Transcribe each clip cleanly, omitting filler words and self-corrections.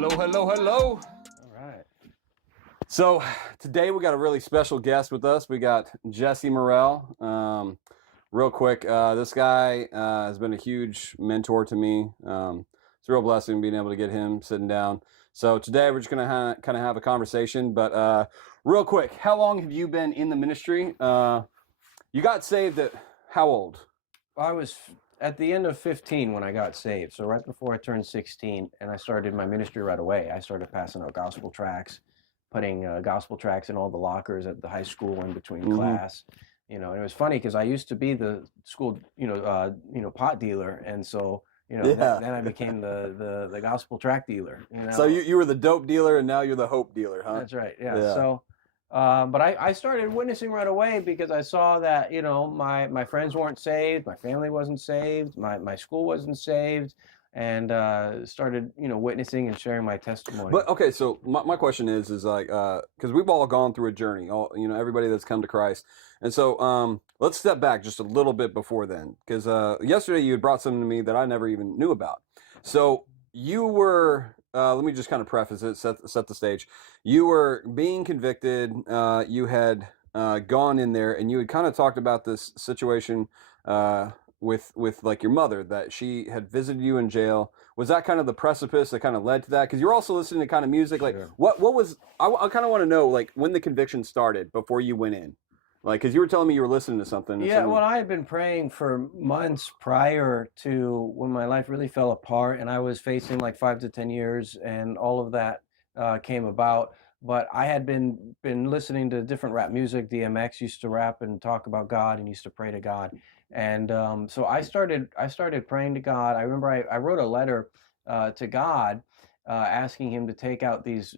Hello, hello, hello. All right. So today we got a really special guest with us. We got JesseMorrell. Real quick, this guy has been a huge mentor to me. It's a real blessing being able to get him sitting down. So today we're just going to kind of have a conversation. But real quick, how long have you been in the ministry? You got saved at how old? I was at the end of 15 when I got saved. So right before I turned 16, and I started my ministry right away. I started passing out gospel tracts, putting gospel tracts in all the lockers at the high school in between class. And it was funny because I used to be the school, pot dealer, and so then I became the gospel tract dealer. So you were the dope dealer, and now you're the hope dealer, huh? That's right. Yeah. So. But I started witnessing right away because I saw that, my friends weren't saved, my family wasn't saved, my school wasn't saved, and started, witnessing and sharing my testimony. But okay, so my question is like, because we've all gone through a journey, everybody that's come to Christ. And so let's step back just a little bit before then, because yesterday you had brought something to me that I never even knew about. So you were... let me just kind of preface it, set the stage. You were being convicted. You had gone in there, and you had kind of talked about this situation with like your mother, that she had visited you in jail. Was that kind of the precipice that kind of led to that? Because you're also listening to kind of music. Like, Sure. what was? I kind of want to know, like, when the conviction started before you went in. Like, because you were telling me you were listening to something. Yeah, well, I had been praying for months prior to when my life really fell apart, and I was facing like 5 to 10 years, and all of that came about. But I had been listening to different rap music. DMX used to rap and talk about God, and used to pray to God, and so I started praying to God. I remember I wrote a letter to God. Asking him to take out these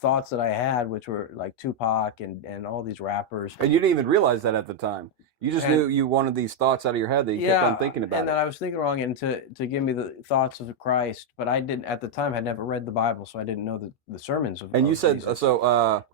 thoughts that I had, which were like Tupac and all these rappers. And you didn't even realize that at the time. You just knew you wanted these thoughts out of your head that you kept on thinking about. And that I was thinking wrong, and to give me the thoughts of Christ. But I didn't, at the time, had never read the Bible, so I didn't know the sermons of. And you said Jesus. so.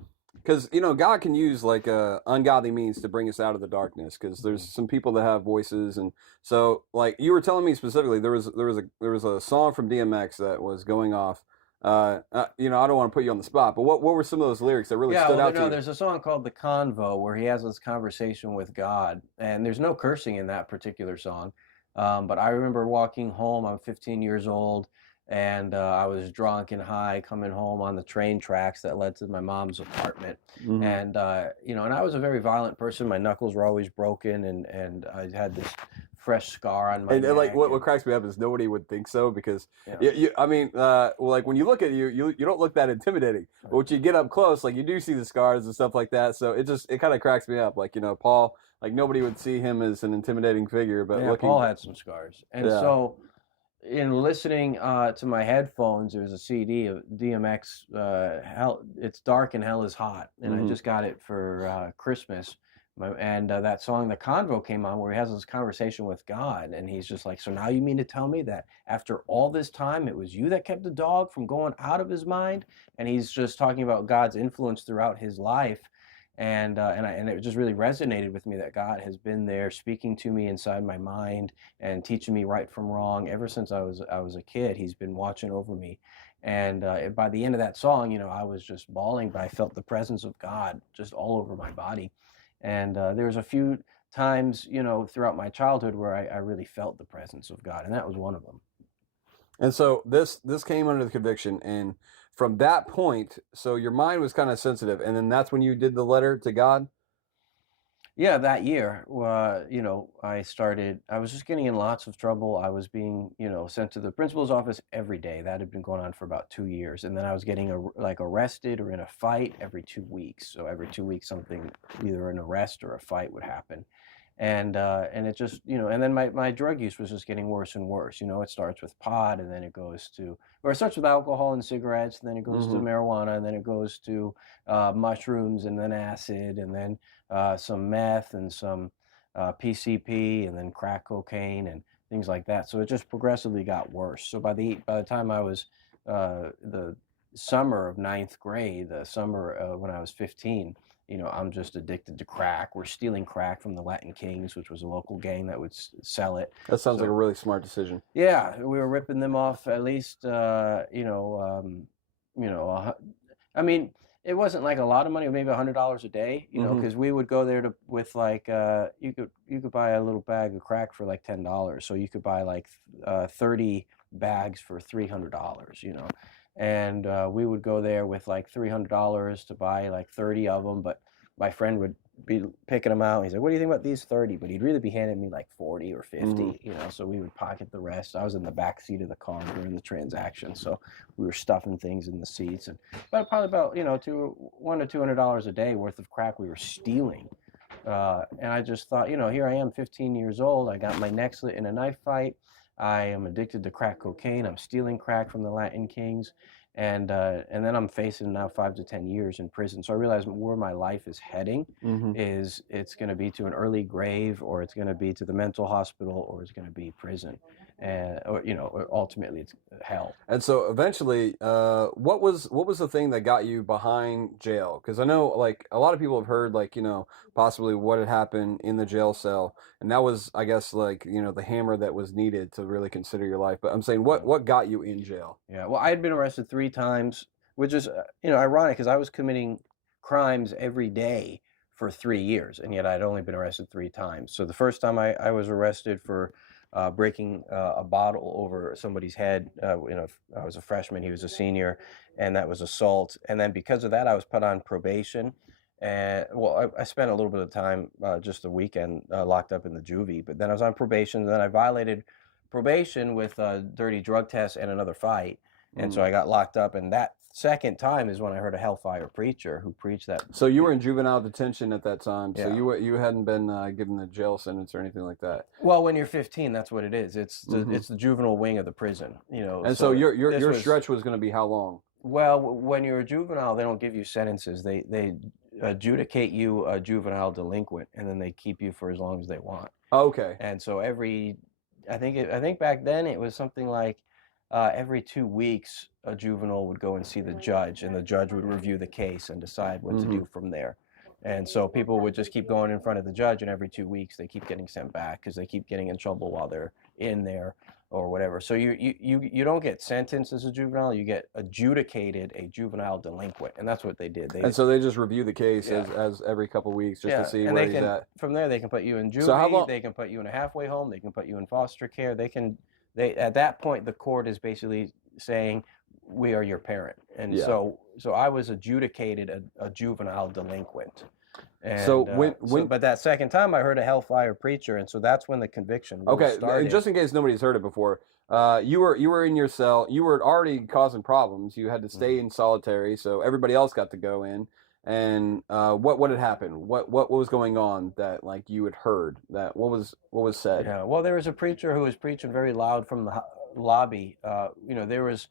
Because God can use like ungodly means to bring us out of the darkness. Because there's some people that have voices, and so like you were telling me specifically, there was a song from DMX that was going off. I don't want to put you on the spot, but what were some of those lyrics that really stood out to you? There's a song called "The Convo" where he has this conversation with God, and there's no cursing in that particular song. But I remember walking home. I'm 15 years old. And I was drunk and high coming home on the train tracks that led to my mom's apartment. Mm-hmm. And, and I was a very violent person. My knuckles were always broken, and I had this fresh scar on my neck. And like what cracks me up is nobody would think so, because, like when you look at you don't look that intimidating. But when you get up close, like you do see the scars and stuff like that. So it kind of cracks me up. Like, Paul, like nobody would see him as an intimidating figure. But Paul had some scars. And so... in listening to my headphones, there's a CD of DMX, Hell, It's Dark and Hell is Hot, and I just got it for Christmas. And that song, The Convo, came on, where he has this conversation with God, and he's just like, so now you mean to tell me that after all this time, it was you that kept the dog from going out of his mind? And he's just talking about God's influence throughout his life. And it just really resonated with me that God has been there speaking to me inside my mind and teaching me right from wrong ever since I was a kid. He's been watching over me, and by the end of that song, I was just bawling, but I felt the presence of God just all over my body. And there was a few times, throughout my childhood where I really felt the presence of God, and that was one of them. And so this came under the conviction, and from that point, so your mind was kind of sensitive, and then that's when you did the letter to God? Yeah, that year, I was just getting in lots of trouble. I was being, sent to the principal's office every day. That had been going on for about 2 years. And then I was getting arrested or in a fight every 2 weeks. So every 2 weeks, something, either an arrest or a fight would happen. And it just, and then my drug use was just getting worse and worse. It starts with pot, and then it starts with alcohol and cigarettes, and then it goes to marijuana, and then it goes to mushrooms, and then acid, and then some meth, and some PCP, and then crack cocaine, and things like that. So it just progressively got worse. So by the time I was the summer of ninth grade, the summer when I was 15, I'm just addicted to crack. We're stealing crack from the Latin Kings, which was a local gang that would sell it. That sounds like a really smart decision. Yeah, we were ripping them off at least, I mean, it wasn't like a lot of money, maybe $100 a day, because we would go there with like you could buy a little bag of crack for like $10, so you could buy like 30 bags for $300, and we would go there with like $300 to buy like 30 of them, but my friend would be picking them out. He's like, "What do you think about these 30?" But he'd really be handing me like 40 or 50, so we would pocket the rest. I was in the back seat of the car during the transaction, so we were stuffing things in the seats, but probably about $100 to $200 a day worth of crack we were stealing. And I just thought, here I am, 15 years old. I got my neck slit in a knife fight. I am addicted to crack cocaine. I'm stealing crack from the Latin Kings. And then I'm facing now 5 to 10 years in prison. So I realized where my life is heading is it's going to be to an early grave, or it's going to be to the mental hospital, or it's going to be prison. Or ultimately it's hell. And so eventually, what was the thing that got you behind jail? Because I know like a lot of people have heard like, possibly what had happened in the jail cell, and that was, I guess, like, the hammer that was needed to really consider your life. But I'm saying, what got you in jail? Yeah, well, I had been arrested 3 times, which is, ironic, because I was committing crimes every day for 3 years, and yet I'd only been arrested 3 times. So the first time I was arrested for breaking a bottle over somebody's head. I was a freshman, he was a senior, and that was assault. And then because of that, I was put on probation. And I spent a little bit of time, just a weekend, locked up in the juvie. But then I was on probation, and then I violated probation with a dirty drug test and another fight. And so I got locked up, and that second time is when I heard a hellfire preacher who preached that. So you were in juvenile detention at that time. Yeah. So you hadn't been given a jail sentence or anything like that. Well, when you're 15, that's what it is. It's the juvenile wing of the prison, And so your stretch was going to be how long? Well, when you're a juvenile, they don't give you sentences. They adjudicate you a juvenile delinquent, and then they keep you for as long as they want. Okay. And so I think back then it was something like every 2 weeks, a juvenile would go and see the judge, and the judge would review the case and decide what to do from there. And so people would just keep going in front of the judge, and every 2 weeks they keep getting sent back because they keep getting in trouble while they're in there or whatever. So you don't get sentenced as a juvenile, you get adjudicated a juvenile delinquent, and that's what they did. And so they just review the case as every couple of weeks just to see where he's at. From there, they can put you in juvie, they can put you in a halfway home, they can put you in foster care. At that point, the court is basically saying, we are your parent. And so I was adjudicated a juvenile delinquent. And, but that second time I heard a hellfire preacher, and so that's when the conviction really started. Just in case nobody's heard it before, you were in your cell. You were already causing problems. You had to stay in solitary, so everybody else got to go in. And what had happened? What was going on that like you had heard? That what was said? Yeah, well, there was a preacher who was preaching very loud from the lobby. There was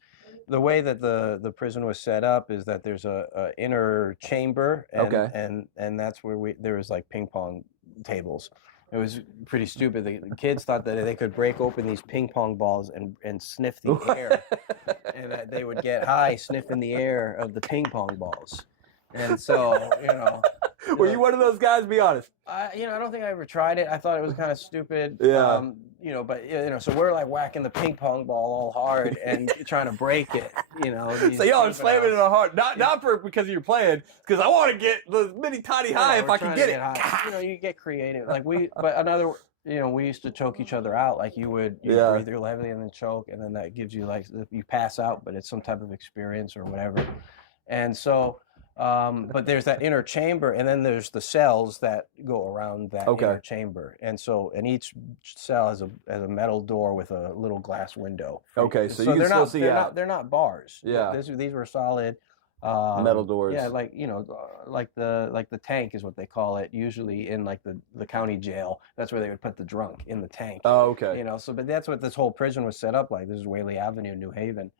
the way that the prison was set up is that there's a inner chamber, and that's where there was like ping pong tables. It was pretty stupid. The kids thought that they could break open these ping pong balls and sniff the air, and that they would get high sniffing the air of the ping pong balls. And so, were you one of those guys? Be honest. I don't think I ever tried it. I thought it was kind of stupid. Yeah. So we're like whacking the ping pong ball all hard and trying to break it. So y'all are slamming it on hard, not because you're playing, because I want to get the mini tiny high if I can get it. You get creative. We used to choke each other out. Like you breathe real heavily and then choke, and then that gives you you pass out, but it's some type of experience or whatever. And so. But there's that inner chamber, and then there's the cells that go around that inner chamber. And each cell has a metal door with a little glass window. Okay, so you can still see out. They're not bars. Yeah. These were solid metal doors. Yeah, like the tank is what they call it. Usually in like the county jail, that's where they would put the drunk, in the tank. Oh, okay. But that's what this whole prison was set up like. This is Whaley Avenue, New Haven.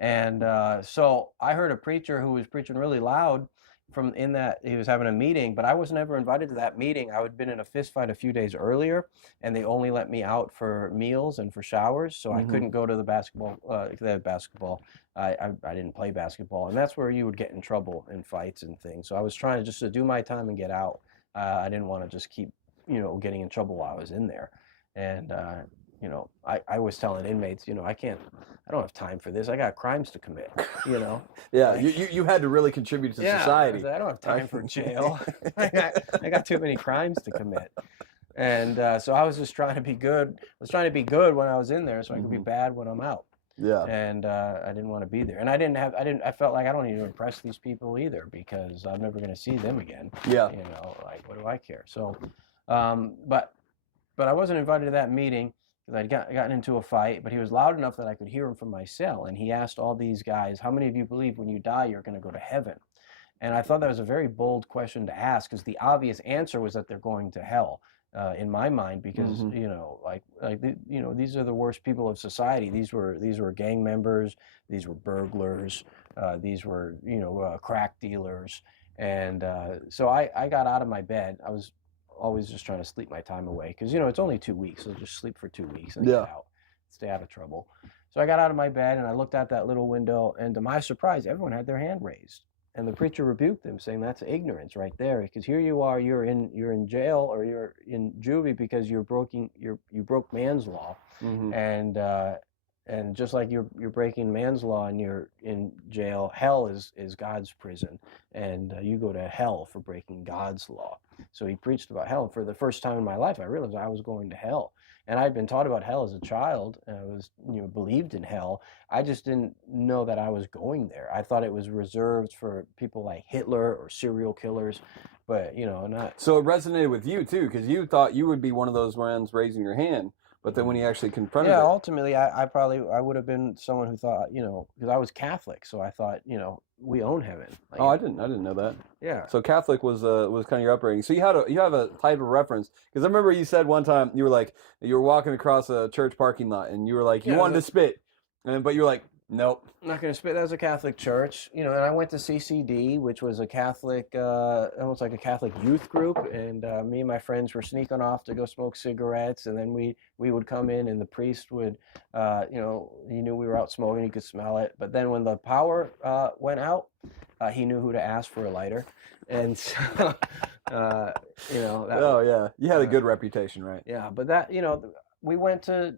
And so I heard a preacher who was preaching really loud, from in that he was having a meeting, but I was never invited to that meeting. I had been in a fist fight a few days earlier, and they only let me out for meals and for showers, so I couldn't go to the basketball. I didn't play basketball, and that's where you would get in trouble in fights and things. So I was trying just to do my time and get out. I didn't want to just keep, getting in trouble while I was in there. And I was telling inmates, I don't have time for this. I got crimes to commit, Yeah, Like, you had to really contribute to society. I don't have time for jail. I got too many crimes to commit. And so I was just trying to be good. I was trying to be good when I was in there so I could be bad when I'm out. Yeah. And I didn't want to be there. And I felt like I don't need to impress these people either because I'm never going to see them again. Yeah. Like, what do I care? So, but I wasn't invited to that meeting because I'd gotten into a fight, but he was loud enough that I could hear him from my cell. And he asked all these guys, how many of you believe when you die, you're going to go to heaven? And I thought that was a very bold question to ask because the obvious answer was that they're going to hell. In my mind, because these are the worst people of society. These were gang members, these were burglars, these were crack dealers, and so I got out of my bed. I was always just trying to sleep my time away because it's only 2 weeks, so just sleep for 2 weeks and get out, stay out of trouble. So I got out of my bed and I looked out that little window, and to my surprise, everyone had their hand raised. And the preacher rebuked them, saying that's ignorance right there, because here you are, you're in jail or you're in juvie because you broke man's law, and just like you're breaking man's law and you're in jail, hell is God's prison, and you go to hell for breaking God's law. So he preached about hell. And for the first time in my life, I realized I was going to hell. And I'd been taught about hell as a child, and I was believed in hell. I just didn't know that I was going there. I thought it was reserved for people like Hitler or serial killers, but not. So it resonated with you too, because you thought you would be one of those ones raising your hand, but then when you actually confronted it, ultimately, I would have been someone who thought, because I was Catholic, so I thought, we own heaven. Like, I didn't know that. Yeah. So Catholic was kind of your upbringing. So you have a type of reference, because I remember you said one time you were walking across a church parking lot and you were like you wanted to spit, but you were like, nope, I'm not going to spit. That was a Catholic church, and I went to CCD, which was a Catholic, almost like a Catholic youth group, and me and my friends were sneaking off to go smoke cigarettes, and then we would come in, and the priest would, he knew we were out smoking, he could smell it, but then when the power went out, he knew who to ask for a lighter, and so, you had a good reputation, right? Yeah, but that, we went to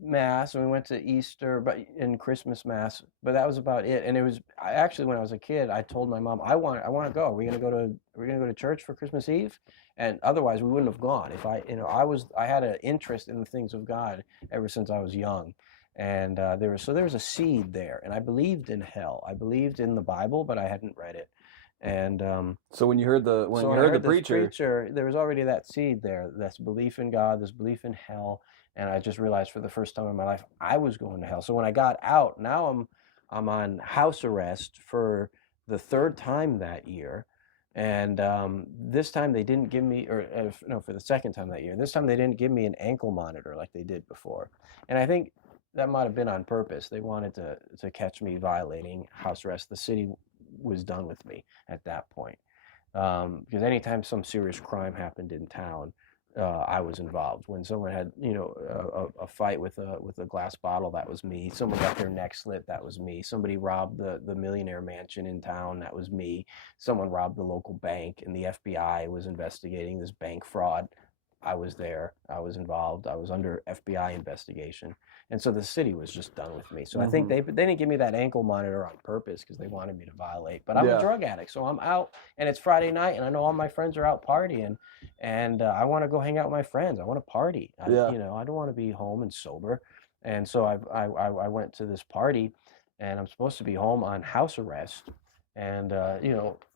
Mass and we went to Easter and Christmas Mass, but that was about it. And it was actually when I was a kid, I told my mom, I want to go. We're gonna go to church for Christmas Eve, and otherwise we wouldn't have gone. If I had an interest in the things of God ever since I was young, and there was a seed there, and I believed in hell. I believed in the Bible, but I hadn't read it. And so when you heard the preacher, there was already that seed there. This belief in God, this belief in hell. And I just realized for the first time in my life, I was going to hell. So when I got out, now I'm on house arrest for the third time that year. And this time they didn't give me, for the second time that year. This time they didn't give me an ankle monitor like they did before. And I think that might have been on purpose. They wanted to catch me violating house arrest. The city was done with me at that point. Because anytime some serious crime happened in town, I was involved. When someone had, a fight with a glass bottle, that was me. Someone got their neck slit, that was me. Somebody robbed the millionaire mansion in town, that was me. Someone robbed the local bank, and the FBI was investigating this bank fraud. I was there. I was involved. I was under FBI investigation. And so the city was just done with me. So I think they didn't give me that ankle monitor on purpose because they wanted me to violate. But I'm a drug addict, so I'm out, and it's Friday night, and I know all my friends are out partying, and I want to go hang out with my friends. I want to party. I don't want to be home and sober. And so I went to this party, and I'm supposed to be home on house arrest. And,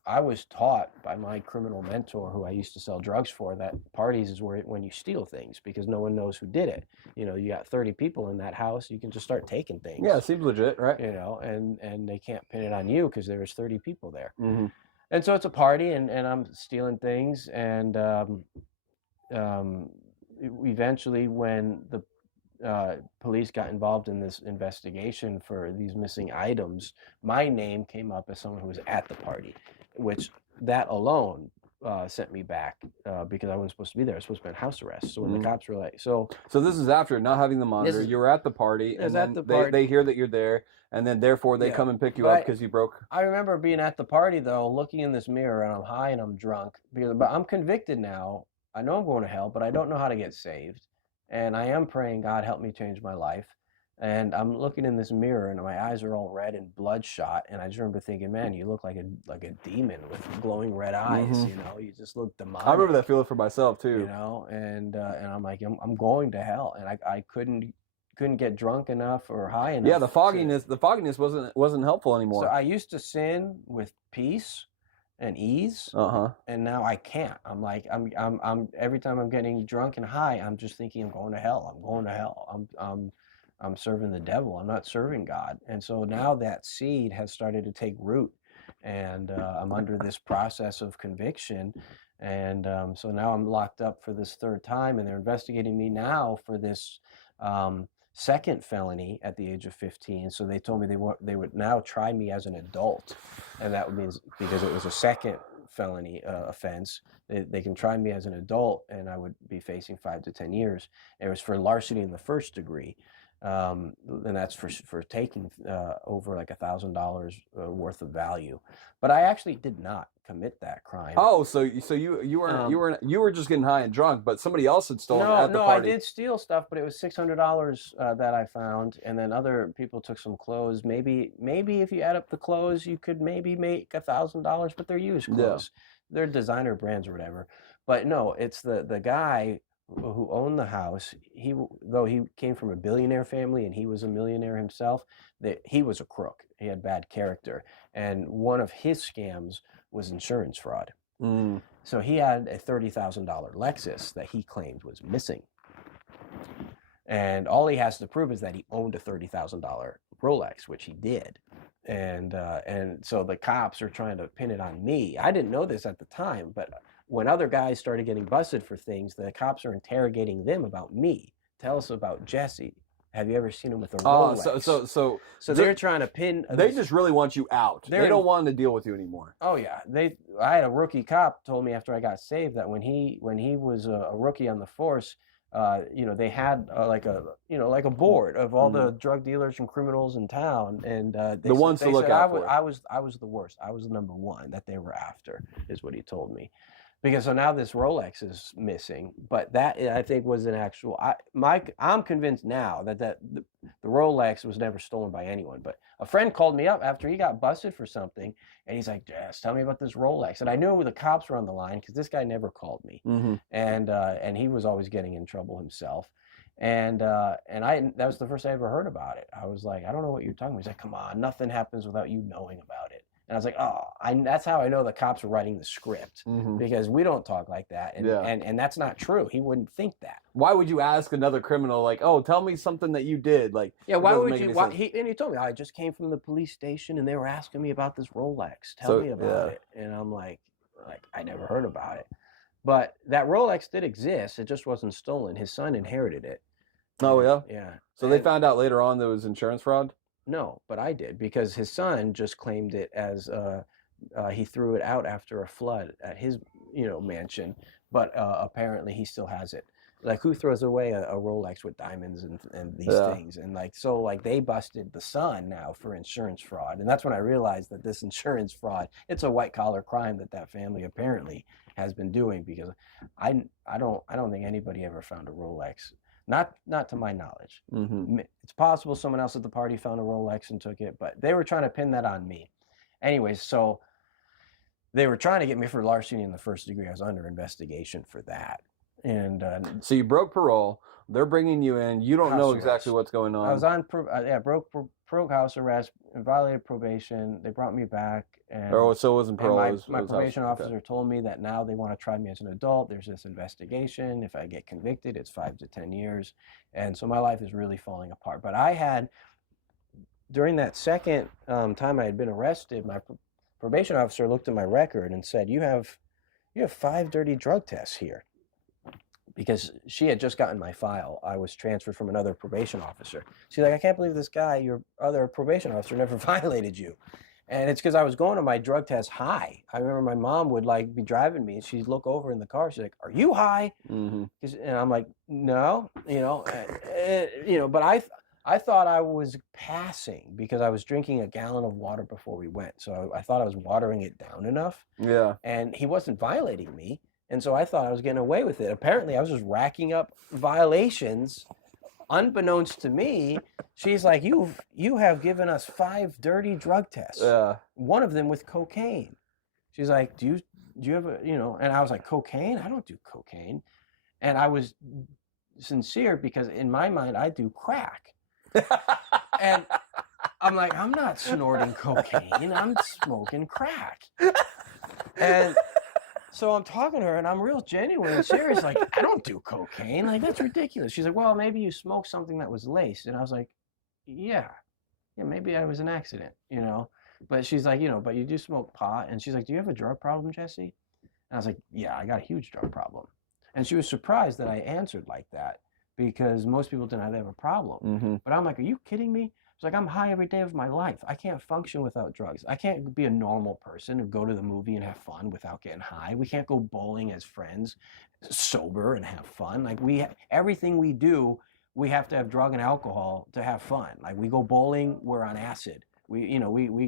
I was taught by my criminal mentor, who I used to sell drugs for, that parties is when you steal things because no one knows who did it. You got 30 people in that house, you can just start taking things. Yeah, it seems legit, right? And they can't pin it on you because there was 30 people there. Mm-hmm. And so it's a party, and I'm stealing things. And eventually, when the police got involved in this investigation for these missing items, my name came up as someone who was at the party, which that alone sent me back because I wasn't supposed to be there. I was supposed to be on house arrest. So when the cops were like, so this is after not having the monitor. You were at the party, and then they hear that you're there, and then therefore they come and pick you up because you broke. I remember being at the party though, looking in this mirror, and I'm high and I'm drunk but I'm convicted now. I know I'm going to hell, but I don't know how to get saved, and I am praying, God, help me change my life. And I'm looking in this mirror, and my eyes are all red and bloodshot. And I just remember thinking, man, you look like a demon with glowing red eyes. You know, you just look demonic. I remember that feeling for myself too. You know, and I'm like, I'm going to hell, and I couldn't get drunk enough or high enough. Yeah, the fogginess wasn't helpful anymore. So I used to sin with peace and ease, and now I can't. I'm like, I'm every time I'm getting drunk and high, I'm just thinking I'm going to hell. I'm going to hell. I'm serving the devil. I'm not serving God. And so now that seed has started to take root, and I'm under this process of conviction. And so now I'm locked up for this third time, and they're investigating me now for this second felony at the age of 15. So they told me they would now try me as an adult, and that means because it was a second felony offense, they can try me as an adult, and I would be facing 5 to 10 years. It was for larceny in the first degree. And that's for taking over like $1,000 worth of value. But I actually did not commit that crime. Oh, so you were just getting high and drunk, but somebody else had stolen at the party. No, I did steal stuff, but it was $600 that I found, and then other people took some clothes. Maybe if you add up the clothes, you could maybe make $1,000, but they're used clothes. Yeah. They're designer brands or whatever. But no, it's the guy who owned the house. Though he came from a billionaire family and he was a millionaire himself, he was a crook. He had bad character, and one of his scams was insurance fraud. So he had a $30,000 Lexus that he claimed was missing, and all he has to prove is that he owned a $30,000 Rolex, which he did. And so the cops are trying to pin it on me. I didn't know this at the time, but when other guys started getting busted for things, the cops are interrogating them about me. Tell us about Jesse. Have you ever seen him with a Rolex? So they're trying to pin. They just really want you out. They don't want to deal with you anymore. Oh yeah, I had a rookie cop told me after I got saved that when he was a rookie on the force, they had like a board of all the drug dealers and criminals in town, and the ones to look out for. I was the worst. I was the number one that they were after, is what he told me. Because so now this Rolex is missing, but that I think was an actual. I'm convinced now that the Rolex was never stolen by anyone. But a friend called me up after he got busted for something, and he's like, "Jess, tell me about this Rolex." And I knew the cops were on the line because this guy never called me, and he was always getting in trouble himself. And that was the first I ever heard about it. I was like, I don't know what you're talking about. He's like, come on, nothing happens without you knowing about it. And I was like, that's how I know the cops were writing the script, because we don't talk like that. And that's not true. He wouldn't think that. Why would you ask another criminal, like, oh, tell me something that you did? Like, yeah, why would you? And he told me, I just came from the police station and they were asking me about this Rolex. Tell me about it. And I'm like, I never heard about it. But that Rolex did exist. It just wasn't stolen. His son inherited it. Oh, yeah? Yeah. So they found out later on there was insurance fraud? No, but I did, because his son just claimed it as he threw it out after a flood at his mansion, but apparently he still has it. Like, who throws away a Rolex with diamonds and these things? And they busted the son now for insurance fraud, and that's when I realized that this insurance fraud, it's a white collar crime that family apparently has been doing, because I don't think anybody ever found a Rolex. Not to my knowledge. It's possible someone else at the party found a Rolex and took it, but they were trying to pin that on me. Anyways, so they were trying to get me for larceny in the first degree. I was under investigation for that. And so you broke parole. They're bringing you in. You don't know exactly what's going on. I was on broke house arrest, violated probation. They brought me back. And, so it wasn't parole. My probation officer told me that now they want to try me as an adult. There's this investigation. If I get convicted, it's 5 to 10 years. And so my life is really falling apart. But I had, during that second time I had been arrested, my probation officer looked at my record and said, you have 5 dirty drug tests here. Because she had just gotten my file. I was transferred from another probation officer. She's like, I can't believe this guy, your other probation officer, never violated you. And it's because I was going to my drug test high. I remember my mom would like be driving me and she'd look over in the car. She's like, "Are you high?" Mm-hmm. And I'm like, "No," but I thought I was passing because I was drinking a gallon of water before we went. So I thought I was watering it down enough. Yeah. And he wasn't violating me. And so I thought I was getting away with it. Apparently, I was just racking up violations. Unbeknownst to me, she's like, you have given us 5 dirty drug tests. Yeah. One of them with cocaine. She's like, do you have a, and I was like, cocaine? I don't do cocaine. And I was sincere because in my mind, I do crack. And I'm like, I'm not snorting cocaine. I'm smoking crack. And so I'm talking to her and I'm real genuine and serious. Like, I don't do cocaine. Like, that's ridiculous. She's like, well, maybe you smoked something that was laced. And I was like, yeah, maybe I was an accident, But she's like, but you do smoke pot. And she's like, do you have a drug problem, Jesse? And I was like, yeah, I got a huge drug problem. And she was surprised that I answered like that because most people didn't have a problem. Mm-hmm. But I'm like, are you kidding me? It's like, I'm high every day of my life. I can't function without drugs. I can't be a normal person and go to the movie and have fun without getting high. We can't go bowling as friends, sober and have fun. Like everything we do, we have to have drug and alcohol to have fun. Like we go bowling, we're on acid. We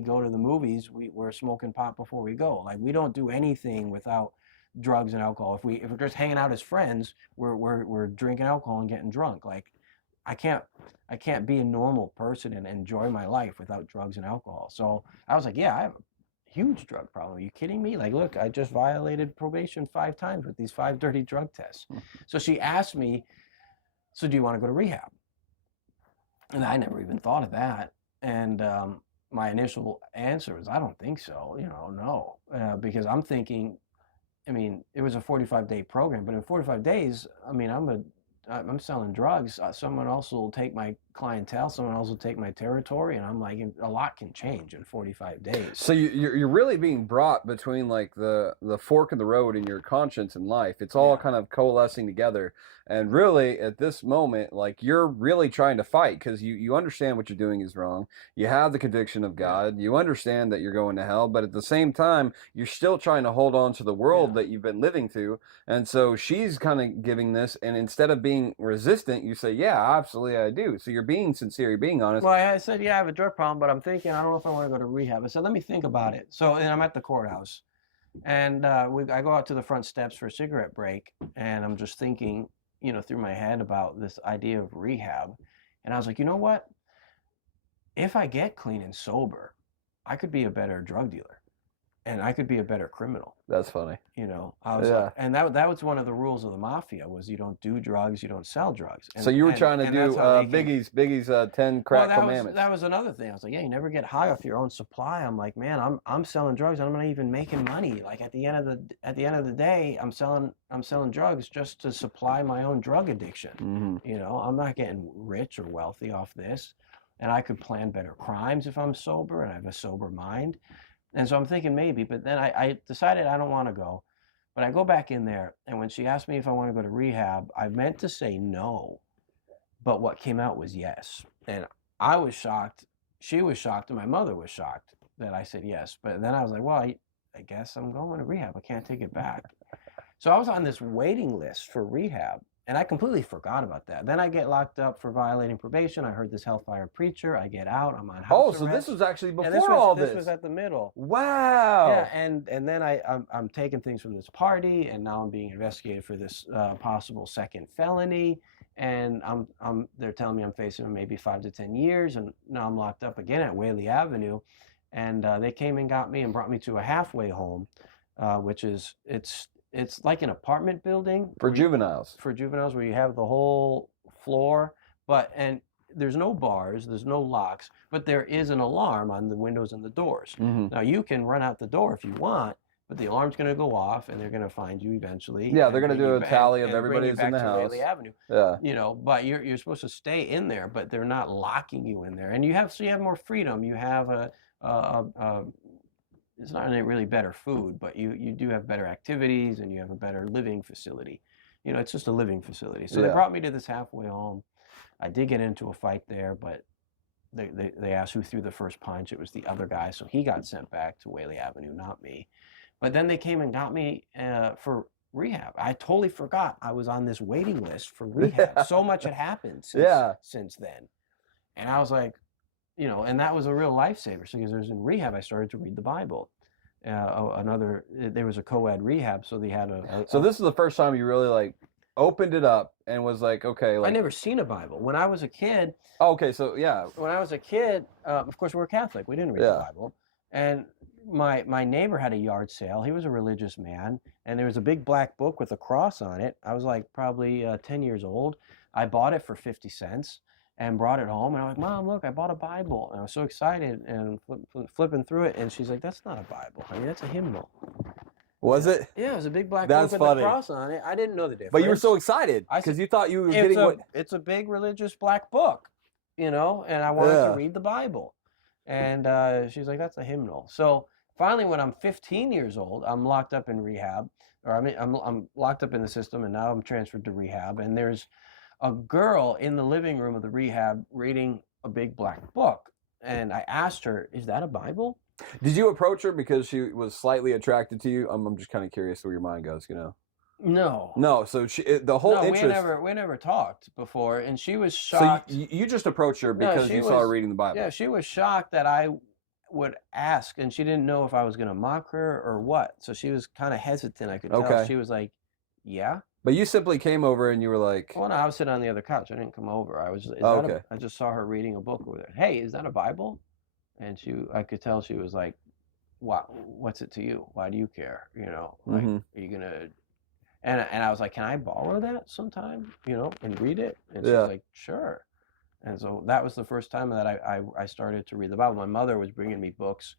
go to the movies, we're smoking pot before we go. Like we don't do anything without drugs and alcohol. If we're just hanging out as friends, we're drinking alcohol and getting drunk. Like I can't be a normal person and enjoy my life without drugs and alcohol. So I was like, yeah, I have a huge drug problem. Are you kidding me? Like, look, I just violated probation 5 times with these 5 dirty drug tests. So she asked me, so do you want to go to rehab? And I never even thought of that. And my initial answer was, I don't think so. No, because I'm thinking, it was a 45-day program, but in 45 days, I'm selling drugs. Someone else will take my clientele. Someone else will take my territory, and I'm like, a lot can change in 45 days. So you're really being brought between like the fork in the road in your conscience and life. It's all kind of coalescing together, and really at this moment, like you're really trying to fight because you understand what you're doing is wrong. You have the conviction of God. You understand that you're going to hell, but at the same time, you're still trying to hold on to the world that you've been living through. And so she's kind of giving this, and instead of being resistant, you say, yeah, absolutely I do. So you're being sincere, you're being honest. Well, I said, yeah, I have a drug problem, but I'm thinking, I don't know if I want to go to rehab. I said, let me think about it. So, and I'm at the courthouse, and I go out to the front steps for a cigarette break, and I'm just thinking, through my head about this idea of rehab. And I was like, you know what? If I get clean and sober, I could be a better drug dealer. And I could be a better criminal. That's funny. I was like, and that was one of the rules of the mafia was you don't do drugs, you don't sell drugs. So you were trying to do Biggie's 10 crack commandments. That was another thing. I was like, yeah, you never get high off your own supply. I'm like, man, I'm selling drugs. I'm not even making money. Like at the end of the day, I'm selling drugs just to supply my own drug addiction. Mm-hmm. I'm not getting rich or wealthy off this, and I could plan better crimes if I'm sober and I have a sober mind. And so I'm thinking maybe, but then I decided I don't want to go. But I go back in there, and when she asked me if I want to go to rehab, I meant to say no, but what came out was yes. And I was shocked, she was shocked, and my mother was shocked that I said yes. But then I was like, well, I guess I'm going to rehab. I can't take it back. So I was on this waiting list for rehab. And I completely forgot about that. Then I get locked up for violating probation. I heard this hellfire preacher. I get out. I'm on house arrest. So this was actually before all this. This was at the middle. Wow. Yeah, and then I'm taking things from this party, and now I'm being investigated for this possible second felony. And they're telling me I'm facing maybe 5 to 10 years, and now I'm locked up again at Whaley Avenue. And they came and got me and brought me to a halfway home, which is it's like an apartment building for juveniles. For juveniles, where you have the whole floor, and there's no bars, there's no locks, but there is an alarm on the windows and the doors. Mm-hmm. Now you can run out the door if you want, but the alarm's going to go off, and they're going to find you eventually. Yeah, they're going to do a tally of everybody who's in the house. Whaley Avenue. Yeah. But you're supposed to stay in there, but they're not locking you in there, and you have more freedom. You have it's not really better food, but you do have better activities, and you have a better living facility. It's just a living facility. So they brought me to this halfway home. I did get into a fight there, but they asked who threw the first punch. It was the other guy, so he got sent back to Whaley Avenue, not me. But then they came and got me for rehab. I totally forgot I was on this waiting list for rehab. So much had happened since then. And I was like, and that was a real lifesaver. So because I was in rehab, I started to read the Bible. There was a co-ed rehab, so they had So this is the first time you really like opened it up and was like, okay. Like, I never seen a Bible. When I was a kid. Oh, okay, so yeah. When I was a kid, of course, we're Catholic. We didn't read the Bible. And my neighbor had a yard sale. He was a religious man, and there was a big black book with a cross on it. I was like probably 10 years old. I bought it for 50 cents and brought it home. And I'm like, Mom, look, I bought a Bible. And I was so excited and flipping through it. And she's like, that's not a Bible, honey. That's a hymnal. Was it? Yeah, it was a big black book with a cross on it. I didn't know the difference. But you were so excited because you thought you were getting what... It's a big religious black book, and I wanted to read the Bible. And she's like, that's a hymnal. So finally, when I'm 15 years old, I'm locked up in rehab, or I'm locked up in the system, and now I'm transferred to rehab. And there's a girl in the living room of the rehab reading a big black book. And I asked her, is that a Bible? Did you approach her because she was slightly attracted to you? I'm just kind of curious where your mind goes, No. No, so the whole interest... we never talked before, and she was shocked. So you just approached her because you saw her reading the Bible. Yeah, she was shocked that I would ask, and she didn't know if I was going to mock her or what. So she was kind of hesitant, I could tell. She was like, yeah. But you simply came over and you were like... Well, no, I was sitting on the other couch. I didn't come over. I just saw her reading a book over there. Hey, is that a Bible? And I could tell she was like, what's it to you? Why do you care? Like, are you going to... And I was like, can I borrow that sometime, and read it? And she was like, sure. And so that was the first time that I started to read the Bible. My mother was bringing me books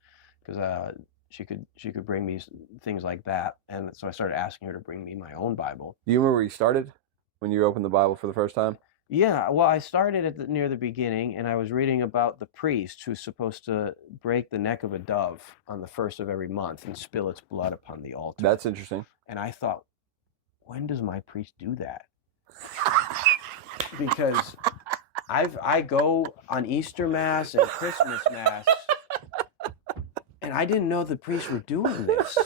because she could bring me things like that. And so I started asking her to bring me my own Bible. Do you remember where you started when you opened the Bible for the first time? Yeah, well, I started near the beginning, and I was reading about the priest who's supposed to break the neck of a dove on the first of every month and spill its blood upon the altar. That's interesting. And I thought, when does my priest do that? Because I go on Easter Mass and Christmas Mass, and I didn't know the priests were doing this.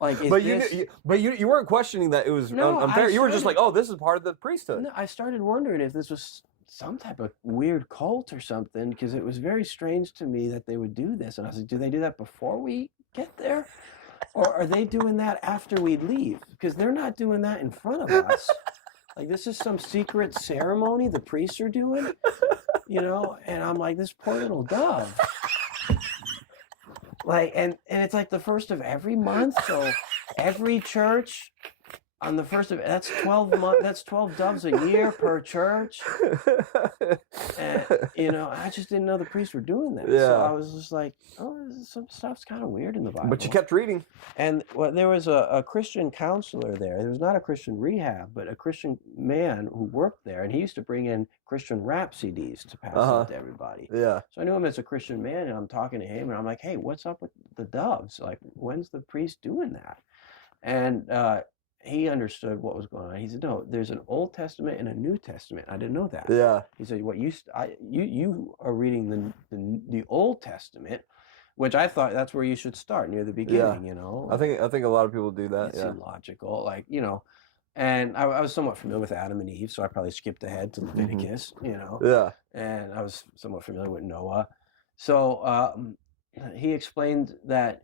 Like, you weren't questioning that it was unfair. You were just like, oh, this is part of the priesthood. No, I started wondering if this was some type of weird cult or something, because it was very strange to me that they would do this. And I was like, do they do that before we get there? Or are they doing that after we leave? Because they're not doing that in front of us. Like, this is some secret ceremony the priests are doing, And I'm like, this poor little dove. Like, and it's like the first of every month. So every church on the first of, that's 12 doves a year per church. And, I just didn't know the priests were doing that. Yeah. So I was just like, oh, some stuff's kind of weird in the Bible. But you kept reading. And there was a Christian counselor there. There was not a Christian rehab, but a Christian man who worked there. And he used to bring in Christian rap CDs to pass out to everybody. Yeah. So I knew him as a Christian man, and I'm talking to him, and I'm like, hey, what's up with the doves? Like, when's the priest doing that? And he understood what was going on. He said, no, there's an Old Testament and a New Testament. I didn't know that. Yeah. He said, what you are reading the Old Testament, which I thought that's where you should start, near the beginning, I think a lot of people do that. It's illogical, and I was somewhat familiar with Adam and Eve, so I probably skipped ahead to Leviticus, Yeah. And I was somewhat familiar with Noah. So he explained that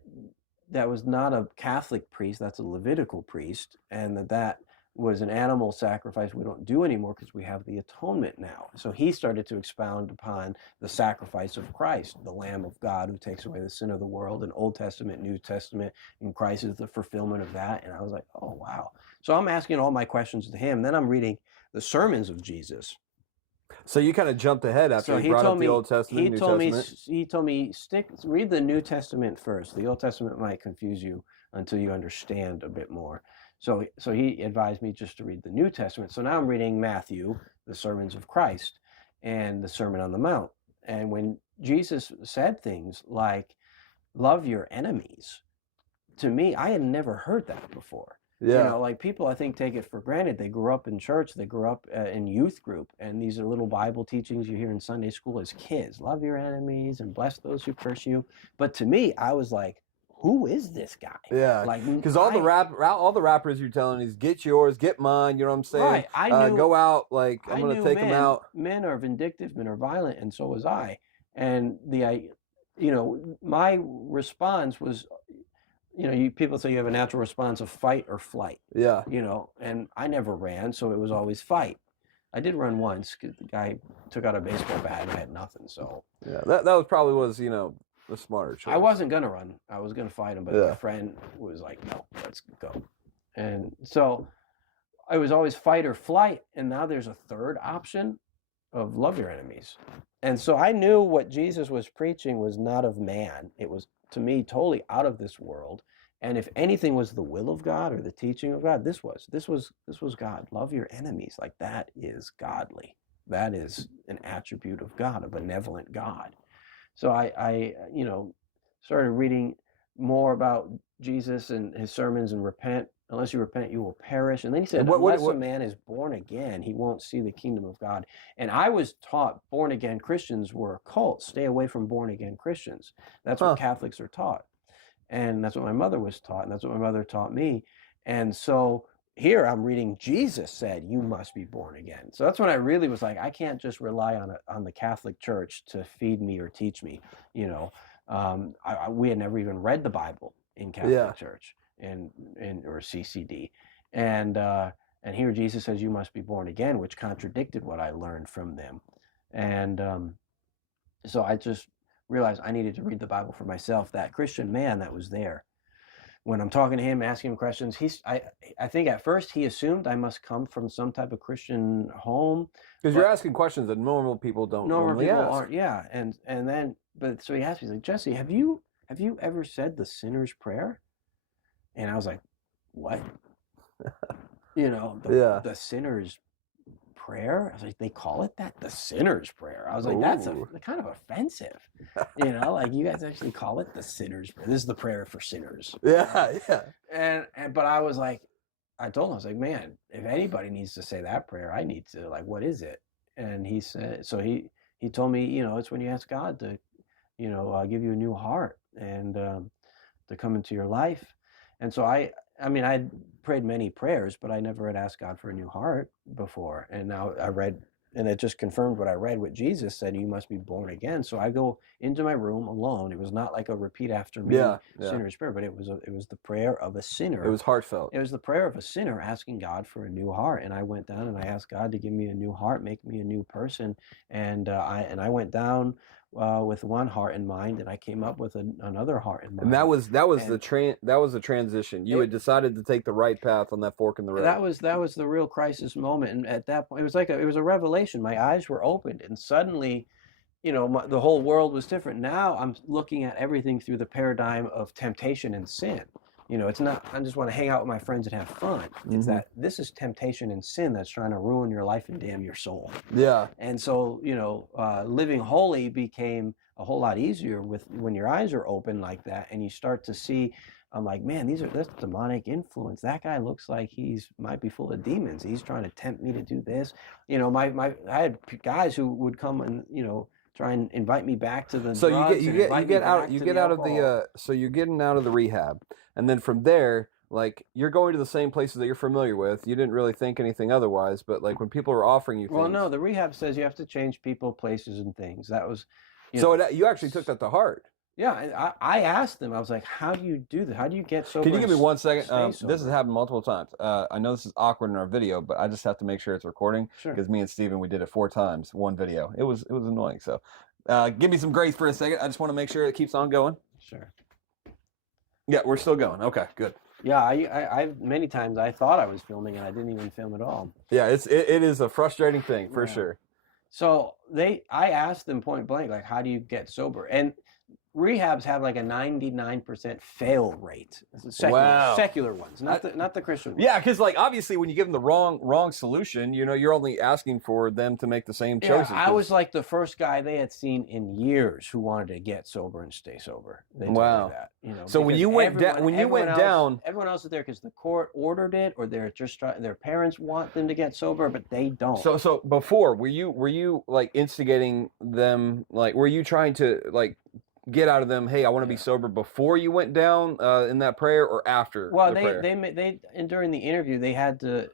was not a Catholic priest, that's a Levitical priest, and that was an animal sacrifice we don't do anymore because we have the atonement now. So he started to expound upon the sacrifice of Christ, the Lamb of God who takes away the sin of the world, in Old Testament, New Testament, and Christ is the fulfillment of that. And I was like, oh, wow. So I'm asking all my questions to him. Then I'm reading the sermons of Jesus. So you kind of jumped ahead after he brought up the Old Testament, New Testament? He told me, read the New Testament first. The Old Testament might confuse you until you understand a bit more. So he advised me just to read the New Testament. So now I'm reading Matthew, the sermons of Christ, and the Sermon on the Mount. And when Jesus said things like, love your enemies, to me, I had never heard that before. You know, like people, I think, take it for granted. They grew up in church, they grew up in youth group, and these are little Bible teachings you hear in Sunday school as kids. Love your enemies and bless those who curse you. But to me, I was like, who is this guy? Yeah, like because all the rappers you're telling is get yours, get mine. You know what I'm saying? Right. Go out, like I'm gonna take them out. Men are vindictive, men are violent, and so was I. And you know, my response was, you know, people say you have a natural response of fight or flight. Yeah. You know, and I never ran, so it was always fight. I did run once because the guy took out a baseball bat and I had nothing. So yeah, that was probably you know, the smarter choice. I wasn't gonna run. I was gonna fight him, but my friend was like, "No, let's go." And so I was always fight or flight, and now there's a third option of love your enemies. And so I knew what Jesus was preaching was not of man. It was, to me, totally out of this world. And if anything was the will of God or the teaching of God, this was God. Love your enemies. Like, that is godly. That is an attribute of God, a benevolent God. So I you know, started reading more about Jesus and his sermons and repent. Unless you repent, you will perish. And then he said, unless a man is born again, he won't see the kingdom of God. And I was taught born again Christians were a cult. Stay away from born again Christians. That's what Catholics are taught. And that's what my mother was taught. And that's what my mother taught me. And so here I'm reading Jesus said, you must be born again. So that's when I really was like, I can't just rely on the Catholic Church to feed me or teach me. You know, we had never even read the Bible in Catholic Church. Or CCD, and here Jesus says you must be born again, which contradicted what I learned from them, and so I just realized I needed to read the Bible for myself. That Christian man that was there, when I'm talking to him, asking him questions, I think at first he assumed I must come from some type of Christian home, because you're asking questions that normal people don't normally ask. Aren't, yeah, and then so he asked me, he's like, Jesse, have you ever said the sinner's prayer? And I was like, what? You know, the sinner's prayer? I was like, they call it that? The sinner's prayer. I was like, that's kind of offensive. You know, like, you guys actually call it the sinner's prayer. This is the prayer for sinners. Yeah. But I was like, I told him, I was like, man, if anybody needs to say that prayer, I need to, like, what is it? And he said, so he told me, you know, it's when you ask God to, you know, give you a new heart and to come into your life. And so I mean, I'd prayed many prayers, but I never had asked God for a new heart before. And now I read, and it just confirmed what I read, what Jesus said, you must be born again. So I go into my room alone. It was not like a repeat after me sinner's prayer, but it was the prayer of a sinner. It was heartfelt. It was the prayer of a sinner asking God for a new heart. And I went down and I asked God to give me a new heart, make me a new person. And I went down with one heart in mind, and I came up with another heart in mind. And that was the transition. You had decided to take the right path on that fork in the road. That was the real crisis moment. And at that point, it was a revelation. My eyes were opened, and suddenly, you know, the whole world was different. Now I'm looking at everything through the paradigm of temptation and sin. You know, it's not, I just want to hang out with my friends and have fun. It's that this is temptation and sin that's trying to ruin your life and damn your soul. Yeah. And so, you know, living holy became a whole lot easier when your eyes are open like that, and you start to see, I'm like, man, that's demonic influence. That guy looks like might be full of demons. He's trying to tempt me to do this. You know, I had guys who would come and, you know, try and invite me back to the so drugs. you get out of the so you're getting out of the rehab, and then from there, like, you're going to the same places that you're familiar with. You didn't really think anything otherwise, but like when people are offering you things. Well, no, the rehab says you have to change people, places, and things. That was, you actually took that to heart. Yeah, I asked them. I was like, "How do you do that? How do you get sober?" Can you give me 1 second? This has happened multiple times. I know this is awkward in our video, but I just have to make sure it's recording. Sure. Because me and Steven, we did it 4 times, one video. It was annoying. So, give me some grace for a second. I just want to make sure it keeps on going. Sure. Yeah, we're still going. Okay, good. Yeah, I many times I thought I was filming and I didn't even film at all. Yeah, it is a frustrating thing for sure. So I asked them point blank, like, how do you get sober? And rehabs have like a 99% fail rate. Wow. Secular ones, not the Christian ones. Yeah, because like obviously when you give them the wrong solution, you're only asking for them to make the same choices. I was like the first guy they had seen in years who wanted to get sober and stay sober. They told me that. So when you went down, everyone else is there because the court ordered it, or they're just their parents want them to get sober, but they don't. So before, were you like instigating them? Like, were you trying to like get out of them, hey, I want to be sober, before you went down in that prayer, or after? Well, the prayer? they during the interview they had to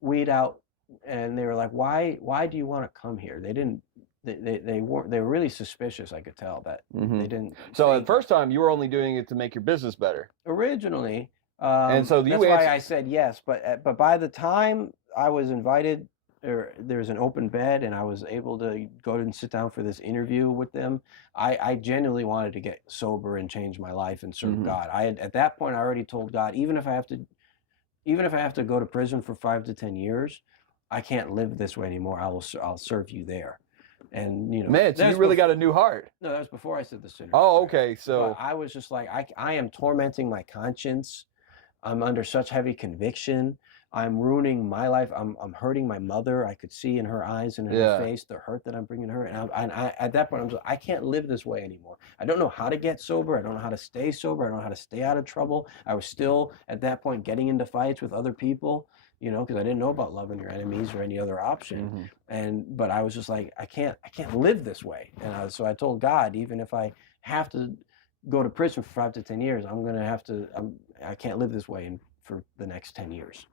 weed out, and they were like, why do you want to come here? They didn't. They were really suspicious. I could tell that they didn't. So the first time you were only doing it to make your business better. Originally, and so that's why I said yes. But by the time I was invited, or there's an open bed, and I was able to go and sit down for this interview with them, I genuinely wanted to get sober and change my life and serve God. At that point I already told God, even if I have to go to prison for 5 to 10 years, I can't live this way anymore. I'll serve you there. And man, so you really got a new heart. No, that was before I said the sinner's prayer. Okay. So but I was just like, I am tormenting my conscience. I'm under such heavy conviction. I'm ruining my life. I'm hurting my mother. I could see in her eyes and in her face the hurt that I'm bringing her. And I at that point, I can't live this way anymore. I don't know how to get sober. I don't know how to stay sober. I don't know how to stay out of trouble. I was still at that point getting into fights with other people, because I didn't know about loving your enemies or any other option. But I was just like, I can't live this way. And so I told God, even if I have to go to prison for 5 to 10 years, I'm gonna have to. I can't live this way for the next 10 years,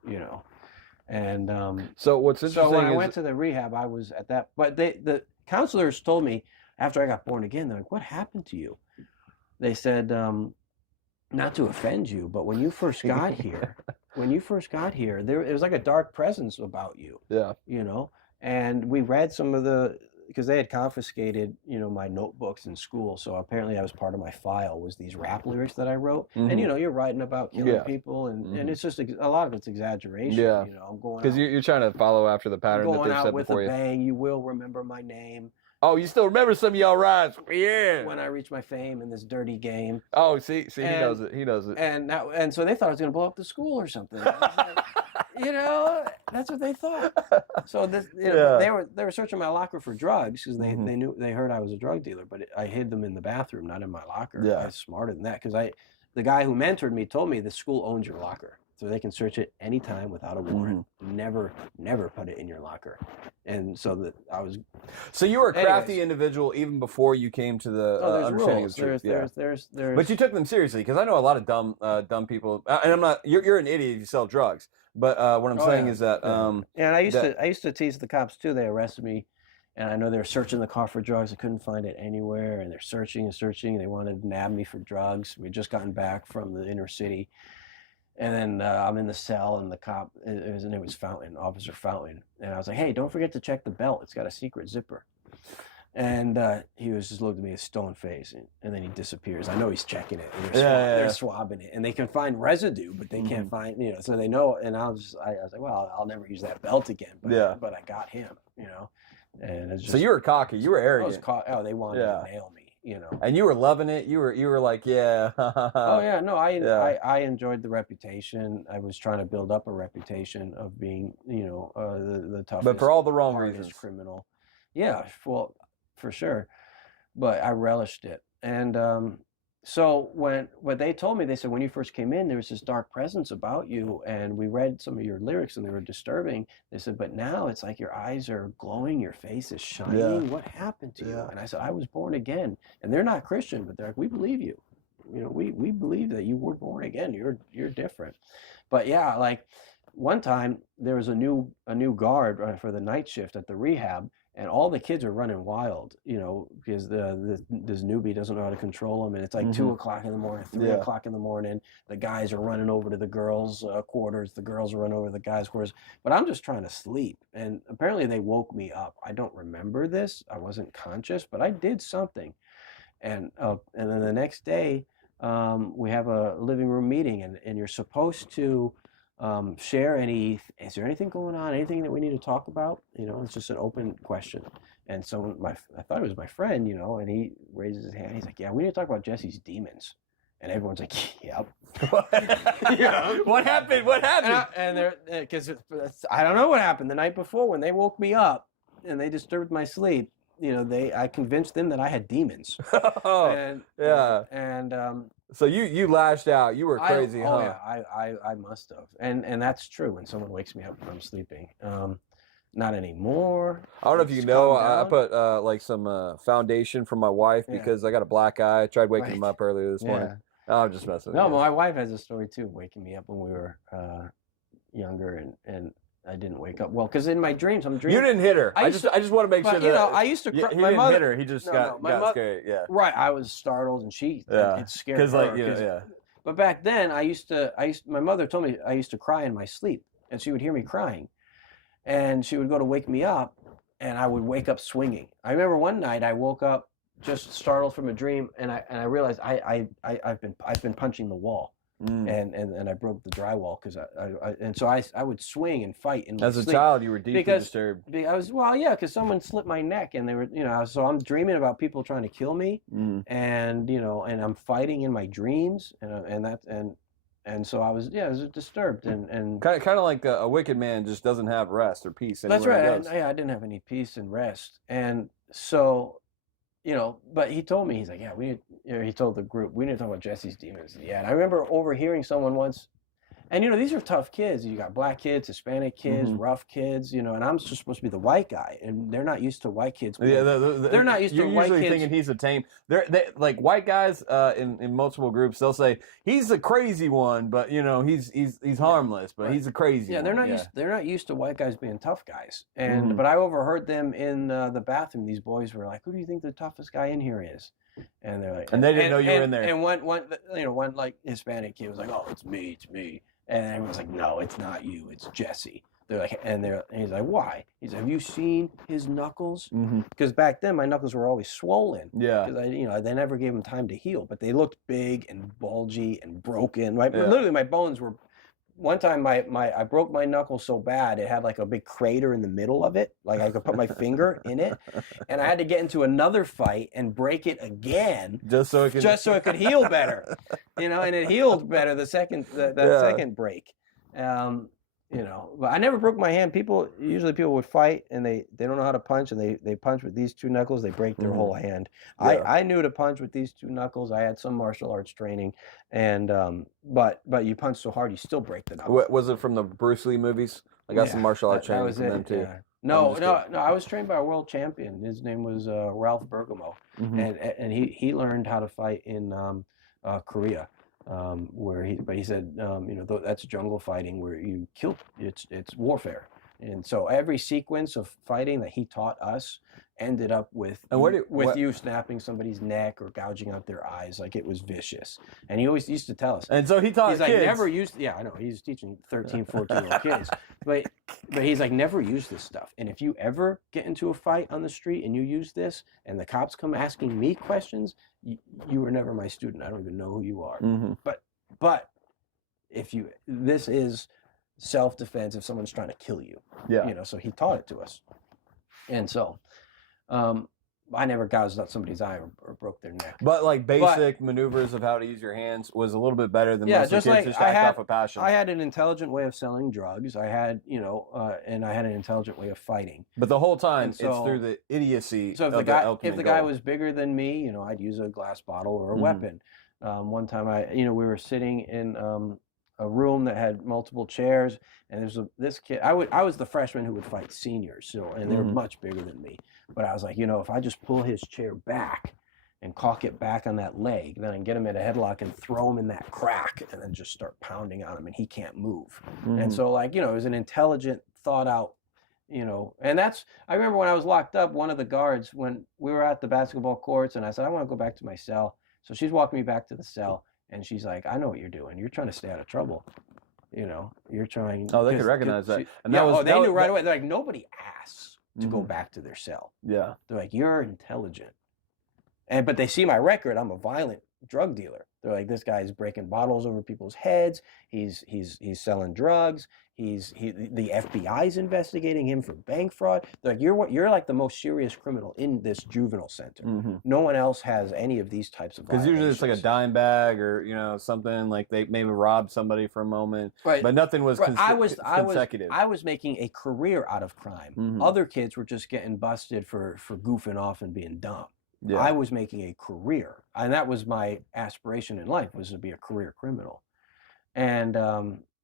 And so what's interesting? So when I went to the rehab, I was at that. But the counselors told me after I got born again, they're like, "What happened to you?" They said, not to offend you, but when you first got here, it was like a dark presence about you. Yeah. And we read some of because they had confiscated, my notebooks in school. So apparently that was part of my file, was these rap lyrics that I wrote. And, you're writing about killing people, and it's just a lot of it's exaggeration. Yeah. I'm going because you're trying to follow after the pattern that they've set before you. Going out with a bang, you will remember my name. Oh, you still remember some of y'all rhymes? Yeah. When I reach my fame in this dirty game. Oh, see, he knows it. He knows it. And so they thought I was going to blow up the school or something. That's what they thought. So they were searching my locker for drugs because they heard I was a drug dealer, but I hid them in the bathroom, not in my locker. Yeah. I was smarter than that because the guy who mentored me told me the school owns your locker, so they can search it anytime without a warrant. Never put it in your locker. And so So you were a crafty individual even before you came to the understanding of truth. There's But you took them seriously, because I know a lot of dumb people, and I'm not. You're an idiot if you sell drugs. But what I'm saying is that and I used to tease the cops too. They arrested me, and I know they were searching the car for drugs. I couldn't find it anywhere, and they're searching and searching. They wanted to nab me for drugs. We had just gotten back from the inner city. And then I'm in the cell, and the cop, his name was Fountain, Officer Fountain. And I was like, hey, don't forget to check the belt. It's got a secret zipper. And he was just looking at me with a stone face, and then he disappears. I know he's checking it, and they're swabbing it. And they can find residue, but they can't find, so they know. And I was like, well, I'll never use that belt again. But I got him, And it's just, so you were cocky. You were arrogant. They wanted to nail me. And you were loving it. You were like, yeah. Oh yeah, no, I enjoyed the reputation. I was trying to build up a reputation of being, the toughest, but for all the wrong reasons, criminal. Yeah, well, for sure. But I relished it. And so what they told me, they said, when you first came in, there was this dark presence about you, and we read some of your lyrics and they were disturbing. They said, but now it's like your eyes are glowing, your face is shining. Yeah. What happened to you? And I said, I was born again. And they're not Christian, but they're like, we believe you. We believe that you were born again. You're different. But yeah, like one time there was a new guard for the night shift at the rehab. And all the kids are running wild, because this newbie doesn't know how to control them. And it's like 2 o'clock in the morning, 3 o'clock in the morning. The guys are running over to the girls' quarters. The girls run over to the guys' quarters. But I'm just trying to sleep. And apparently they woke me up. I don't remember this. I wasn't conscious, but I did something. And then the next day, we have a living room meeting, and you're supposed to share is there anything going on, anything that we need to talk about? It's just an open question. And so I thought it was my friend, and he raises his hand. He's like, yeah, we need to talk about Jesse's demons. And everyone's like, yep. What happened? What happened? And they're, because I don't know what happened the night before when they woke me up and they disturbed my sleep. I convinced them that I had demons. So you lashed out. You were crazy, huh? Yeah, I must have. And that's true when someone wakes me up when I'm sleeping. Not anymore. I don't know if you know, I put like some foundation for my wife because I got a black eye. I tried waking him up earlier this morning. Oh, I'm just messing with you. No, my wife has a story too, waking me up when we were younger and I didn't wake up. Well, because in my dreams, I'm dreaming. You didn't hit her. I just want to make sure that I used to. He my didn't mother hit her. He just got scared. Yeah. Right. I was startled, and it scared her. Because But back then, my mother told me I used to cry in my sleep, and she would hear me crying, and she would go to wake me up, and I would wake up swinging. I remember one night I woke up just startled from a dream, and I realized I've been punching the wall. And I broke the drywall because I would swing and fight in my As a sleep child, you were deeply disturbed. Because someone slipped my neck and they were so I'm dreaming about people trying to kill me and I'm fighting in my dreams and so I was disturbed and kind of like a wicked man just doesn't have rest or peace. That's right. I didn't have any peace and rest, and so. But he told me, he's like, yeah, he told the group, we need to talk about Jesse's demons. Yeah, and I remember overhearing someone once, and these are tough kids. You got black kids, Hispanic kids, rough kids, and I'm just supposed to be the white guy, and they're not used to white kids. They're not used to white kids. You're usually thinking he's a tame. They like white guys in multiple groups. They'll say he's the crazy one, but he's harmless, but he's a crazy. Yeah, one. They're not used to white guys being tough guys. And but I overheard them in the bathroom. These boys were like, "Who do you think the toughest guy in here is?" And they're like, and they didn't know you were in there. And one like Hispanic kid was like, "Oh, it's me." And everyone's like, "No, it's not you. It's Jesse." They're like, and he's like, "Why?" He's like, "Have you seen his knuckles?" Because back then my knuckles were always swollen. Yeah. Because they never gave them time to heal, but they looked big and bulgy and broken. Literally, my bones were. One time, I broke my knuckle so bad it had like a big crater in the middle of it. Like I could put my finger in it, and I had to get into another fight and break it again, just so it could heal better. And it healed better the second second break. But I never broke my hand. Usually people would fight and they don't know how to punch, and they punch with these two knuckles, they break their whole hand. Yeah. I knew to punch with these two knuckles. I had some martial arts training, and but you punch so hard you still break the knuckle. Was it from the Bruce Lee movies? I got some martial arts training from them too. Yeah. No. I was trained by a world champion. His name was Ralph Bergamo, and he learned how to fight in Korea. He said, that's jungle fighting where you kill. It's warfare, and so every sequence of fighting that he taught us ended up with you snapping somebody's neck or gouging out their eyes. Like, it was vicious, and he always used to tell us. And so he taught kids. Like, never used. Yeah, I know he's teaching 13, 14-year-old kids, but he's like, never use this stuff. And if you ever get into a fight on the street and you use this, and the cops come asking me questions, you were never my student. I don't even know who you are. But this is self-defense if someone's trying to kill you. Yeah. So he taught it to us. And so I never gouged out somebody's eye or broke their neck. But like basic maneuvers of how to use your hands was a little bit better than most of the kids just act off of passion. I had an intelligent way of selling drugs. I had, and I had an intelligent way of fighting. But the whole time, it's through the idiocy. So if the guy was bigger than me, I'd use a glass bottle or a weapon. One time we were sitting in a room that had multiple chairs, and there's this kid. I was the freshman who would fight seniors, and they were much bigger than me. But I was like, if I just pull his chair back and cock it back on that leg, then I can get him in a headlock and throw him in that crack, and then just start pounding on him, and he can't move. And so, it was an intelligent, thought out. And I remember when I was locked up, one of the guards, when we were at the basketball courts, and I said, I want to go back to my cell. So she's walking me back to the cell, and she's like, I know what you're doing. You're trying to stay out of trouble. You're trying. Oh, they could recognize that. And they knew right away. They're like, nobody asks to go back to their cell. Yeah. They're like, you're intelligent. But they see my record. I'm a violent drug dealer. They're like, this guy's breaking bottles over people's heads. He's selling drugs. The FBI's investigating him for bank fraud. They're like, you're like the most serious criminal in this juvenile center. No one else has any of these types of violations. Because usually it's like a dime bag or something like they maybe robbed somebody for a moment, right? But nothing was consecutive. I was making a career out of crime. Other kids were just getting busted for goofing off and being dumb. Yeah. I was making a career, and that was my aspiration in life, was to be a career criminal. And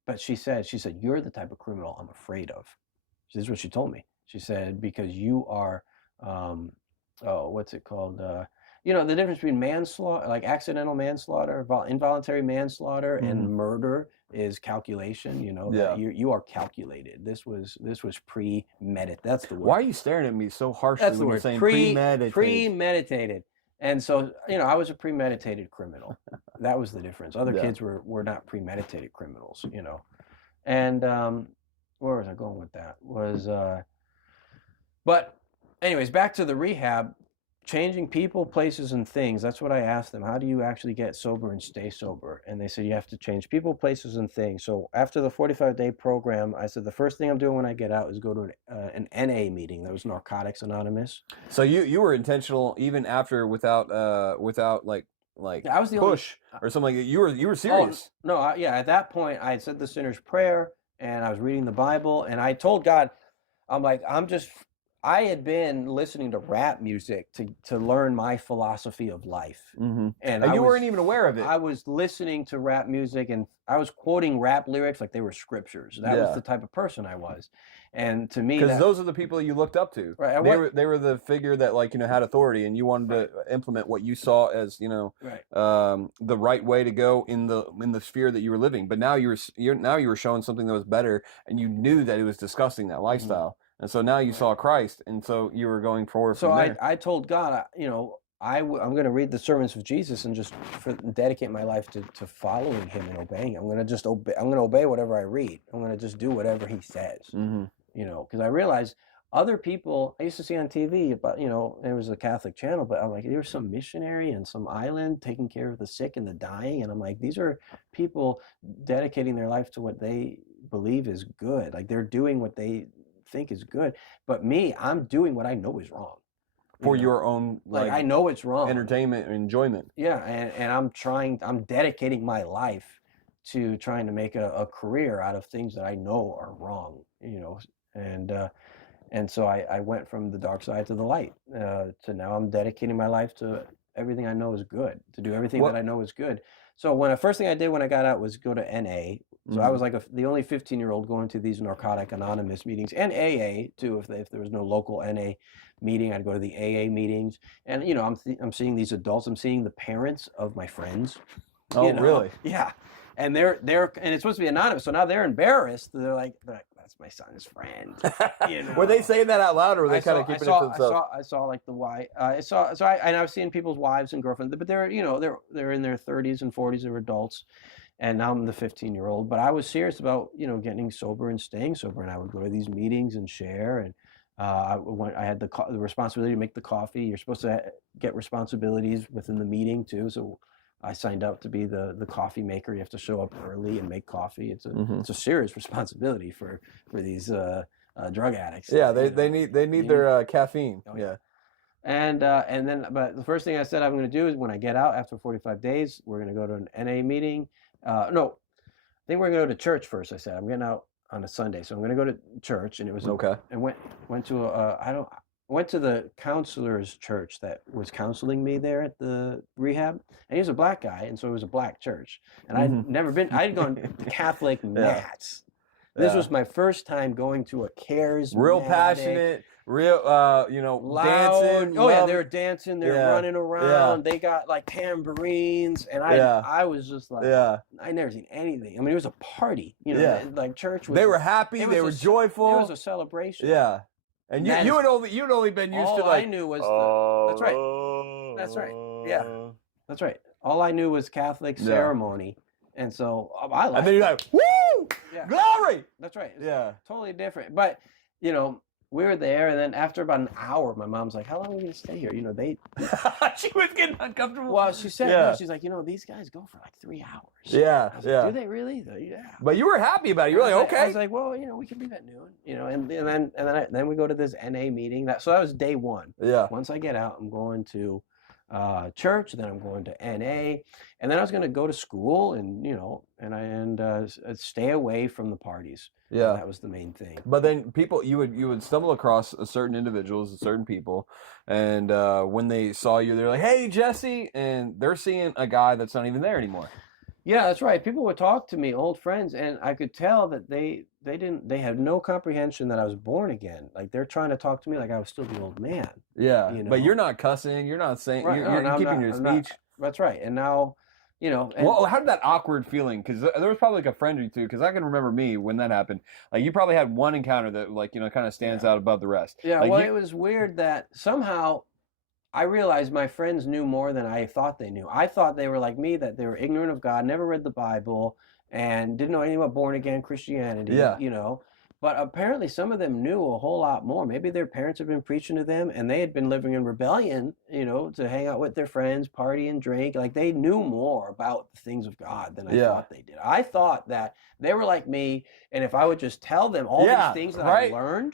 but she said, you're the type of criminal I'm afraid of. This is what she told me. She said, because you are, what's it called? The difference between manslaughter, like accidental manslaughter, involuntary manslaughter, and murder is calculation. That you are calculated. This was premeditated. That's the word. Why are you staring at me so harshly? That's the when word. You're saying premeditated. Premeditated. And so, I was a premeditated criminal. That was the difference. Other kids were not premeditated criminals, And where was I going with that? But anyways, back to the rehab, changing people, places, and things. That's what I asked them. How do you actually get sober and stay sober? And they said, you have to change people, places, and things. So after the 45-day program, I said, the first thing I'm doing when I get out is go to an NA meeting. That was Narcotics Anonymous. So you were intentional even after without like I was the push or something like that. You were serious. Oh, no, at that point I had said the sinner's prayer and I was reading the Bible and I told God, I'm like, I had been listening to rap music to learn my philosophy of life. And you weren't even aware of it. I was listening to rap music and I was quoting rap lyrics like they were scriptures. That was the type of person I was. And to me, because those are the people you looked up to. Right. They were the figure that had authority, and you wanted to implement what you saw as the right way to go in the sphere that you were living. But now you were showing something that was better, and you knew that it was disgusting, that lifestyle. And so now you saw Christ, and so you were going forward from there. I told God, I'm going to read the sermons of Jesus and just dedicate my life to following him and obeying him. I'm going to obey whatever I read. I'm going to just do whatever he says. Because I realized other people I used to see on TV about, there was a Catholic channel, but I'm like, there's some missionary in some island taking care of the sick and the dying. And I'm like, these are people dedicating their life to what they believe is good. Like they're doing what they think is good. But me, I'm doing what I know is wrong. For your own, I know it's wrong. Entertainment and enjoyment. Yeah, and I'm dedicating my life to trying to make a career out of things that I know are wrong, and so I went from the dark side to the light, to now I'm dedicating my life to everything I know is good, to do everything that I know is good. So the first thing I did when I got out was go to NA. So I was like the only 15-year-old going to these Narcotic Anonymous meetings, and AA too. If there was no local NA meeting, I'd go to the AA meetings. And I'm seeing these adults. I'm seeing the parents of my friends. Oh, really? Yeah. And they're and it's supposed to be anonymous. So now they're embarrassed. They're like that's my son's friend. Were they saying that out loud, or were they kind of keeping it to themselves? I saw like the wife. I was seeing people's wives and girlfriends, but they're in their 30s and 40s. They're adults. And now I'm the 15-year-old, but I was serious about, getting sober and staying sober. And I would go to these meetings and share. And I had the responsibility to make the coffee. You're supposed to get responsibilities within the meeting too. So I signed up to be the coffee maker. You have to show up early and make coffee. It's a serious responsibility for these drug addicts. Yeah, they need their caffeine. Oh, yeah. And then, but the first thing I said I'm going to do is when I get out after 45 days, we're going to go to an NA meeting. No, I think we're going to go to church first. I said I'm getting out on a Sunday, so I'm going to go to church. And it was okay. And went to went to the counselor's church that was counseling me there at the rehab, and he was a black guy, and so it was a black church. And I'd gone to Catholic mass. This was my first time going to a charismatic, real passionate, real, loud, dancing. Oh yeah, they were dancing, they were running around. They got like tambourines, and I was just like, I never seen anything. I mean, it was a party, like church. They were happy, they were joyful. It was a celebration. Yeah, and you'd only been used to like. All I knew was that's right. Yeah, that's right. All I knew was Catholic ceremony. And so I like. And then you're like, woo! Yeah. Glory! That's right. It's yeah. Totally different. But, we were there, and then after about an hour, my mom's like, "How long are we gonna stay here?" She was getting uncomfortable. Well, she said, Yeah. no, she's like, these guys go for like 3 hours. Yeah, I was yeah. like, do they really? Yeah. But you were happy about it. You were like, okay. I was like, well, we can leave at noon, and then we go to this NA meeting. So that was day one. Yeah. Once I get out, I'm going to church, then I'm going to NA, and then I was going to go to school and stay away from the parties. Yeah, that was the main thing. But then you would stumble across certain individuals, certain people, and when they saw you, they're like, "Hey, Jesse," and they're seeing a guy that's not even there anymore. Yeah, that's right. People would talk to me, old friends, and I could tell that they had no comprehension that I was born again. Like they're trying to talk to me like I was still the old man. Yeah, But you're not cussing. You're not saying. Right, you're keeping your speech. That's right. And now, And, well, how did that awkward feeling? Because there was probably like a friend or two. Because I can remember me when that happened. Like you probably had one encounter that kind of stands out above the rest. Yeah. Like, well, it was weird that somehow I realized my friends knew more than I thought they knew. I thought they were like me, that they were ignorant of God, never read the Bible, and didn't know anything about born again Christianity. Yeah. But apparently some of them knew a whole lot more. Maybe their parents had been preaching to them and they had been living in rebellion, to hang out with their friends, party and drink. Like they knew more about the things of God than I thought they did. I thought that they were like me, and if I would just tell them all these things that I learned,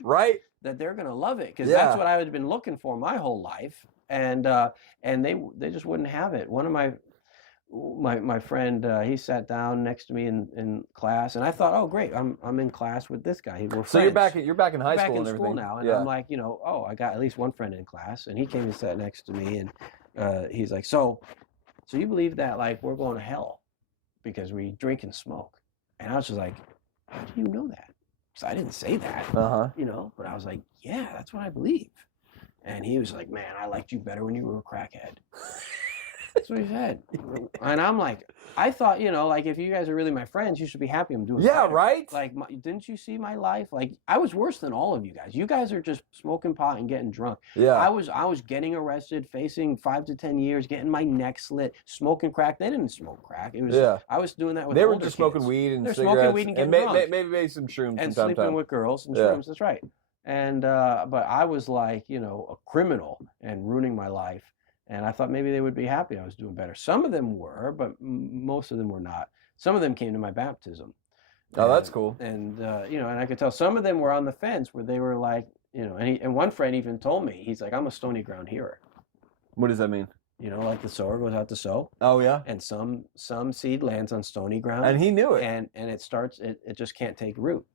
that they're going to love it, because that's what I had been looking for my whole life. And they just wouldn't have it. One of my friend, he sat down next to me in class, and I thought, oh great, I'm in class with this guy. We're friends. So you're back in high school and everything. Now, and I'm like, I got at least one friend in class, and he came and sat next to me, and he's like, so you believe that like we're going to hell because we drink and smoke? And I was just like, how do you know that? Because I didn't say that, but I was like, yeah, that's what I believe. And he was like, man, I liked you better when you were a crackhead. That's what he said. And I'm like, I thought, like if you guys are really my friends, you should be happy I'm doing better. Right? Like, didn't you see my life? Like, I was worse than all of you guys. You guys are just smoking pot and getting drunk. Yeah. I was getting arrested, facing 5 to 10 years, getting my neck slit, smoking crack. They didn't smoke crack. It was I was doing that with They were older just kids. smoking weed and They're cigarettes. Smoking weed and getting drunk. Maybe some shrooms and from time to sleeping time. with girls and shrooms. That's right. And but I was like, a criminal and ruining my life. And I thought maybe they would be happy I was doing better. Some of them were, but most of them were not. Some of them came to my baptism. Oh, that's cool. And and I could tell some of them were on the fence where they were like, and one friend even told me, he's like, I'm a stony ground hearer. What does that mean? Like the sower goes out to sow. Oh yeah. And some seed lands on stony ground. And he knew it. And it just can't take root.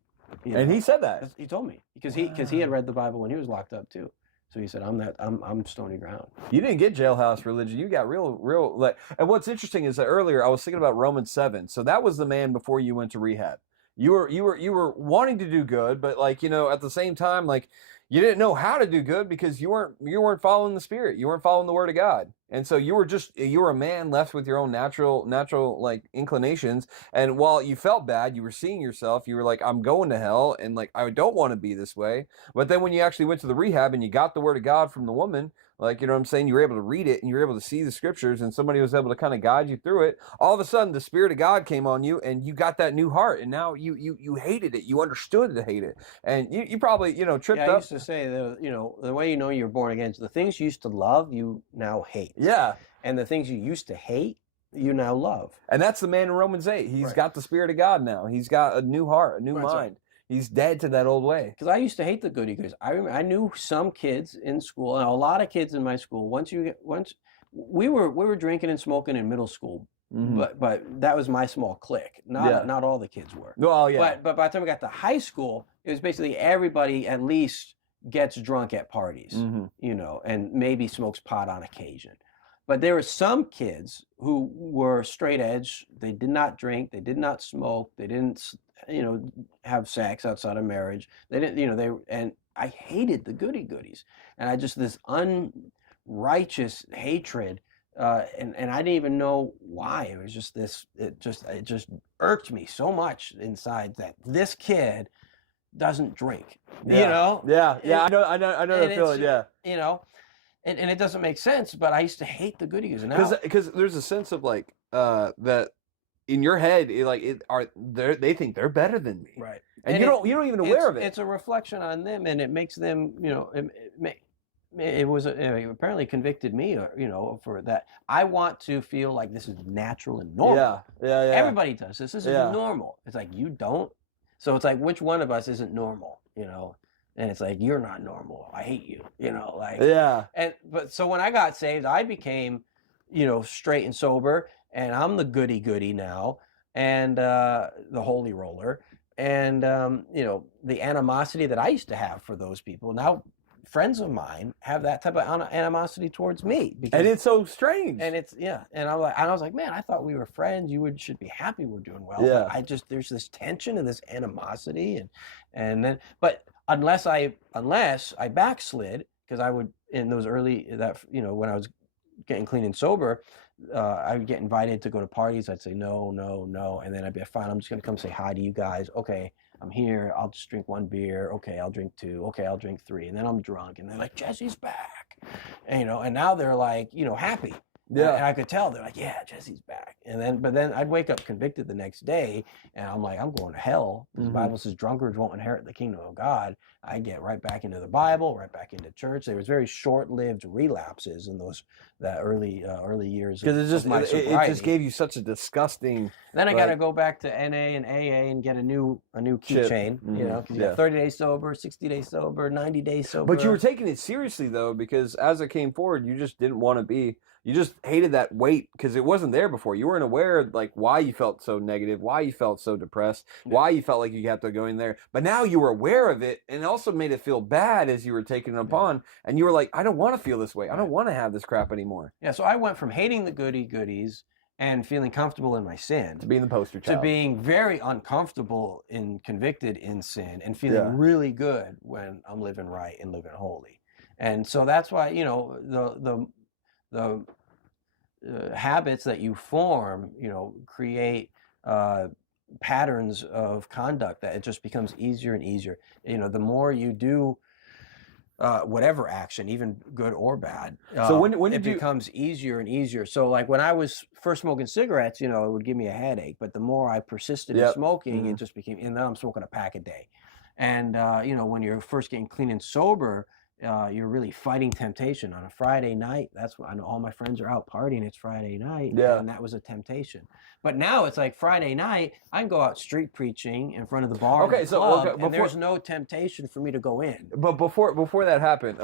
And he said that. He told me because he had read the Bible when he was locked up too. So he said, I'm stony ground. You didn't get jailhouse religion. You got real like. And what's interesting is that earlier I was thinking about Romans 7. So that was the man before you went to rehab. You were wanting to do good, but like at the same time, like you didn't know how to do good because you weren't following the Spirit. You weren't following the Word of God. And so you were a man left with your own natural like inclinations. And while you felt bad, you were seeing yourself. You were like, I'm going to hell, and like I don't want to be this way. But then when you actually went to the rehab and you got the Word of God from the woman, like what I'm saying, you were able to read it and you were able to see the scriptures, and somebody was able to kind of guide you through it. All of a sudden, the Spirit of God came on you, and you got that new heart, and now you hated it. You understood to hate it, and you probably tripped up. I used to say the way you're born again is the things you used to love, you now hate. Yeah. And the things you used to hate, you now love. And that's the man in Romans 8. He's got the Spirit of God now. He's got a new heart, a new mind. Right. He's dead to that old way. Because I used to hate the goody-goodies. I knew some kids in school, and a lot of kids in my school. Once we were drinking and smoking in middle school, but that was my small clique. Not all the kids were. Well, yeah. But by the time we got to high school, it was basically everybody at least gets drunk at parties, and maybe smokes pot on occasion. But there were some kids who were straight edge. They did not drink. They did not smoke. They didn't, have sex outside of marriage. They didn't, and I hated the goody-goodies. And I just, this unrighteous hatred, and I didn't even know why. It was just it just irked me so much inside that this kid doesn't drink, Yeah, I know the feeling, yeah. And it doesn't make sense, but I used to hate the goodies. Because there's a sense of like that in your head, they think they're better than me, right? And you don't even aware of it. It's a reflection on them, and it makes them, it was it apparently convicted me, for that. I want to feel like this is natural and normal. Yeah. Everybody does this. This is normal. It's like you don't. So it's like, which one of us isn't normal? And it's like, you're not normal. I hate you. But so when I got saved, I became, straight and sober, and I'm the goody now, and the holy roller, and the animosity that I used to have for those people now. Friends of mine have that type of animosity towards me, and it's so strange. And it's and I was like, man, I thought we were friends. You should be happy we're doing well. Yeah. But there's this tension and this animosity, and then, but unless I backslid, because I would, in those early, when I was getting clean and sober, I would get invited to go to parties. I'd say no, and then I'd be fine. I'm just gonna come say hi to you guys. Okay. I'm here. I'll just drink 1 beer. Okay, I'll drink 2. Okay, I'll drink 3. And then I'm drunk. And they're like, Jesse's back. And now they're like, happy. Yeah. And I could tell they're like, yeah, Jesse's back. But then I'd wake up convicted the next day, and I'm like, I'm going to hell. The Bible says drunkards won't inherit the kingdom of God. I get right back into the Bible, right back into church. There was very short-lived relapses in that early years. Because it just gave you such a disgusting. Then I got to go back to NA and AA and get a new keychain. Because you got 30 days sober, 60 days sober, 90 days sober. But you were taking it seriously though, because as it came forward, you just didn't want to be. You just hated that weight because it wasn't there before. You weren't aware like why you felt so negative, why you felt so depressed, why you felt like you had to go in there. But now you were aware of it, and it also made it feel bad as you were taking it upon. And you were like, I don't want to feel this way. I don't want to have this crap anymore. Yeah, so I went from hating the goodies and feeling comfortable in my sin to being the poster child, to being very uncomfortable and convicted in sin, and feeling really good when I'm living right and living holy. And so that's why, the habits that you form, create patterns of conduct that it just becomes easier and easier. The more you do whatever action, even good or bad, so when it becomes easier and easier. So like when I was first smoking cigarettes, it would give me a headache, but the more I persisted in smoking, it just became, and then I'm smoking a pack a day. And when you're first getting clean and sober, you're really fighting temptation on a Friday night. That's what I know. All my friends are out partying. It's Friday night, and that was a temptation. But now it's like Friday night, I can go out street preaching in front of the bar, and there's no temptation for me to go in. But before that happened,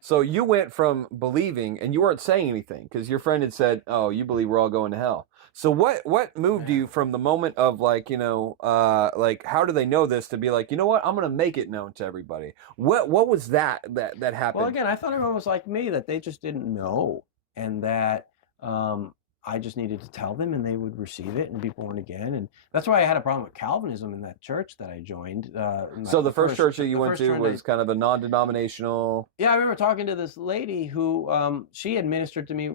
so you went from believing, and you weren't saying anything because your friend had said, "Oh, you believe we're all going to hell." So what moved you from the moment of like, like how do they know this to be like, you know what, I'm going to make it known to everybody? What was that happened? Well, again, I thought everyone was like me, that they just didn't know, and that I just needed to tell them and they would receive it and be born again. And that's why I had a problem with Calvinism in that church that I joined. So the first church that you went to was kind of a non-denominational. Yeah, I remember talking to this lady who she had ministered to me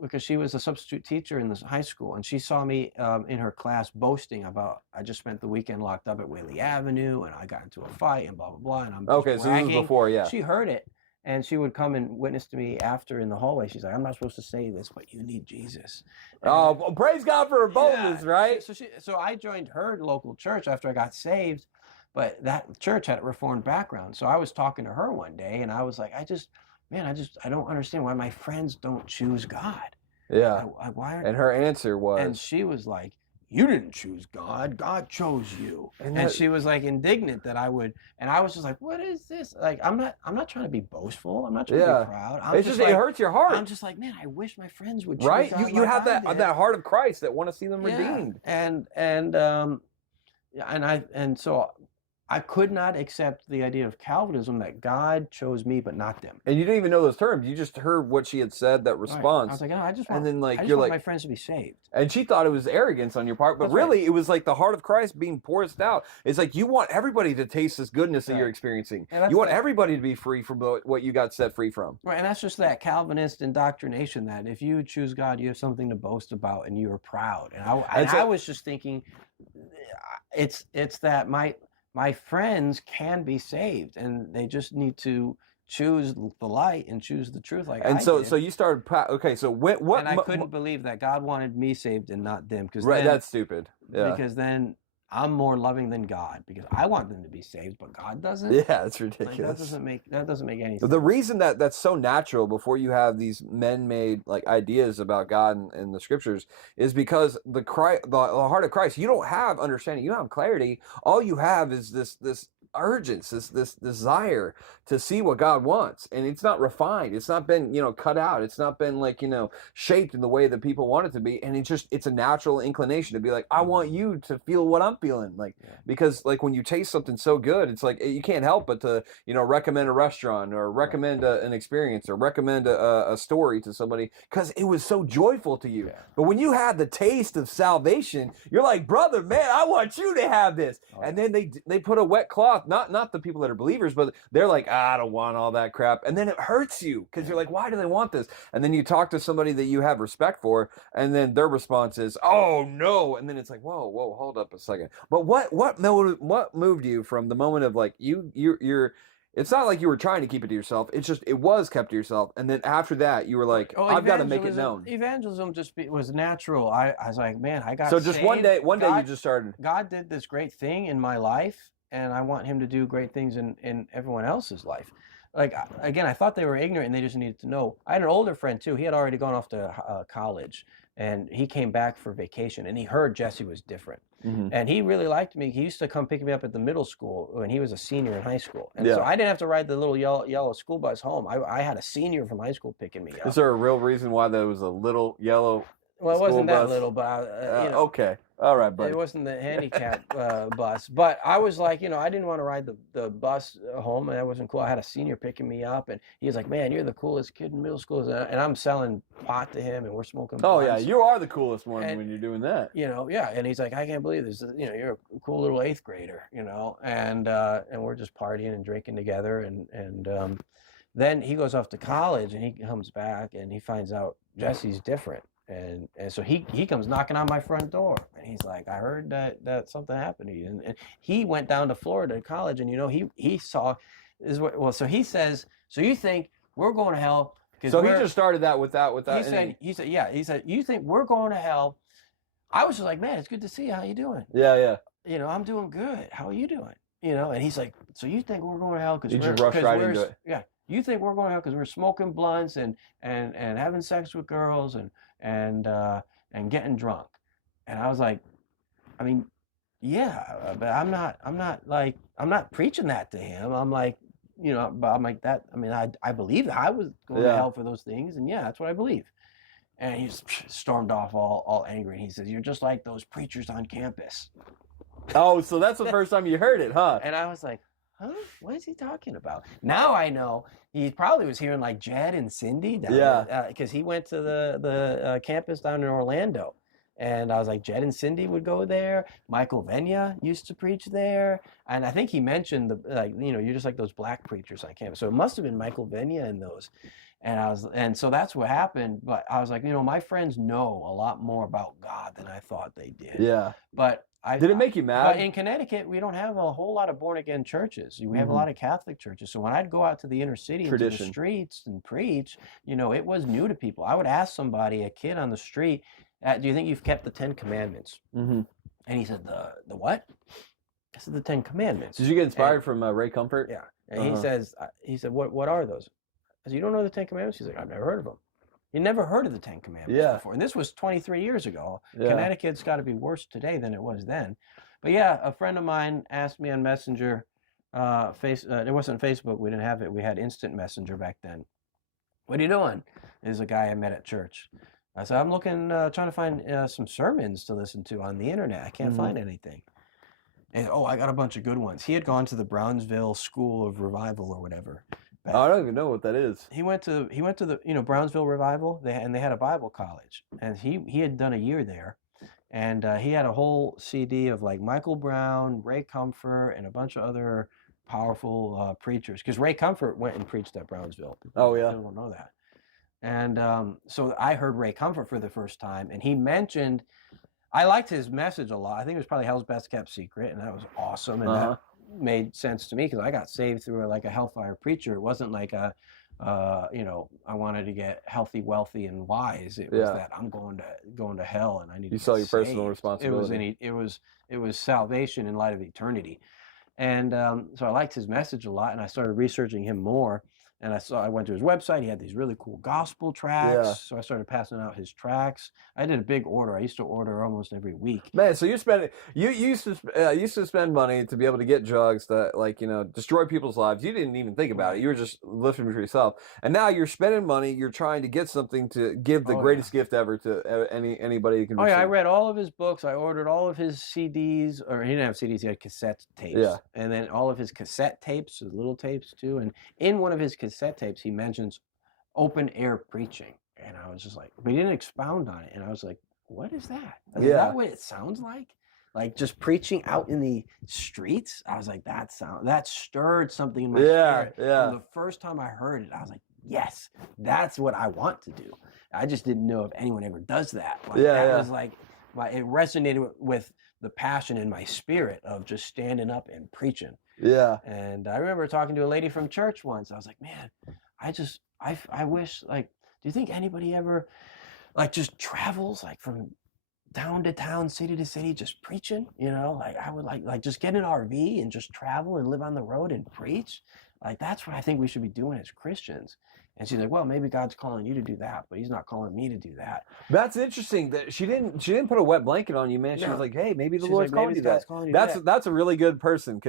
because she was a substitute teacher in this high school, and she saw me in her class boasting about, I just spent the weekend locked up at Whaley Avenue and I got into a fight and blah, blah, blah. And I'm just bragging. So this was before, She heard it, and she would come and witness to me after in the hallway. She's like, I'm not supposed to say this, but you need Jesus. And, well, praise God for her boldness, right? So I joined her local church after I got saved, but that church had a Reformed background. So I was talking to her one day, and I was like, I don't understand why my friends don't choose God. Yeah. And her answer was, and she was like, you didn't choose God. God chose you. And she was like indignant that I would, and I was just like, what is this? Like, I'm not trying to be boastful. I'm not trying to be proud. It's just, it hurts your heart. I'm just like, man, I wish my friends would choose right. God You like have that heart of Christ that want to see them redeemed. So I could not accept the idea of Calvinism that God chose me but not them. And you didn't even know those terms. You just heard what she had said, that response. Right. I was like, oh, I just want my friends to be saved. And she thought it was arrogance on your part, but really it was like the heart of Christ being poured out. It's like you want everybody to taste this goodness that you're experiencing. You want everybody to be free from what you got set free from. Right, and that's just that Calvinist indoctrination that if you choose God, you have something to boast about and you are proud. And I was just thinking, it's that my friends can be saved, and they just need to choose the light and choose the truth like And I so did. you started. Okay, so what? And I couldn't believe that God wanted me saved and not them, because Right, then, that's stupid. Yeah. because then I'm more loving than God, because I want them to be saved, but God doesn't. Yeah, it's Like, ridiculous. that doesn't make any sense. The reason that's so natural before you have these men-made like ideas about God in the scriptures is because the heart of Christ, you don't have understanding, you don't have clarity. All you have is this urgence, this desire to see what God wants, and it's not refined. It's not been cut out. It's not been like shaped in the way that people want it to be, and it's a natural inclination to be like, I want you to feel what I'm feeling, like because like when you taste something so good, it's like you can't help but to recommend a restaurant or recommend an experience or recommend a story to somebody because it was so joyful to you. But when you had the taste of salvation, you're like, brother, man, I want you to have this. And then they put a wet cloth, not the people that are believers, but they're like, I don't want all that crap. And then it hurts you because you're like, why do they want this? And then you talk to somebody that you have respect for, and then their response is, oh no. And then it's like, whoa, hold up a second. But what moved you from the moment of like you're it's not like you were trying to keep it to yourself. It's just it was kept to yourself, and then after that, you were like, "I've got to make it known." Evangelism was natural. I was like, man, I got so just saved. one day you just started. God did this great thing in my life, and I want Him to do great things in everyone else's life. Like again, I thought they were ignorant, and they just needed to know. I had an older friend too. He had already gone off to college, and he came back for vacation, and he heard Jesse was different. Mm-hmm. And he really liked me. He used to come pick me up at the middle school when he was a senior in high school. And so I didn't have to ride the little yellow school bus home. I had a senior from high school picking me up. Is there a real reason why there was a little yellow Well, it wasn't bus? That little, but okay. All right, buddy. It wasn't the handicap bus, but I was like, I didn't want to ride the bus home, and that wasn't cool. I had a senior picking me up, and he was like, "Man, you're the coolest kid in middle school," and I'm selling pot to him, and we're smoking. Oh yeah, you are the coolest one when you're doing that. And he's like, "I can't believe this. You're a cool little 8th grader, and we're just partying and drinking together, and then he goes off to college, and he comes back, and he finds out Jesse's different. And so he comes knocking on my front door, and he's like, I heard that something happened to you. And he went down to Florida to college, and he saw so he says, so you think we're going to hell? So he just started that without. He said you think we're going to hell? I was just like, man, it's good to see you. How you doing? Yeah. I'm doing good. How are you doing? And he's like, so you think we're going to hell because you just rushed right into it? Yeah. You think we're going to hell because we're smoking blunts and having sex with girls and getting drunk? And I was like, I mean, yeah, but I'm not preaching that to him. I'm like, but I'm like that. I mean, I believe that I was going to hell for those things, and yeah, that's what I believe. And he just stormed off all angry, and he says, "You're just like those preachers on campus." Oh, so that's the first time you heard it, huh? And I was like, huh? What is he talking about? Now I know he probably was hearing like Jed and Cindy down because he went to the campus down in Orlando. And I was like, Jed and Cindy would go there. Michael Venya used to preach there. And I think he mentioned you're just like those black preachers on campus. So it must have been Michael Venya and those. And so that's what happened. But I was like, my friends know a lot more about God than I thought they did. Yeah. But did it make you mad? But in Connecticut, we don't have a whole lot of born-again churches. We have a lot of Catholic churches. So when I'd go out to the inner city and to the streets and preach, it was new to people. I would ask somebody, a kid on the street, do you think you've kept the 10 Commandments? Mm-hmm. And he said, the what? I said, the 10 Commandments. Did you get inspired from Ray Comfort? Yeah. And he said, what are those? I said, you don't know the 10 Commandments? He's like, I've never heard of them. He never heard of the 10 Commandments before. And this was 23 years ago. Yeah. Connecticut's got to be worse today than it was then. But yeah, a friend of mine asked me on Messenger, it wasn't Facebook, we didn't have it. We had instant messenger back then. What are you doing? There's a guy I met at church. I said, I'm looking, trying to find some sermons to listen to on the internet. I can't find anything. And I got a bunch of good ones. He had gone to the Brownsville School of Revival or whatever. I don't even know what that is. He went to the Brownsville Revival. They had a Bible college, and he had done a year there, and he had a whole CD of like Michael Brown, Ray Comfort, and a bunch of other powerful preachers. Because Ray Comfort went and preached at Brownsville. Oh yeah, I don't know that. And so I heard Ray Comfort for the first time, and he mentioned. I liked his message a lot. I think it was probably Hell's Best Kept Secret, and that was awesome. And made sense to me because I got saved through like a hellfire preacher. It wasn't like a, I wanted to get healthy, wealthy, and wise. It was that I'm going to hell and I need to get saw your saved. personal responsibility. It was salvation in light of eternity. And so I liked his message a lot, and I started researching him more. And I went to his website. He had these really cool gospel tracks. So I started passing out his tracks. I did a big order. I used to order almost every week. Man, so you used to spend money to be able to get drugs that, like, destroy people's lives. You didn't even think about it. You were just lifting for yourself. And now you're spending money. You're trying to get something to give the greatest gift ever to anybody who can. Oh yeah, I read all of his books. I ordered all of his CDs, or he didn't have CDs. He had cassette tapes. Yeah. And then all of his cassette tapes, his little tapes too. And in one of his cassette tapes, he mentions open air preaching. And I was just like, but he didn't expound on it. And I was like, what is that? Is that what it sounds like? Like just preaching out in the streets? I was like, that stirred something in my spirit. From the first time I heard it, I was like, yes, that's what I want to do. I just didn't know if anyone ever does that. Like, was like, it resonated with the passion in my spirit of just standing up and preaching. Yeah. And I remember talking to a lady from church once. I was like, man, I wish, like, do you think anybody ever, like, just travels, like, from town to town, city to city, just preaching? Like, I would like just get an RV and just travel and live on the road and preach. Like, that's what I think we should be doing as Christians. And she's like, well, maybe God's calling you to do that, but he's not calling me to do that. That's interesting that she didn't put a wet blanket on you, man. She was like, hey, maybe the Lord's calling you that. That's a really good person.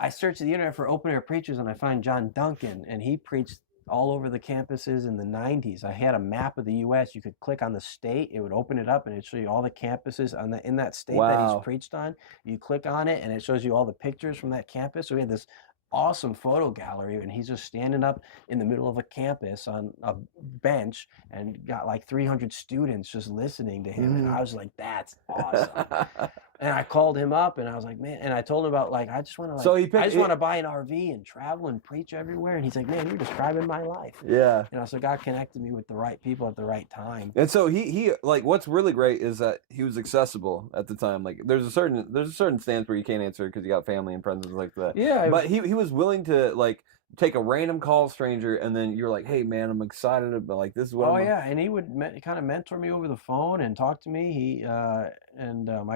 I searched the internet for open air preachers and I find John Duncan, and he preached all over the campuses in the 90s. I had a map of the U.S. You could click on the state. It would open it up and it'd show you all the campuses in that state that he's preached on. You click on it and it shows you all the pictures from that campus. So we had this awesome photo gallery, and he's just standing up in the middle of a campus on a bench and got like 300 students just listening to him. And I was like, that's awesome. And I called him up and I was like, man, and I told him about, like, I just want to want to buy an RV and travel and preach everywhere. And he's like, man, you're describing my life. Yeah. So God connected me with the right people at the right time. And so he like, what's really great is that he was accessible at the time. Like, there's a certain stance where you can't answer because you got family and friends and like that. Yeah. But he was willing to, like, take a random call stranger, and then you're like, hey man, I'm excited about, like, this is what and he would kind of mentor me over the phone and talk to me. I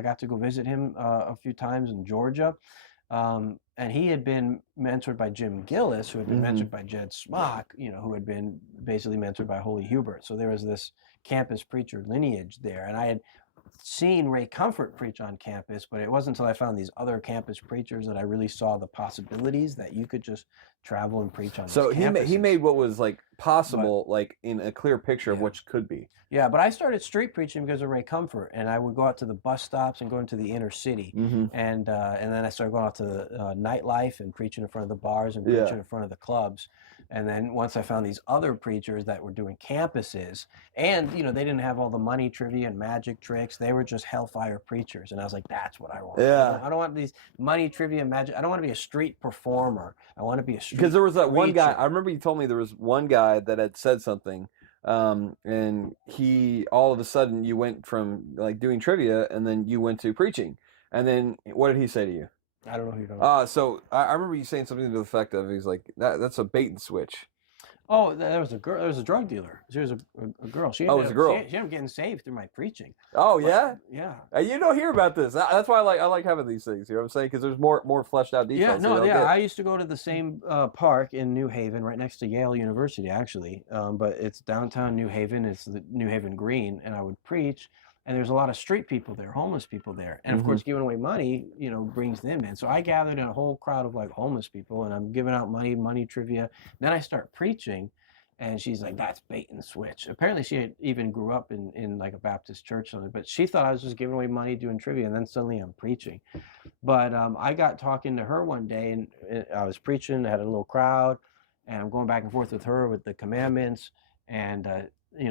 got to go visit him a few times in Georgia, and he had been mentored by Jim Gillis, who had been mentored by Jed Smock, who had been basically mentored by Holy Hubert. So there was this campus preacher lineage there, and I had seen Ray Comfort preach on campus, but it wasn't until I found these other campus preachers that I really saw the possibilities that you could just travel and preach on. So he made what was, like, possible, like, in a clear picture of what could be. Yeah, but I started street preaching because of Ray Comfort, and I would go out to the bus stops and go into the inner city, and then I started going out to the nightlife and preaching in front of the bars and preaching in front of the clubs. And then once I found these other preachers that were doing campuses, and they didn't have all the money trivia and magic tricks, they were just hellfire preachers, and I was like, that's what I want. Yeah. I don't want these money trivia and magic. I don't want to be a street performer. I want to be a street Because there was that preacher. one guy. I remember you told me there was one guy that had said something, and he, all of a sudden, you went from, like, doing trivia, and then you went to preaching, and then what did he say to you? I don't know who you're talking about. So I remember you saying something to the effect of, he's like, that's a bait and switch. Oh, there was a girl. There was a drug dealer. She was a girl. It was a girl. She ended up getting saved through my preaching. Oh, yeah? Yeah. You don't hear about this. That's why I like having these things. You know what I'm saying? Because there's more fleshed out details. I used to go to the same park in New Haven, right next to Yale University, actually. But it's downtown New Haven. It's the New Haven Green, and I would preach. And there's a lot of street people there, homeless people there. And of course, giving away money, brings them in. So I gathered in a whole crowd of, like, homeless people, and I'm giving out money trivia. Then I start preaching, and she's like, that's bait and switch. Apparently she had even grew up in like a Baptist church, but she thought I was just giving away money doing trivia, and then suddenly I'm preaching. But I got talking to her one day, and I was preaching, I had a little crowd, and I'm going back and forth with her with the commandments, and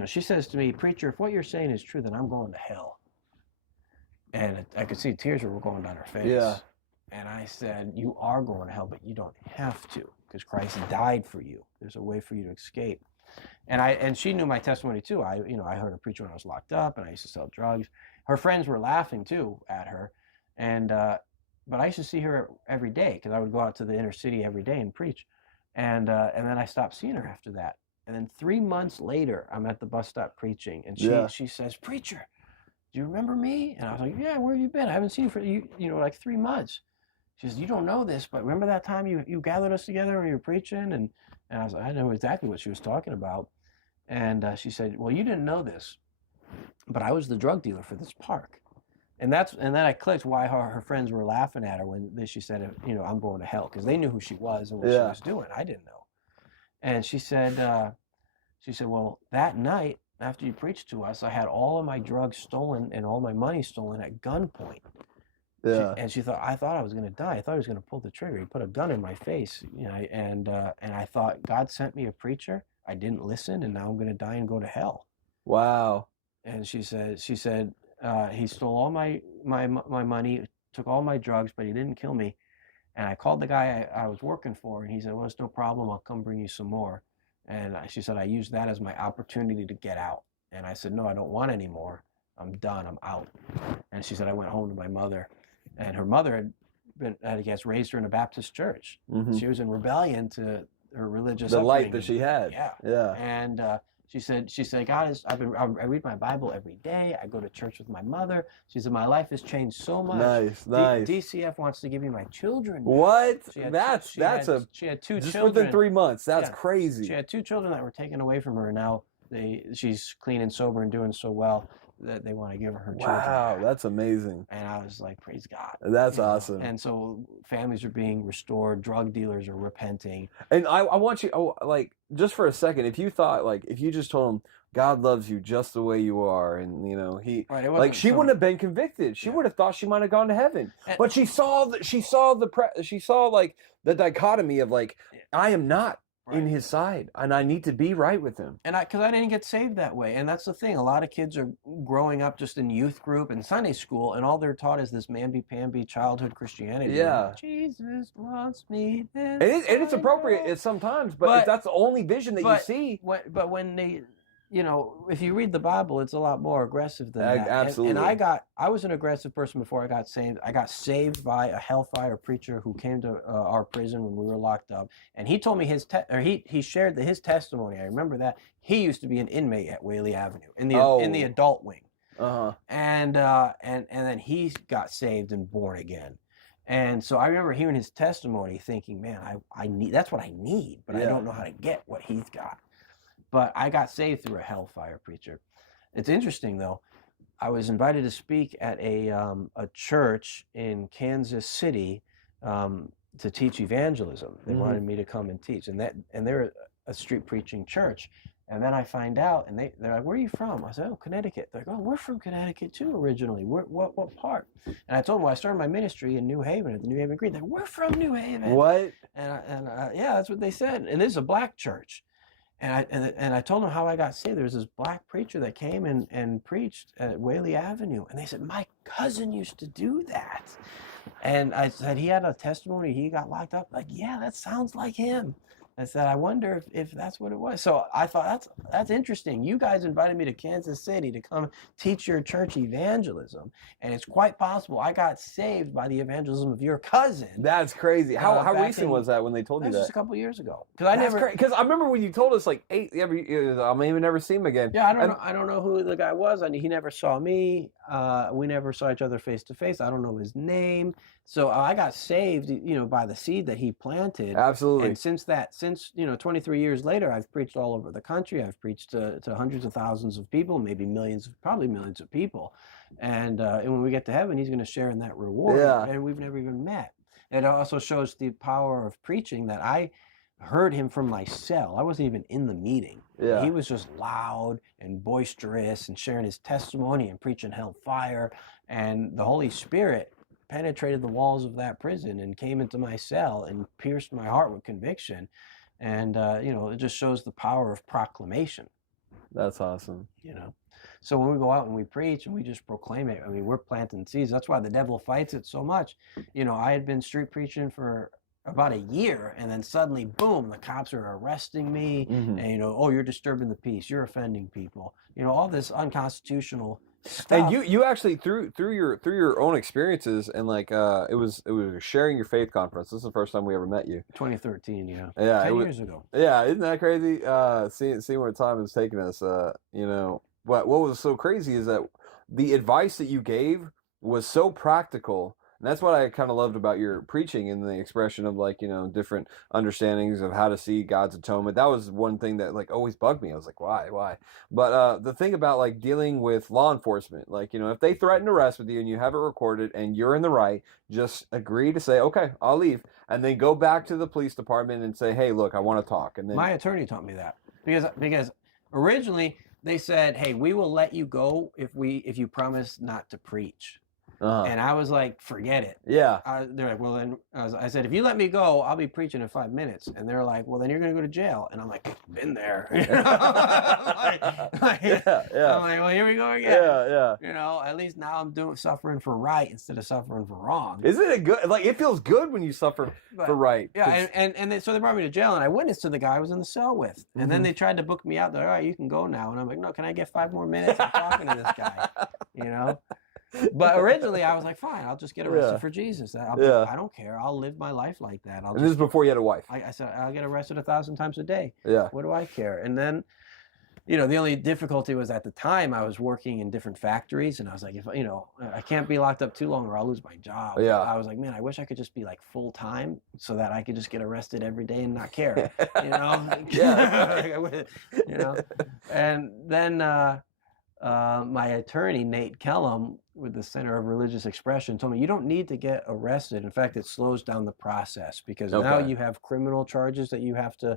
she says to me, preacher, if what you're saying is true, then I'm going to hell. And I could see tears were going down her face. Yeah. And I said, you are going to hell, but you don't have to, because Christ died for you. There's a way for you to escape. And she knew my testimony too. I heard her preach when I was locked up, and I used to sell drugs. Her friends were laughing too at her. And but I used to see her every day because I would go out to the inner city every day and preach. And then I stopped seeing her after that. And then 3 months later, I'm at the bus stop preaching, and she says, "Preacher, do you remember me?" And I was like, "Yeah, where have you been? I haven't seen you for like 3 months." She says, "You don't know this, but remember that time you gathered us together when you were preaching?" And I was like, I know exactly what she was talking about. And she said, "Well, you didn't know this, but I was the drug dealer for this park." And then I clicked why her friends were laughing at her when she said, "I'm going to hell," because they knew who she was and what she was doing. I didn't know. And she said, "Well, that night after you preached to us, I had all of my drugs stolen and all my money stolen at gunpoint." Yeah. And she thought, "I thought I was going to die. I thought he was going to pull the trigger. He put a gun in my face, and I thought God sent me a preacher. I didn't listen, and now I'm going to die and go to hell." Wow. And she said, "He stole all my money, took all my drugs, but he didn't kill me." And I called the guy I was working for, and he said, "Well, it's no problem. I'll come bring you some more." And she said, "I used that as my opportunity to get out." And I said, "No, I don't want any more. I'm done. I'm out." And she said, "I went home to my mother." And her mother had been, I guess, raised her in a Baptist church. Mm-hmm. She was in rebellion to her religious the light upbringing. that she had. Yeah. And she said, "God is, I read my Bible every day. I go to church with my mother." She said, "My life has changed so much. Nice. DCF wants to give me my children." What? She had two just children within 3 months. That's crazy. She had 2 children that were taken away from her. Now she's clean and sober and doing so well that they want to give her children. Wow, that's amazing. And I was like, praise God. That's awesome. And so families are being restored. Drug dealers are repenting. And I want you, just for a second, if you thought, if you just told them, God loves you just the way you are, and she wouldn't have been convicted. She would have thought she might have gone to heaven. But she saw the dichotomy of I am not in his side, and I need to be right with him. And because I didn't get saved that way, and that's the thing. A lot of kids are growing up just in youth group and Sunday school, and all they're taught is this mamby-pamby childhood Christianity. Yeah, Jesus loves me. And it's appropriate sometimes, but if that's the only vision that you see. But when they, if you read the Bible, it's a lot more aggressive than that. Absolutely. And I was an aggressive person before I got saved. I got saved by a hellfire preacher who came to our prison when we were locked up, and he told me he shared his testimony. I remember that he used to be an inmate at Whaley Avenue in the adult wing. And then he got saved and born again. And so I remember hearing his testimony, thinking, man, that's what I need, but I don't know how to get what he's got. But I got saved through a hellfire preacher. It's interesting, though. I was invited to speak at a church in Kansas City to teach evangelism. They wanted me to come and teach, and they're a street preaching church. And then I find out, and they're like, "Where are you from?" I said, "Oh, Connecticut." They're like, "Oh, we're from Connecticut too originally. What part?" And I told them, I started my ministry in New Haven at the New Haven Green. They're like, "We're from New Haven." What? And yeah, that's what they said. And this is a black church. And I told them how I got saved. There was this black preacher that came and preached at Whaley Avenue. And they said, "My cousin used to do that." And I said, "He had a testimony. He got locked up." Like, "Yeah, that sounds like him." I said, "I wonder if that's what it was." So I thought, that's interesting. You guys invited me to Kansas City to come teach your church evangelism. And it's quite possible I got saved by the evangelism of your cousin. That's crazy. How recent was that when they told you that? Just a couple of years ago. Because I remember when you told us I may even never see him again. Yeah, I don't know who the guy was. He never saw me. We never saw each other face to face. I don't know his name. So I got saved, by the seed that he planted. Absolutely. And since 23 years later, I've preached all over the country. I've preached to hundreds of thousands of people, maybe probably millions of people. And when we get to heaven, he's going to share in that reward. Yeah. And we've never even met. It also shows the power of preaching that I heard him from my cell. I wasn't even in the meeting. Yeah. He was just loud and boisterous and sharing his testimony and preaching hellfire. And the Holy Spirit penetrated the walls of that prison and came into my cell and pierced my heart with conviction. And, it just shows the power of proclamation. That's awesome. So when we go out and we preach and we just proclaim it, we're planting seeds. That's why the devil fights it so much. I had been street preaching for about a year, and then suddenly, boom, the cops are arresting me, and, "Oh, you're disturbing the peace. You're offending people." All this unconstitutional And you actually through your own experiences and like it was sharing your faith conference. This is the first time we ever met you. 2013, yeah. Yeah, 10 years ago. Yeah, isn't that crazy? Seeing where time has taken us. You know, what was so crazy is that the advice that you gave was so practical. And that's what I kind of loved about your preaching and the expression of like, you know, different understandings of how to see God's atonement. That was one thing that like always bugged me. I was like, why? But the thing about like dealing with law enforcement, like, you know, if they threaten arrest with you and you have it recorded and you're in the right, just agree to say, okay, I'll leave. And then go back to the police department and say, hey, look, I want to talk. And then my attorney taught me that because originally they said, hey, we will let you go if you promise not to preach. And I was like, forget it. Yeah. They're like, well, then I said, if you let me go, I'll be preaching in 5 minutes. And they're like, well, then you're going to go to jail. And I'm like, been there. You know? I'm like, well, here we go again. Yeah. You know, at least now I'm suffering for right instead of suffering for wrong. Isn't it good? Like, it feels good when you suffer for right. Yeah. So they brought me to jail and I witnessed to the guy I was in the cell with. And then they tried to book me out. They're all right, you can go now. And I'm like, no, can I get 5 more minutes? I'm talking to this guy, you know? But originally I was like, fine, I'll just get arrested for Jesus. I don't care. I'll live my life like that. And this is before you had a wife. I said, I'll get arrested 1,000 times a day. Yeah. What do I care? And then, you know, the only difficulty was at the time I was working in different factories and I was like, if you know, I can't be locked up too long or I'll lose my job. Yeah. I was like, man, I wish I could just be like full time so that I could just get arrested every day and not care. You know? Yeah. You know? And then my attorney, Nate Kellum, with the Center of Religious Expression, told me you don't need to get arrested. In fact, it slows down the process because now you have criminal charges that you have to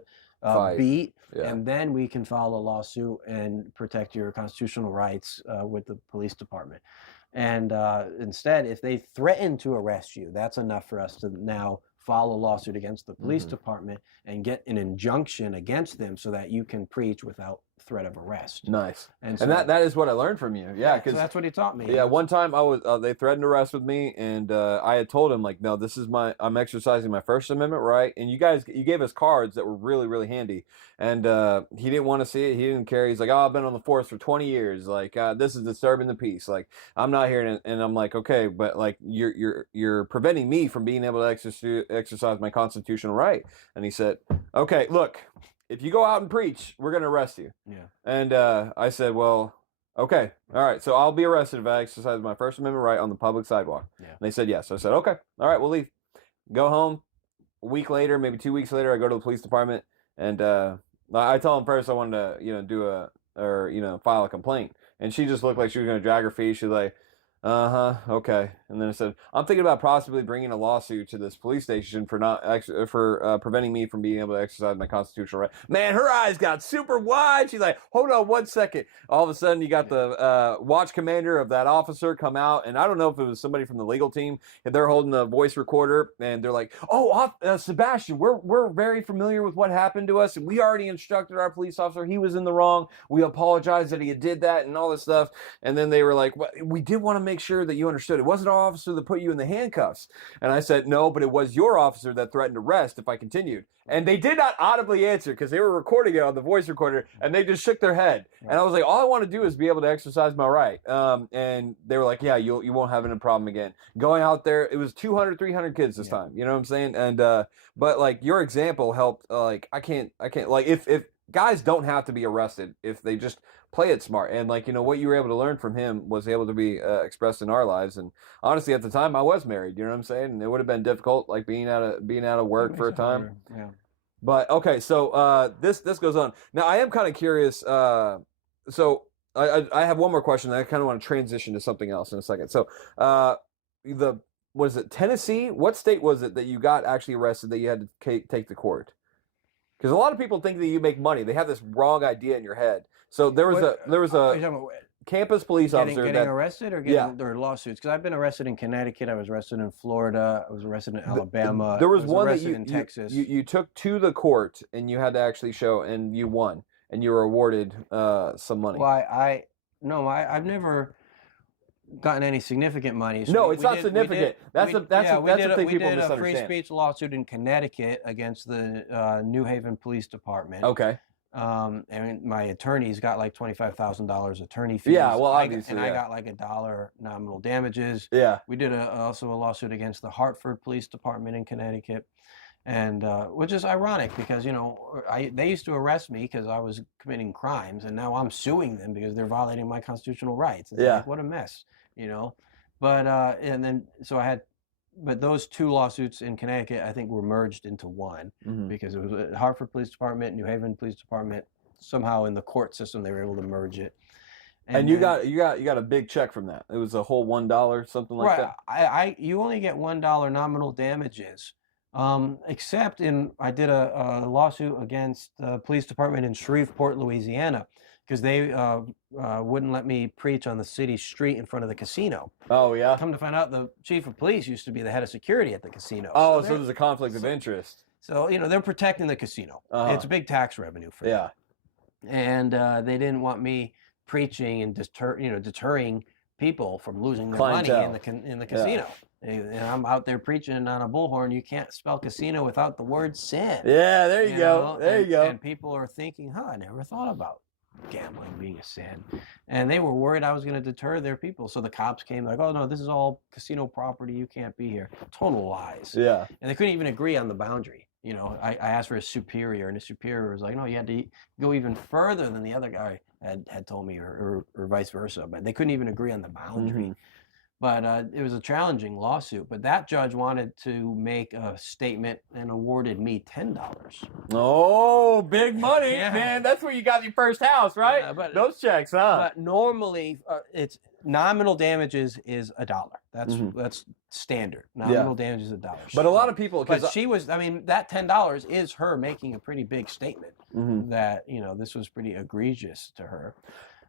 beat, and then we can file a lawsuit and protect your constitutional rights with the police department. And instead, if they threaten to arrest you, that's enough for us to now file a lawsuit against the police department and get an injunction against them so that you can preach without threat of arrest. Nice. And so, that is what I learned from you. Yeah, because so that's what he taught me. Yeah, one time I was they threatened arrest with me, and I had told him like, no, this is I'm exercising my First Amendment right, and you gave us cards that were really really handy, and he didn't want to see it. He didn't care. He's like, oh, I've been on the force for 20 years. Like this is disturbing the peace. Like I'm not here, and I'm like, okay, but like you're preventing me from being able to exercise my constitutional right. And he said, okay, look, if you go out and preach, we're going to arrest you. Yeah. And I said, well, okay, all right. So I'll be arrested if I exercise my First Amendment right on the public sidewalk. Yeah. And they said yes. So I said, okay, all right, we'll leave. Go home. A week later, maybe 2 weeks later, I go to the police department, and I tell them first I wanted to, file a complaint. And she just looked like she was going to drag her feet. She's like, okay. And then I said, I'm thinking about possibly bringing a lawsuit to this police station for preventing me from being able to exercise my constitutional right. Man, her eyes got super wide. She's like, hold on 1 second. All of a sudden, you got the watch commander of that officer come out, and I don't know if it was somebody from the legal team, and they're holding the voice recorder, and they're like, oh, Sebastian, we're very familiar with what happened to us, and we already instructed our police officer. He was in the wrong. We apologize that he did that and all this stuff. And then they were like, well, we did want to make sure that you understood it wasn't our officer that put you in the handcuffs. And I said, no, but it was your officer that threatened arrest if I continued. And they did not audibly answer because they were recording it on the voice recorder, and they just shook their head. And I was like, all I want to do is be able to exercise my right. And they were like, yeah, you won't have any problem again. Going out there, it was 200, 300 kids this time. You know what I'm saying? And but like your example helped. Like I can't like if guys don't have to be arrested if they just play it smart. And like, you know, what you were able to learn from him was able to be expressed in our lives. And honestly, at the time I was married, you know what I'm saying? And it would have been difficult, like being out of work for a time. Yeah. But okay, so this goes on. Now I am kind of curious. So I have one more question. I kind of want to transition to something else in a second. So was it Tennessee? What state was it that you got actually arrested that you had to take to court? Because a lot of people think that you make money. They have this wrong idea in your head. So there was a campus police officer getting arrested or or lawsuits. Because I've been arrested in Connecticut. I was arrested in Florida. I was arrested in Alabama. There was one that in Texas. You took to the court and you had to actually show, and you won, and you were awarded some money. Well, I've never gotten any significant money. So no, it's not significant. That's the thing people misunderstand. We did a free speech lawsuit in Connecticut against the New Haven Police Department. Okay. And my attorney's got like $25,000 attorney fees. Yeah, well, obviously, I got like $1 nominal damages. Yeah. We did also a lawsuit against the Hartford Police Department in Connecticut, and which is ironic because they used to arrest me because I was committing crimes, and now I'm suing them because they're violating my constitutional rights. It's like, what a mess, But and then so I had. But those two lawsuits in Connecticut, I think, were merged into one because it was Hartford Police Department, New Haven Police Department. Somehow in the court system, they were able to merge it. And you got a big check from that. It was a whole $1, something like that. You only get $1 nominal damages, except I did a lawsuit against the police department in Shreveport, Louisiana, because they wouldn't let me preach on the city street in front of the casino. Oh, yeah? Come to find out, the chief of police used to be the head of security at the casino. Oh, so there's a conflict of interest. So, they're protecting the casino. It's a big tax revenue for them. And they didn't want me preaching and deterring people from losing their money in the casino. And I'm out there preaching on a bullhorn. You can't spell casino without the word sin. Yeah, there you go. There you go. And people are thinking, I never thought about gambling being a sin, and they were worried I was going to deter their people. So the cops came like, oh no, this is all casino property, you can't be here. Total lies. Yeah. And they couldn't even agree on the boundary. I asked for a superior, and the superior was like, no, you had to go even further than the other guy had told me, or vice versa. But they couldn't even agree on the boundary. But it was a challenging lawsuit. But that judge wanted to make a statement and awarded me $10. Oh, big money, man! That's where you got your first house, right? But those checks, huh? But normally, it's nominal damages is $1. That's standard. Nominal damages is $1. But a lot of people, but she was, that $10 is her making a pretty big statement that this was pretty egregious to her.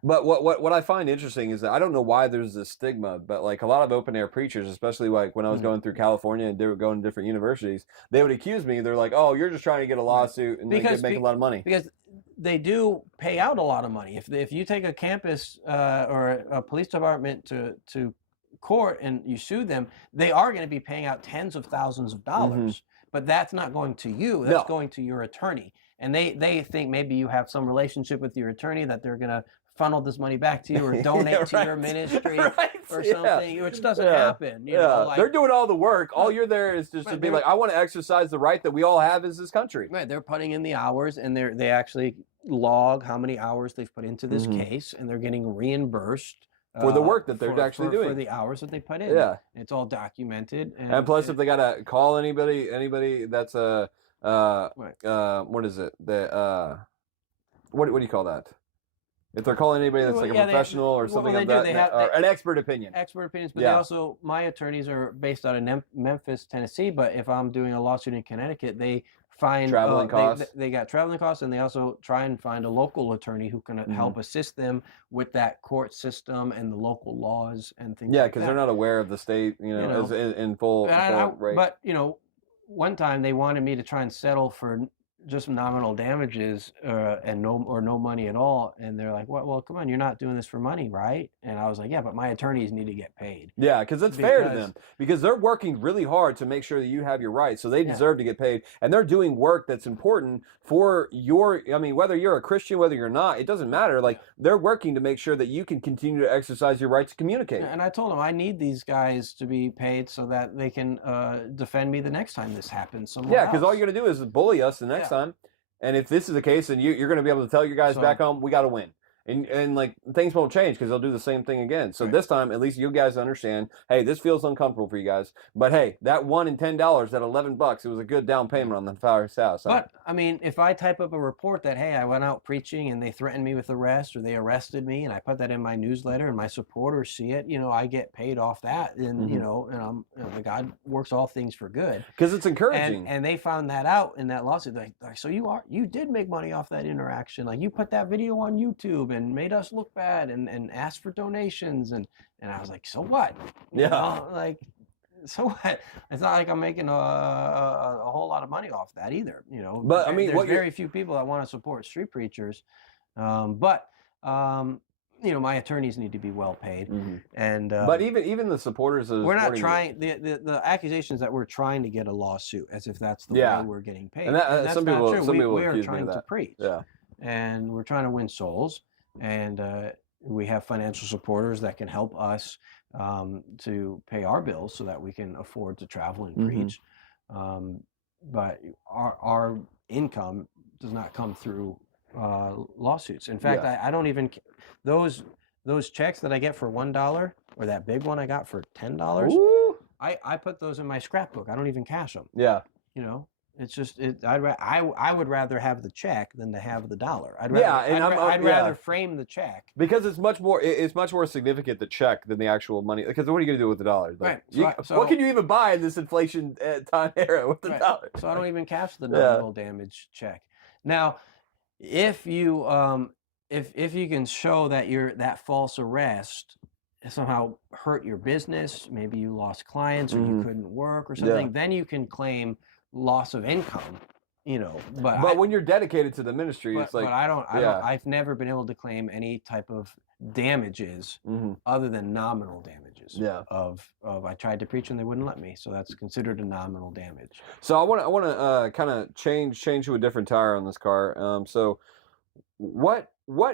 But what I find interesting is that I don't know why there's this stigma, but like a lot of open air preachers, especially like when I was going through California and they were going to different universities, they would accuse me. They're like, "Oh, you're just trying to get a lawsuit and make a lot of money." Because they do pay out a lot of money. If you take a campus or a police department to court and you sue them, they are going to be paying out tens of thousands of dollars. But that's not going to you. That's going to your attorney. And they think maybe you have some relationship with your attorney that they're going to funnel this money back to you or donate to your ministry or something, which doesn't happen. They're doing all the work. All you're there is just to be like, I want to exercise the right that we all have as this country. Right. They're putting in the hours, and they actually log how many hours they've put into this case, and they're getting reimbursed for the work that they're actually doing, for the hours that they put in. Yeah, it's all documented. And plus, if they gotta call anybody that's what is it? What do you call that? If they're calling anybody that's like a professional or something like that, or an expert opinion. Expert opinions, but they also, my attorneys are based out of Memphis, Tennessee, but if I'm doing a lawsuit in Connecticut, they find traveling costs. They got traveling costs, and they also try and find a local attorney who can help assist them with that court system and the local laws and things like that. Yeah, because they're not aware of the state, as in full rate. But, one time they wanted me to try and settle for just nominal damages and no money at all, and they're like, well, come on, you're not doing this for money, right? And I was like, yeah, but my attorneys need to get paid. Yeah, because it's fair to them, because they're working really hard to make sure that you have your rights, so they deserve to get paid, and they're doing work that's important for whether you're a Christian, whether you're not, it doesn't matter. Like, they're working to make sure that you can continue to exercise your right to communicate. And I told them I need these guys to be paid so that they can defend me the next time this happens somewhere else. Because all you're going to do is bully us the next time. And if this is the case, then you're going to be able to tell your guys back home, we got to win. And like, things won't change because they'll do the same thing again. So this time, at least you guys understand, hey, this feels uncomfortable for you guys. But hey, that $1 and $10, that $11, it was a good down payment on the first house. But if I type up a report that, hey, I went out preaching and they threatened me with arrest, or they arrested me, and I put that in my newsletter and my supporters see it, I get paid off that. And, and the God works all things for good. Because it's encouraging. And they found that out in that lawsuit. Like, so you did make money off that interaction. Like, you put that video on YouTube and made us look bad and asked for donations. And I was like, so what? So what? It's not like I'm making a whole lot of money off that either, But there's very few people that want to support street preachers. But my attorneys need to be well paid. And but even the supporters of we're not trying the accusations that we're trying to get a lawsuit as if that's the way we're getting paid. And that's not people, true. We are accuse me trying of to that. preach. Yeah. and we're trying to win souls, and we have financial supporters that can help us to pay our bills so that we can afford to travel and preach. But our income does not come through lawsuits. In fact, I don't even those checks that I get for $1 or that big one I got for $10. I put those in my scrapbook. I don't even cash them. Yeah. You know, it's just I would rather have the check than to have the dollar. I'd rather frame the check because it's much more significant, the check, than the actual money. Because what are you going to do with the dollar? Like, right. What can you even buy in this inflation time era with the dollar? So I don't even cash the nominal damage check. Now, if you if you can show that that false arrest somehow hurt your business, maybe you lost clients or you couldn't work or something, then you can claim loss of income, you know. But when you're dedicated to the ministry, it's like. But I don't. I've never been able to claim any type of damages other than nominal damages. Yeah. Of I tried to preach and they wouldn't let me, so that's considered a nominal damage. So I want to kind of change to a different tire on this car. So what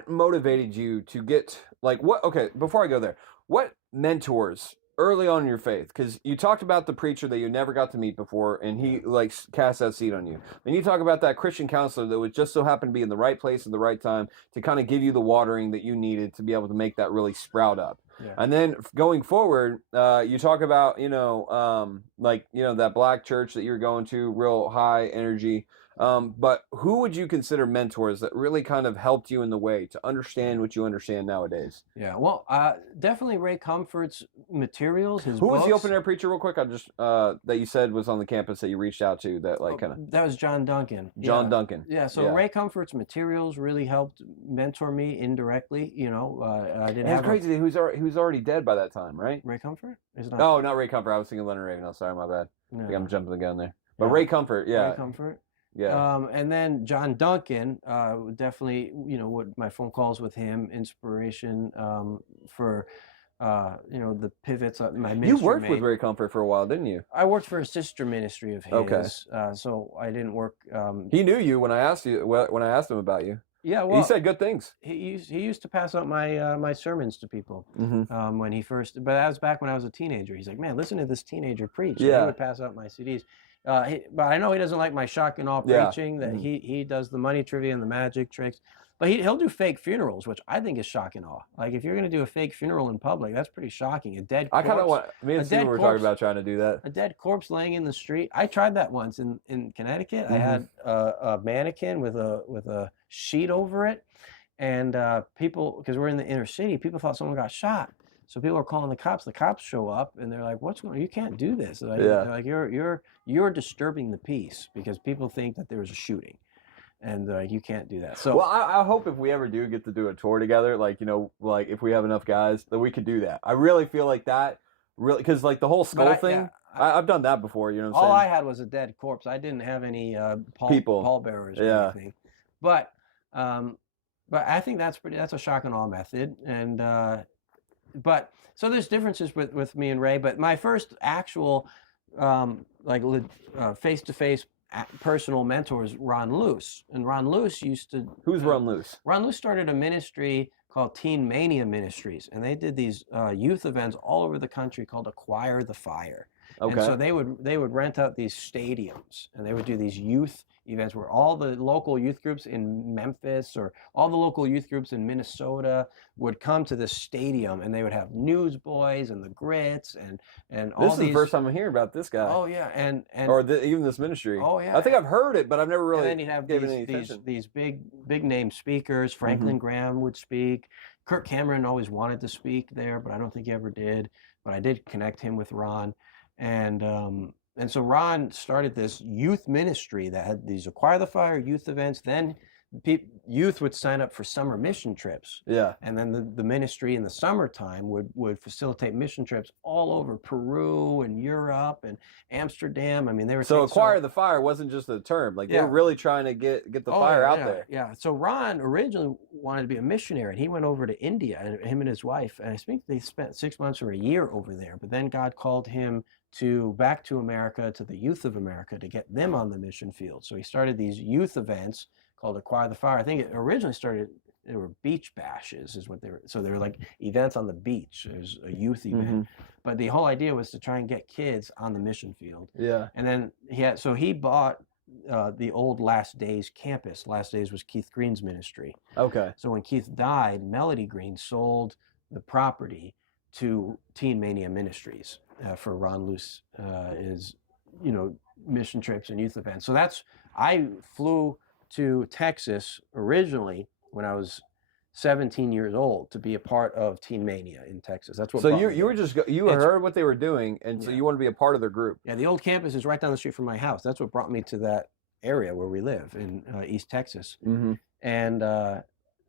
motivated you to get okay, before I go there, what mentors early on in your faith, because you talked about the preacher that you never got to meet before and he cast that seed on you, then you talk about that Christian counselor that would just so happen to be in the right place at the right time to kind of give you the watering that you needed to be able to make that really sprout up. And then going forward, you talk about that black church that you're going to, real high energy. But who would you consider mentors that really kind of helped you in the way to understand what you understand nowadays? Yeah, well, definitely Ray Comfort's materials. Who was the open air preacher, real quick? I just that you said was on the campus that you reached out to that that was John Duncan. Duncan. Yeah, so Ray Comfort's materials really helped mentor me indirectly. You know, I didn't. It's crazy. Who's already dead by that time, right? Ray Comfort? Oh, not Ray Comfort. I was thinking Leonard Ravenhill. Sorry, my bad. I think I'm jumping the gun there. But Ray Comfort, Ray Comfort. Yeah. And then John Duncan, definitely, you know, what my phone calls with him, inspiration for, you know, the pivots of my ministry. You worked with Ray Comfort for a while, didn't you? I worked for a sister ministry of his. Okay. So I didn't work. He knew you when I asked him about you. Yeah, well, he said good things. He used to pass out my my sermons to people when he first. But that was back when I was a teenager. He's like, man, listen to this teenager preach. Yeah. He would pass out my CDs. But I know he doesn't like my shock and awe preaching. That he does the money trivia and the magic tricks. But he'll do fake funerals, which I think is shock and awe. Like if you're going to do a fake funeral in public, that's pretty shocking. A dead corpse. I kind of want. Me and Steve were talking about trying to do that. A dead corpse laying in the street. I tried that once in Connecticut. I had a mannequin with a sheet over it, and people, because we're in the inner city, people thought someone got shot. So people are calling the cops. The cops show up and they're like, "What's going on? You can't do this." They're like, "You're disturbing the peace," because people think that there was a shooting. And you can't do that. So, well, I hope if we ever do get to do a tour together, like, you know, like if we have enough guys, that we could do that. I really feel like that, really, because like the whole skull thing, I've done that before. You know what I'm saying? All I had was a dead corpse. I didn't have any pallbearers or anything. But I think that's a shock and awe method. And but so there's differences with me and Ray. But my first actual face-to-face personal mentor is Ron Luce. And Ron Luce used to... Who's Ron Luce? Ron Luce started a ministry called Teen Mania Ministries. And they did these youth events all over the country called Acquire the Fire. Okay. And so they would rent out these stadiums and they would do these youth events where all the local youth groups in Memphis or all the local youth groups in Minnesota would come to this stadium, and they would have Newsboys and the Grits and all these. This is the first time I'm hearing about this guy. Oh yeah, and even this ministry. Oh yeah, I think I've heard it, but I've never really. And then you'd have these big name speakers. Franklin Graham would speak. Kirk Cameron always wanted to speak there, but I don't think he ever did. But I did connect him with Ron. And so Ron started this youth ministry that had these Acquire the Fire youth events. Then youth would sign up for summer mission trips. Yeah. And then the ministry in the summertime would facilitate mission trips all over Peru and Europe and Amsterdam. I mean, they were so Acquire the Fire wasn't just a term. Like they were really trying to get the fire out there. Yeah. So Ron originally wanted to be a missionary, and he went over to India, and him and his wife, and I think they spent 6 months or a year over there. But then God called him back to America, to the youth of America, to get them on the mission field. So he started these youth events called Acquire the Fire. I think it originally started, they were beach bashes is what they were. So they were like events on the beach. There's a youth event. But the whole idea was to try and get kids on the mission field. Yeah. And then he bought the old Last Days campus. Last Days was Keith Green's ministry. Okay. So when Keith died, Melody Green sold the property to Teen Mania Ministries for Ron Luce is, mission trips and youth events. So I flew to Texas originally when I was 17 years old to be a part of Teen Mania in Texas. That's what. So you heard what they were doing, and so you wanted to be a part of their group. Yeah, the old campus is right down the street from my house. That's what brought me to that area where we live in East Texas. And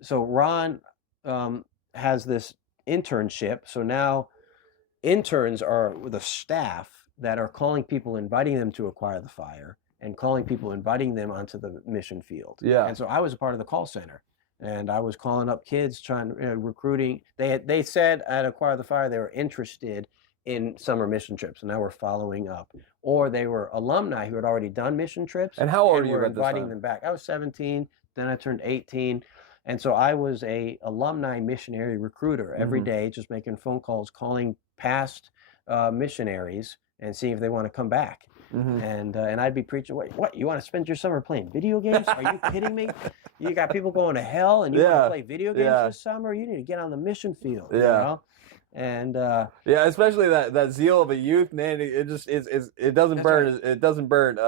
so Ron has this internship. So now interns are the staff that are calling people, inviting them to Acquire the Fire, and calling people, inviting them onto the mission field. Yeah. And so I was a part of the call center, and I was calling up kids, trying recruiting. They said at Acquire the Fire they were interested in summer mission trips, and now we're following up. Or they were alumni who had already done mission trips. And how old are you were at this inviting time? them back. I was 17, then I turned 18. And so I was a alumni missionary recruiter every day, just making phone calls, calling past missionaries and seeing if they want to come back. And I'd be preaching, what, you want to spend your summer playing video games? Are you kidding me? You got people going to hell and you want to play video games this summer? You need to get on the mission field. You know? And especially that zeal of a youth, man. It doesn't burn. Right. It doesn't burn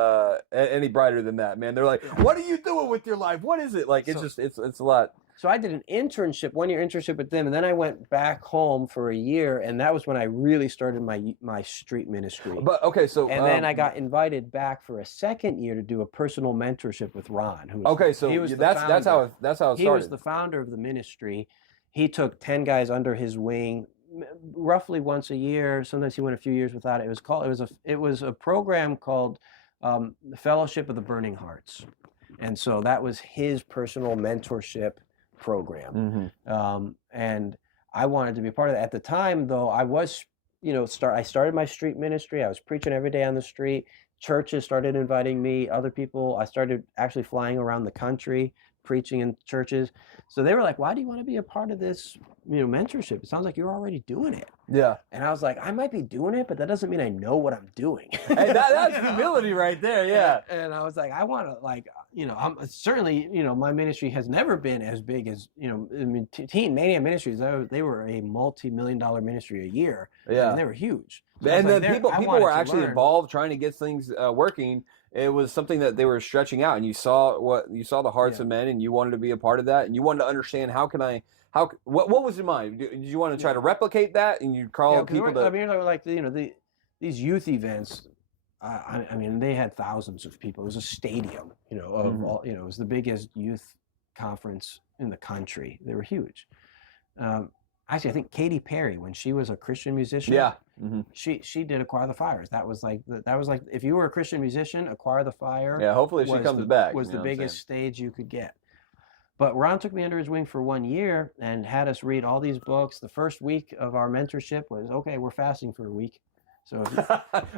any brighter than that, man. They're like, what are you doing with your life? What is it like? It's a lot. So I did an internship, 1-year internship with them, and then I went back home for a year, and that was when I really started my street ministry. But okay, so then I got invited back for a second year to do a personal mentorship with Ron. That's how it started. He was the founder of the ministry. He took 10 guys under his wing, roughly once a year. Sometimes he went a few years without it. It was a program called the Fellowship of the Burning Hearts, and so that was his personal mentorship program. And I wanted to be a part of that. At the time, though, I was, I started my street ministry. I was preaching every day on the street. Churches started inviting me, other people. I started actually flying around the country, preaching in churches. So they were like, why do you want to be a part of this, mentorship? It sounds like you're already doing it. Yeah. And I was like, I might be doing it, but that doesn't mean I know what I'm doing. Hey, that's humility right there. Yeah. And I was like, I want to I'm certainly, my ministry has never been as big as, Teen Mania Ministries. They were a multi-million-dollar ministry a year. Yeah. And they were huge. So and then people were actually involved trying to get things working. It was something that they were stretching out, and you saw the hearts of men, and you wanted to be a part of that, and you wanted to understand what was in mind? Did you want to try to replicate that, and you call people to? I mean, like these youth events. I mean, they had thousands of people. It was a stadium, of all. It was the biggest youth conference in the country. They were huge. Actually, I think Katy Perry, when she was a Christian musician, she did Acquire the Fires. That was like if you were a Christian musician, Acquire the Fire. Yeah, hopefully she comes back. Was the biggest stage you could get. But Ron took me under his wing for 1 year and had us read all these books. The first week of our mentorship was, okay, we're fasting for a week. So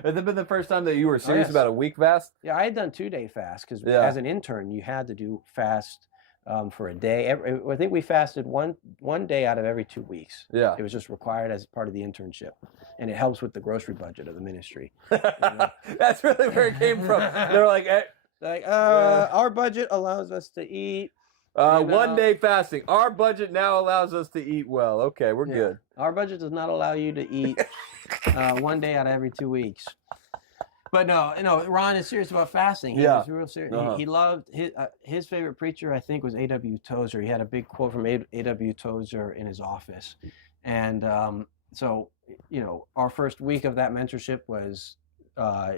has it been the first time that you were serious about a week fast? Yeah, I had done 2-day fast because as an intern, you had to do fast for a day. I think we fasted one day out of every 2 weeks. Yeah. It was just required as part of the internship. And it helps with the grocery budget of the ministry. That's really where it came from. They're like, our budget allows us to eat. 1 day fasting. Our budget now allows us to eat well. Okay, we're good. Our budget does not allow you to eat 1 day out of every 2 weeks. But no, Ron is serious about fasting. He was real serious. He loved his favorite preacher, I think, was A.W. Tozer. He had a big quote from A.W. Tozer in his office. And so, our first week of that mentorship was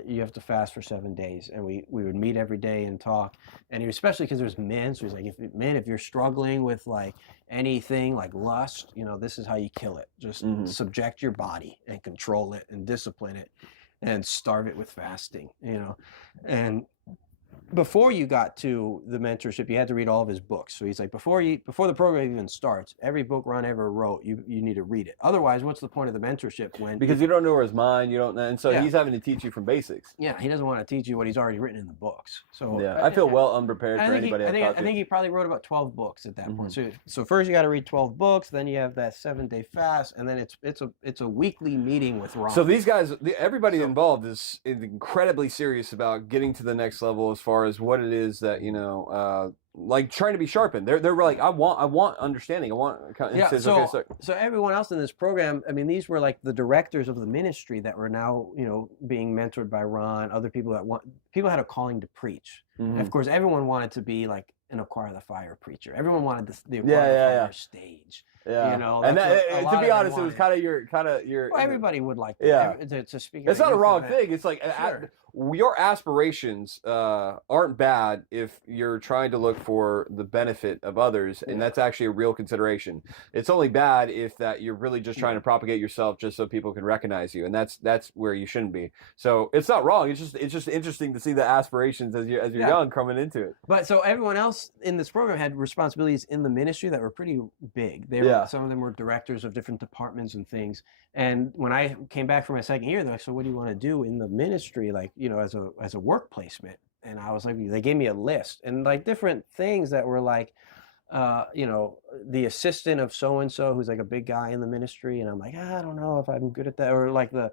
you have to fast for 7 days, and we would meet every day and talk. And especially because there's men, so he's like, if you're struggling with like anything like lust, this is how you kill it. Just subject your body and control it and discipline it and starve it with fasting. And before you got to the mentorship, you had to read all of his books. So he's like, before the program even starts, every book Ron ever wrote, you need to read it. Otherwise, what's the point of the mentorship because you don't know where his mind, you don't know, and so Yeah. he's having to teach you from basics. Yeah, he doesn't want to teach you what he's already written in the books. So Yeah, I feel well unprepared for anybody. I think he probably wrote about 12 books at that point. So first you got to read 12 books, then you have that 7-day fast, and then it's a weekly meeting with Ron. So these guys, everybody involved is incredibly serious about getting to the next level as far as what it is that, you know, like trying to be sharpened. They're like, I want understanding. I want. Yeah. So everyone else in this program, I mean, these were like the directors of the ministry that were now, you know, being mentored by Ron. Other people people had a calling to preach. And of course, everyone wanted to be like an Acquire the Fire preacher. Everyone wanted the Acquire the Fire stage. Yeah, you know, and to be honest, it was kind of your. Well, everybody would like to speak. It's not a wrong thing. It's like your aspirations aren't bad if you're trying to look for the benefit of others, and that's actually a real consideration. It's only bad if that you're really just trying to propagate yourself just so people can recognize you, and that's where you shouldn't be. So it's not wrong. It's just interesting to see the aspirations as you're young coming into it. But so everyone else in this program had responsibilities in the ministry that were pretty big. Some of them were directors of different departments and things. And when I came back for my second year, they're like, so what do you want to do in the ministry? Like, you know, as a work placement. And I was like, they gave me a list and like different things that were like, you know, the assistant of so-and-so, who's like a big guy in the ministry. And I'm like, I don't know if I'm good at that. Or like the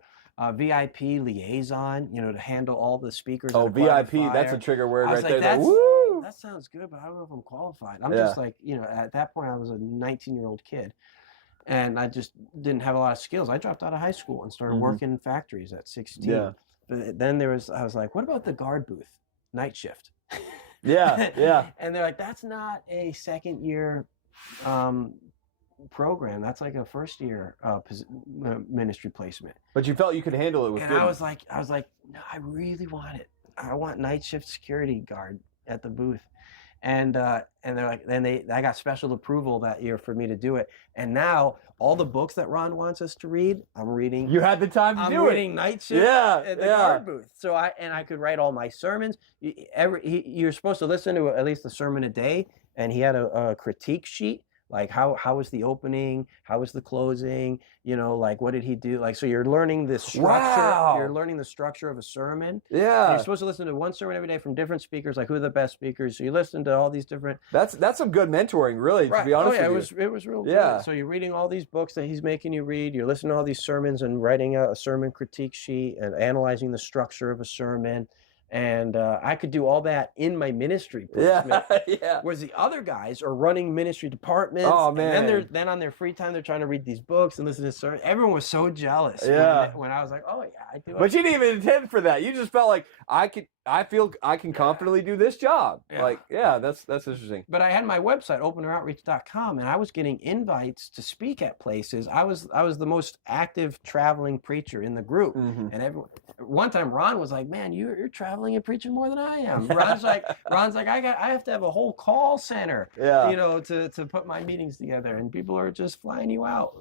VIP liaison, you know, to handle all the speakers. Oh, VIP, that's a trigger word right there. Like, woo! That sounds good, but I don't know if I'm qualified. I'm just like, you know, at that point I was a 19-year-old kid and I just didn't have a lot of skills. I dropped out of high school and started working in factories at 16. Yeah. But then I was like, what about the guard booth, night shift? Yeah. And they're like, that's not a second year program. That's like a first year ministry placement. But you felt you could handle it with and I was like, no, I really want it. I want night shift security guard at the booth. And they're like, I got special approval that year for me to do it. And now all the books that Ron wants us to read, I'm reading. You had the time to do it. I'm reading night shift at the guard booth. So I could write all my sermons. You're supposed to listen to at least a sermon a day. And he had a critique sheet. Like how was the opening? How was the closing? You know, like what did he do? Like, so you're learning the structure. Wow. You're learning the structure of a sermon. Yeah. And you're supposed to listen to one sermon every day from different speakers. Like who are the best speakers? So you listen to all these different. That's some good mentoring, really. To be honest with you. It was real good. So you're reading all these books that he's making you read. You're listening to all these sermons and writing a sermon critique sheet and analyzing the structure of a sermon. And I could do all that in my ministry placement. Whereas the other guys are running ministry departments. Oh man! And then on their free time, they're trying to read these books and listen to sermons. Everyone was so jealous. When I was like, oh yeah, I do. But you didn't even intend for that. You just felt like I feel I can confidently do this job. Like, that's interesting. But I had my website, openeroutreach.com, and I was getting invites to speak at places. I was the most active traveling preacher in the group. And one time Ron was like, man, you're traveling and preaching more than I am. Ron's like, I have to have a whole call center, you know, to put my meetings together, and people are just flying you out.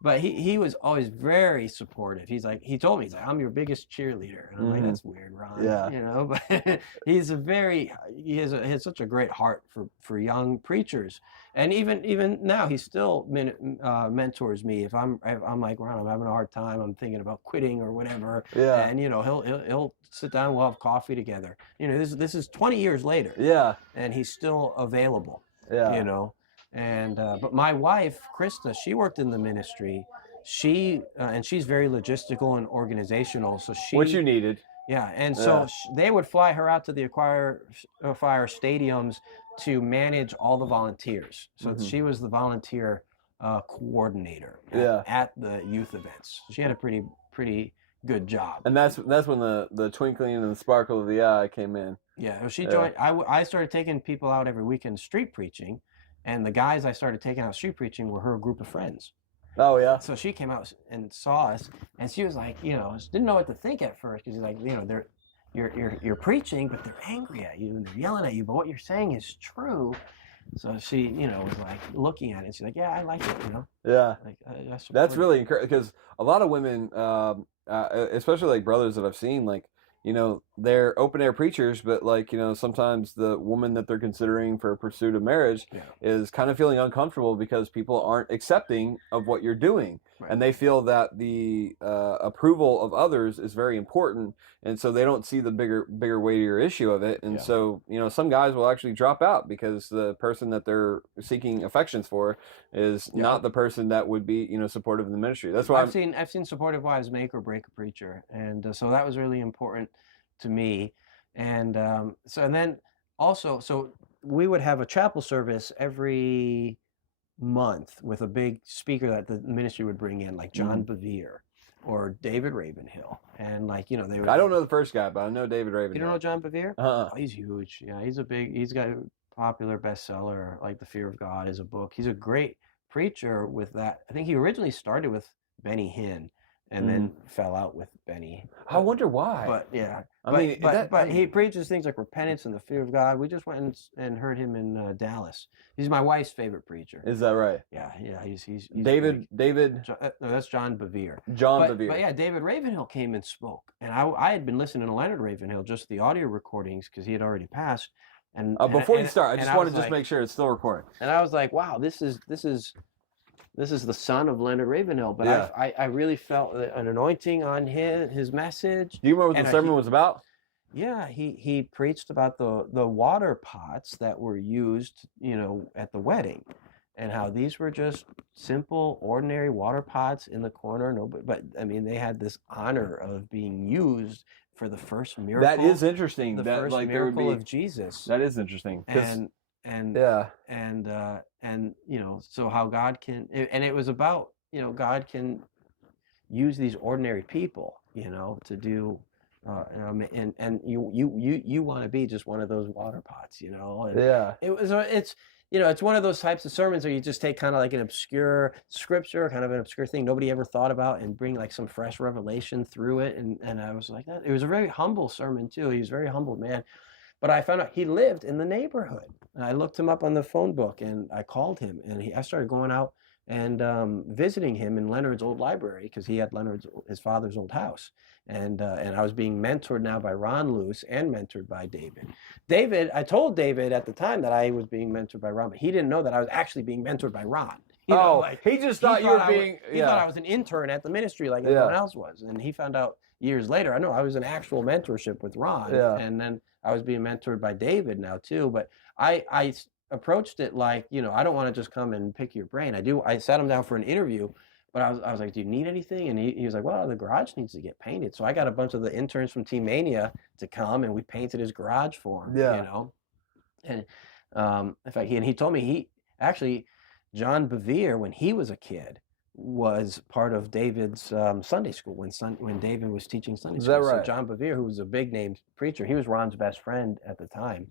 But he was always very supportive. He told me, I'm your biggest cheerleader. And I'm like, that's weird, Ron. Yeah. You know, but he has such a great heart for young preachers. And even now, he still mentors me. If I'm like, Ron, I'm having a hard time, I'm thinking about quitting or whatever. Yeah. And you know, he'll sit down, we'll have coffee together. You know, this is 20 years later. Yeah. And he's still available. Yeah. You know. And but my wife, Krista, she worked in the ministry. And she's very logistical and organizational. So what you needed. Yeah, and so they would fly her out to the Acquire Fire stadiums to manage all the volunteers. So she was the volunteer coordinator at the youth events. So she had a pretty good job. And that's when the twinkling and the sparkle of the eye came in. Yeah, she joined. I started taking people out every weekend street preaching. And the guys I started taking out street preaching were her group of friends. Oh, yeah. So she came out and saw us, and she was like, you know, didn't know what to think at first, because like, you know, you're preaching, but they're angry at you and they're yelling at you, but what you're saying is true. So she, you know, was like looking at it, and she's like, yeah, I like it, you know. Yeah. Like, that's really encouraging, because a lot of women, especially like brothers that I've seen, like, they're open air preachers, but like, sometimes the woman that they're considering for a pursuit of marriage is kind of feeling uncomfortable because people aren't accepting of what you're doing. Right. And they feel that the approval of others is very important, and so they don't see the bigger, weightier issue of it. And so, some guys will actually drop out because the person that they're seeking affections for is not the person that would be, supportive of the ministry. That's why I've seen supportive wives make or break a preacher, and so that was really important to me. And then also, so we would have a chapel service every month with a big speaker that the ministry would bring in, like John Bevere or David Ravenhill, and like, they would. I don't know the first guy, but I know David Ravenhill. You don't know John Bevere? Oh, he's huge. Yeah, he's got a popular bestseller, like The Fear of God is a book. He's a great preacher with that. I think he originally started with Benny Hinn and then fell out with Benny. I wonder why. But yeah, but he preaches things like repentance and the fear of God. We just went and heard him in Dallas. He's my wife's favorite preacher. Is that right? Yeah. He's David. No, that's John Bevere. Bevere. But yeah, David Ravenhill came and spoke, and I had been listening to Leonard Ravenhill, just the audio recordings, because he had already passed. And before you start, I just want to make sure it's still recording. And I was like, wow, this is the son of Leonard Ravenhill. But I really felt an anointing on his message. Do you remember what the sermon was about? Yeah, he preached about the water pots that were used, at the wedding, and how these were just simple, ordinary water pots in the corner. But I mean, they had this honor of being used for the first miracle. That is interesting. The first miracle of Jesus. That is interesting. And so how God can, and it was about, God can use these ordinary people, to do, and you want to be just one of those water pots, and it's one of those types of sermons where you just take kind of like an obscure scripture, kind of an obscure thing nobody ever thought about, and bring like some fresh revelation through it. And I was like, that. It was a very humble sermon too. He was a very humble man. But I found out he lived in the neighborhood. And I looked him up on the phone book, and I called him, and I started going out and visiting him in Leonard's old library, because he had his father's old house. And I was being mentored now by Ron Luce and mentored by David. I told David at the time that I was being mentored by Ron, but he didn't know that I was actually being mentored by Ron. He just thought you were being... He thought I was an intern at the ministry like everyone else was. And he found out years later, I know I was in actual mentorship with Ron. Yeah. And then I was being mentored by David now too. But I approached it like, I don't want to just come and pick your brain. I sat him down for an interview, but I was like, do you need anything? And he was like, well, the garage needs to get painted. So I got a bunch of the interns from Team Mania to come, and we painted his garage for him, And in fact, he told me John Bevere, when he was a kid, was part of David's Sunday school when David was teaching Sunday school. Is that right? So John Bevere, who was a big name preacher, he was Ron's best friend at the time.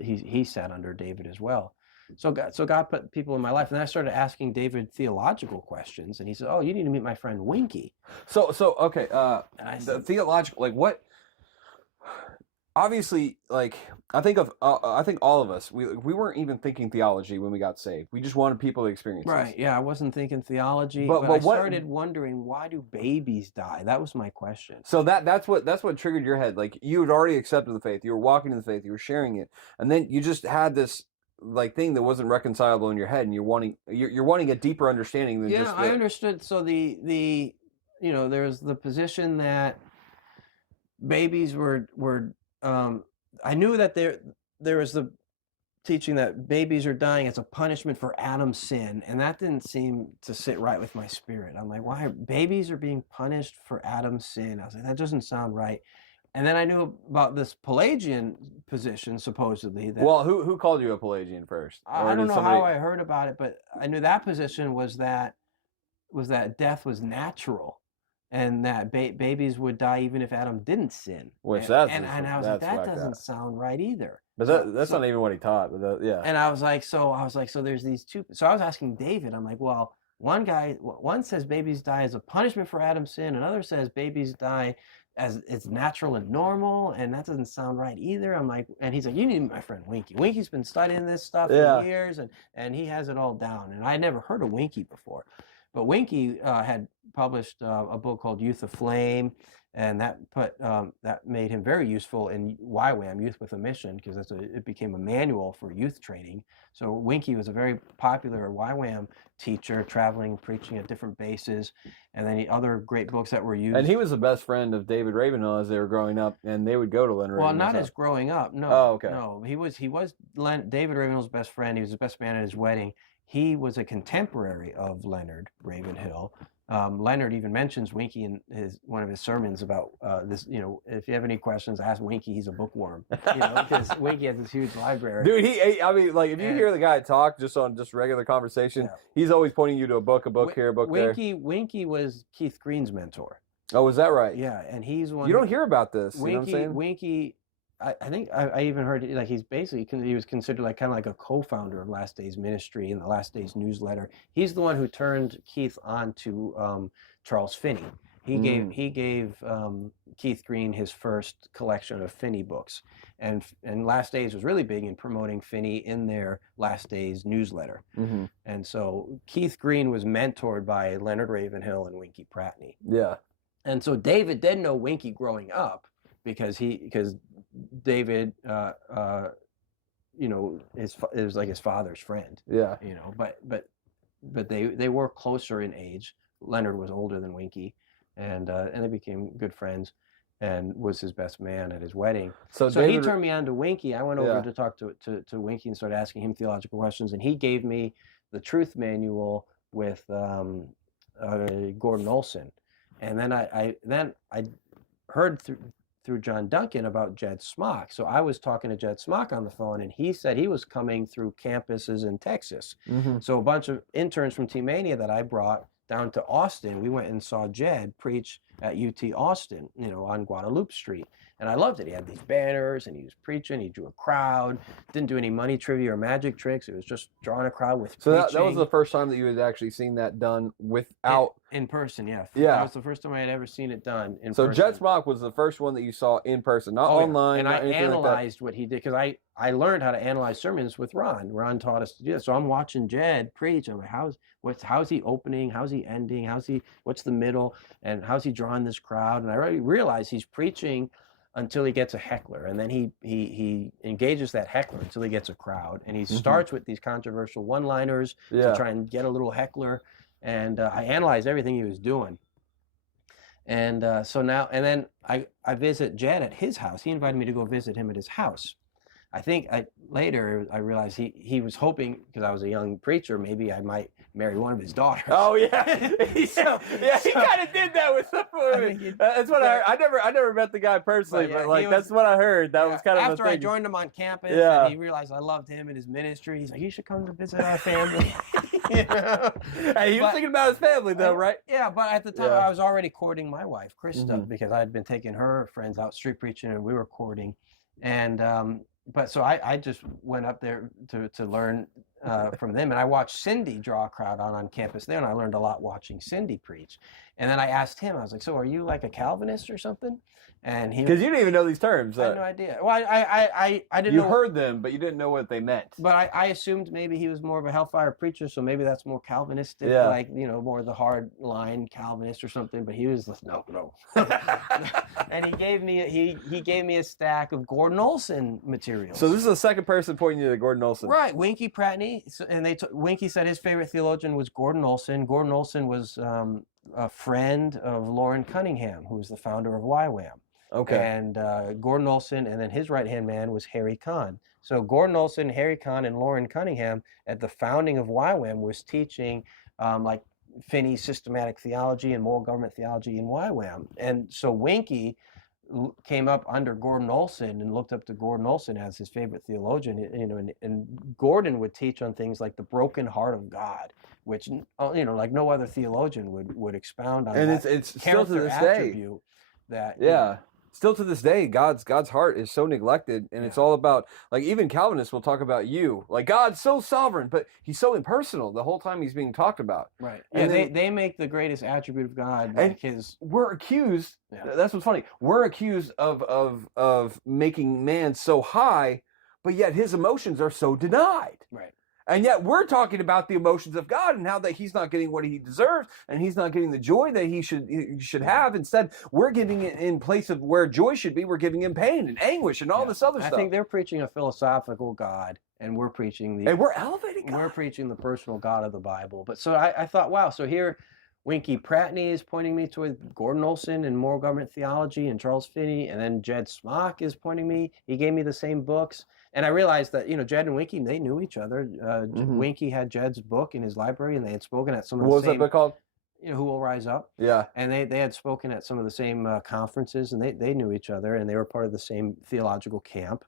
He sat under David as well. So God put people in my life, and then I started asking David theological questions, and he said, "Oh, you need to meet my friend Winky." So okay, the theological, like what? Obviously, like I think all of us, we weren't even thinking theology when we got saved. We just wanted people to experience Right. this. Yeah, I wasn't thinking theology, but I started wondering, why do babies die? That was my question. So that's what triggered your head. Like, you had already accepted the faith, you were walking in the faith, you were sharing it, and then you just had this like thing that wasn't reconcilable in your head, and you're wanting a deeper understanding than just I understood. So the there's the position that babies were I knew that there was the teaching that babies are dying as a punishment for Adam's sin, and that didn't seem to sit right with my spirit. I'm like, why babies are being punished for Adam's sin? I was like, that doesn't sound right. And then I knew about this Pelagian position, supposedly. Well, who called you a Pelagian first? I don't know how I heard about it, but I knew that position was that death was natural, and that babies would die even if Adam didn't sin. Which and I was like, that doesn't sound right either. But that's not even what he taught. But And I was like, so there's these two. So I was asking David. I'm like, well, one says babies die as a punishment for Adam's sin, another says babies die as it's natural and normal, and that doesn't sound right either. I'm like, and he's like, you need my friend Winky. Winky's been studying this stuff for years, and he has it all down. And I had never heard of Winky before, but Winky had published a book called Youth Aflame, and that made him very useful in YWAM, Youth with a Mission, because it became a manual for youth training. So Winky was a very popular YWAM teacher, traveling, preaching at different bases, and then other great books that were used. And he was the best friend of David Ravenhill as they were growing up, and they would go to Leonard. Well, not as growing up. No. Oh, okay. No, he was David Ravenhill's best friend. He was his best man at his wedding. He was a contemporary of Leonard Ravenhill. Leonard even mentions Winky in one of his sermons about this. You know, if you have any questions, ask Winky. He's a bookworm. You know, because Winky has this huge library. Dude, I mean, like if you hear the guy talk just on regular conversation, he's always pointing you to a book here, a book there. Winky was Keith Green's mentor. Oh, is that right? Yeah, and he's one. You don't hear about this. Winky, you know what I'm saying? Winky. I think I even heard like he was considered like kind of like a co-founder of Last Days Ministry and the Last Days newsletter. He's the one who turned Keith on to Charles Finney. He gave Keith Green his first collection of Finney books, and Last Days was really big in promoting Finney in their Last Days newsletter. Mm-hmm. And so Keith Green was mentored by Leonard Ravenhill and Winky Pratney. Yeah. And so David didn't know Winky growing up because David, you know, it was like his father's friend. Yeah. You know, but they were closer in age. Leonard was older than Winky, and they became good friends, and was his best man at his wedding. So David, he turned me on to Winky. I went over to talk to Winky and started asking him theological questions, and he gave me the Truth Manual with Gordon Olson, and then I heard through John Duncan about Jed Smock. So I was talking to Jed Smock on the phone, and he said he was coming through campuses in Texas. Mm-hmm. So a bunch of interns from Team Mania that I brought down to Austin, we went and saw Jed preach at UT Austin, you know, on Guadalupe Street. And I loved it. He had these banners and he was preaching. He drew a crowd. Didn't do any money trivia or magic tricks. It was just drawing a crowd with preaching. So that was the first time that you had actually seen that done without... In person, yeah. Yeah. That was the first time I had ever seen it done in person. So Jed Smock was the first one that you saw in person, not online. And I analyzed what he did, because I learned how to analyze sermons with Ron. Ron taught us to do that. So I'm watching Jed preach. I'm like, how's he opening? How's he ending? What's the middle? And how's he drawing this crowd? And I already realized he's preaching until he gets a heckler, and then he engages that heckler until he gets a crowd, and he starts with these controversial one-liners to try and get a little heckler. And I analyzed everything he was doing, and then I visit Jed at his house. He invited me to go visit him at his house. Later I realized he was hoping, because I was a young preacher, maybe I might marry one of his daughters. Oh yeah, he kind of did that with some women. That's what I never met the guy personally, but like that's what I heard. That was kind of after I joined him on campus. And he realized I loved him and his ministry. He's like, you should come to visit our family. You know? Hey, he was thinking about his family though, right? Yeah, but at the time I was already courting my wife, Krista, because I had been taking her friends out street preaching, and we were courting, and. But so I just went up there to learn from them, and I watched Cindy draw a crowd on campus there, and I learned a lot watching Cindy preach. And then I asked him, I was like, so are you like a Calvinist or something? And he, because you didn't even know these terms. I had no idea. Well, I didn't know. You heard them, but you didn't know what they meant. But I assumed maybe he was more of a hellfire preacher, so maybe that's more Calvinistic, like, you know, more the hard line Calvinist or something. But he was like, no. And he gave me a stack of Gordon Olson materials. So this is the second person pointing you to Gordon Olson, right? Winky Pratney, and Winky said his favorite theologian was Gordon Olson. Gordon Olson was a friend of Lauren Cunningham, who was the founder of YWAM. Okay. And Gordon Olson, and then his right-hand man was Harry Kahn. So Gordon Olson, Harry Kahn, and Lauren Cunningham at the founding of YWAM was teaching like Finney's systematic theology and moral government theology in YWAM. And so Winky came up under Gordon Olson and looked up to Gordon Olson as his favorite theologian, you know, and Gordon would teach on things like the broken heart of God, which, you know, like no other theologian would expound on. And that it's still to this day that still to this day, God's heart is so neglected, and it's all about, like, even Calvinists will talk about you, like God's so sovereign, but he's so impersonal the whole time he's being talked about. Right. And they make the greatest attribute of God like his. We're accused. That's what's funny. We're accused of making man so high, but yet his emotions are so denied. Right. And yet we're talking about the emotions of God and how that he's not getting what he deserves and he's not getting the joy that he should have. Instead, we're giving it in place of where joy should be. We're giving him pain and anguish and all this other stuff. I think they're preaching a philosophical God, and we're preaching and we're elevating God. We're preaching the personal God of the Bible. But so I thought, wow, so here Winky Pratney is pointing me toward Gordon Olson and Moral Government Theology and Charles Finney, and then Jed Smock is pointing me. He gave me the same books. And I realized that, Jed and Winky, they knew each other. Winky had Jed's book in his library, and they had spoken at some of the same... What was that book called? Who Will Rise Up? Yeah. And they had spoken at some of the same conferences, and they knew each other, and they were part of the same theological camp.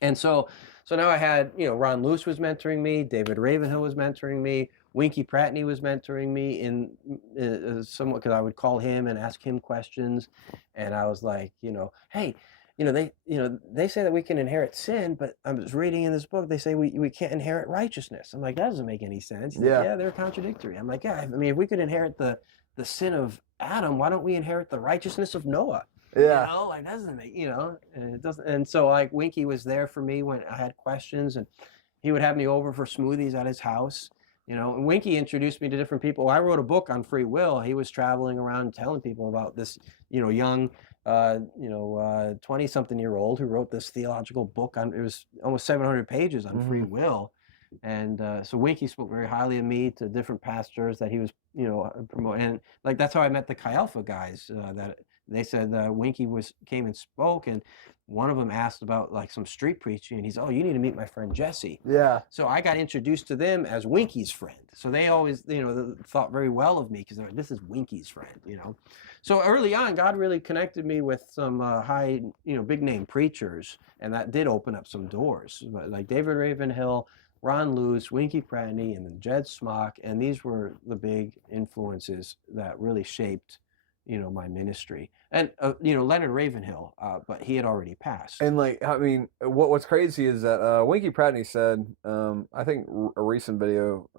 And so now I had, Ron Luce was mentoring me, David Ravenhill was mentoring me, Winky Pratney was mentoring me in somewhat, because I would call him and ask him questions, and I was like, hey, they say that we can inherit sin, but I was reading in this book, they say we can't inherit righteousness. I'm like, that doesn't make any sense. He's like, yeah, they're contradictory. I'm like, yeah, I mean, if we could inherit the sin of Adam, why don't we inherit the righteousness of Noah? Yeah. That doesn't make, and it doesn't. And so like Winky was there for me when I had questions, and he would have me over for smoothies at his house, and Winky introduced me to different people. I wrote a book on free will. He was traveling around telling people about this, young, 20-something-year-old who wrote this theological book on, it was almost 700 pages on free will. And so Winky spoke very highly of me to different pastors that he was, promoting. And like, that's how I met the Chi Alpha guys, that they said Winky came and spoke, and one of them asked about like some street preaching, and he's, oh, you need to meet my friend Jesse. Yeah. So I got introduced to them as Winky's friend. So they always, thought very well of me because they're like, this is Winky's friend, So early on, God really connected me with some high, big name preachers, and that did open up some doors. Like David Ravenhill, Ron Luce, Winky Pratney, and then Jed Smock, and these were the big influences that really shaped my ministry. And Leonard Ravenhill, but he had already passed. And like, I mean, what's crazy is that Winky Pratney said, I think a recent video,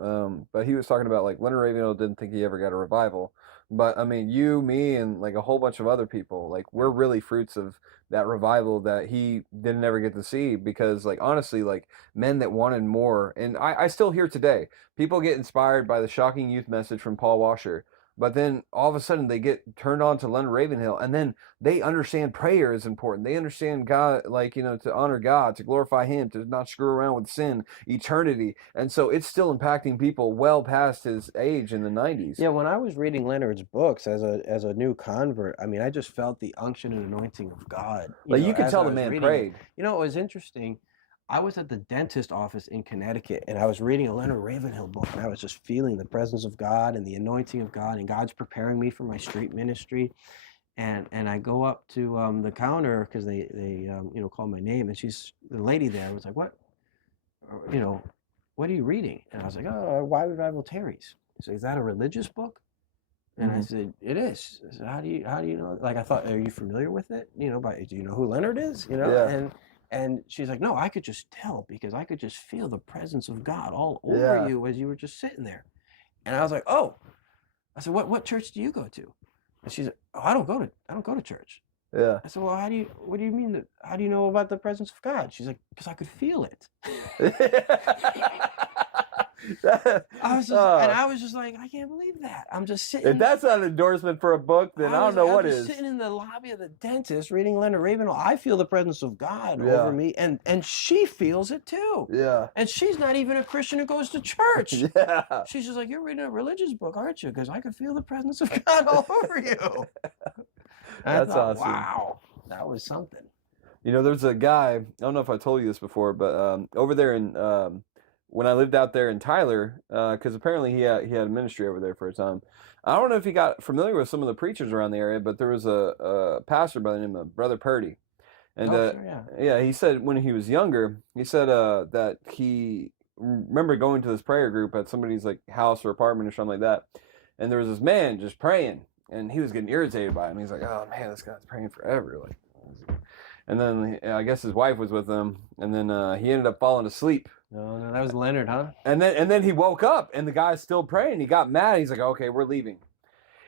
but he was talking about like Leonard Ravenhill didn't think he ever got a revival, but I mean, you, me, and like a whole bunch of other people, like we're really fruits of that revival that he didn't ever get to see, because like honestly, like men that wanted more, and I still hear today, people get inspired by the shocking youth message from Paul Washer. But then all of a sudden they get turned on to Leonard Ravenhill, and then they understand prayer is important. They understand God, like, to honor God, to glorify him, to not screw around with sin, eternity. And so it's still impacting people well past his age in the 90s. Yeah, when I was reading Leonard's books as a new convert, I mean, I just felt the unction and anointing of God. You could tell the man prayed. It was interesting. I was at the dentist office in Connecticut, and I was reading a Leonard Ravenhill book, and I was just feeling the presence of God and the anointing of God, and God's preparing me for my street ministry. And I go up to the counter, because they call my name, and the lady there was like, what are you reading? And I was like, oh, Why Revival Tarries. So is that a religious book? And I said, it is. I said, how do you know? Like, I thought, are you familiar with it? Do you know who Leonard is? Yeah. And she's like, no, I could just tell, because I could just feel the presence of God all over you as you were just sitting there. And I was like, oh. I said, what church do you go to? And she's like, oh, I don't go to church. Yeah. I said, well, what do you mean? How do you know about the presence of God? She's like, because I could feel it. I was just like, I can't believe that. I'm just sitting. If that's not an endorsement for a book, then I don't know what is. Sitting in the lobby of the dentist reading Leonard Ravenhill. I feel the presence of God over me, and she feels it too. Yeah. And she's not even a Christian who goes to church. Yeah. She's just like, you're reading a religious book, aren't you? Because I could feel the presence of God all over you. That's awesome. Wow, that was something. There's a guy, I don't know if I told you this before, but over there in when I lived out there in Tyler, because apparently he had a ministry over there for a time. I don't know if he got familiar with some of the preachers around the area, but there was a pastor by the name of Brother Purdy. And he said when he was younger, he said that he remembered going to this prayer group at somebody's like house or apartment or something like that. And there was this man just praying, and he was getting irritated by him. He's like, oh man, this guy's praying forever. And then I guess his wife was with him, and then he ended up falling asleep. No, that was Leonard, huh? And then he woke up, and the guy's still praying. He got mad. He's like, okay, we're leaving.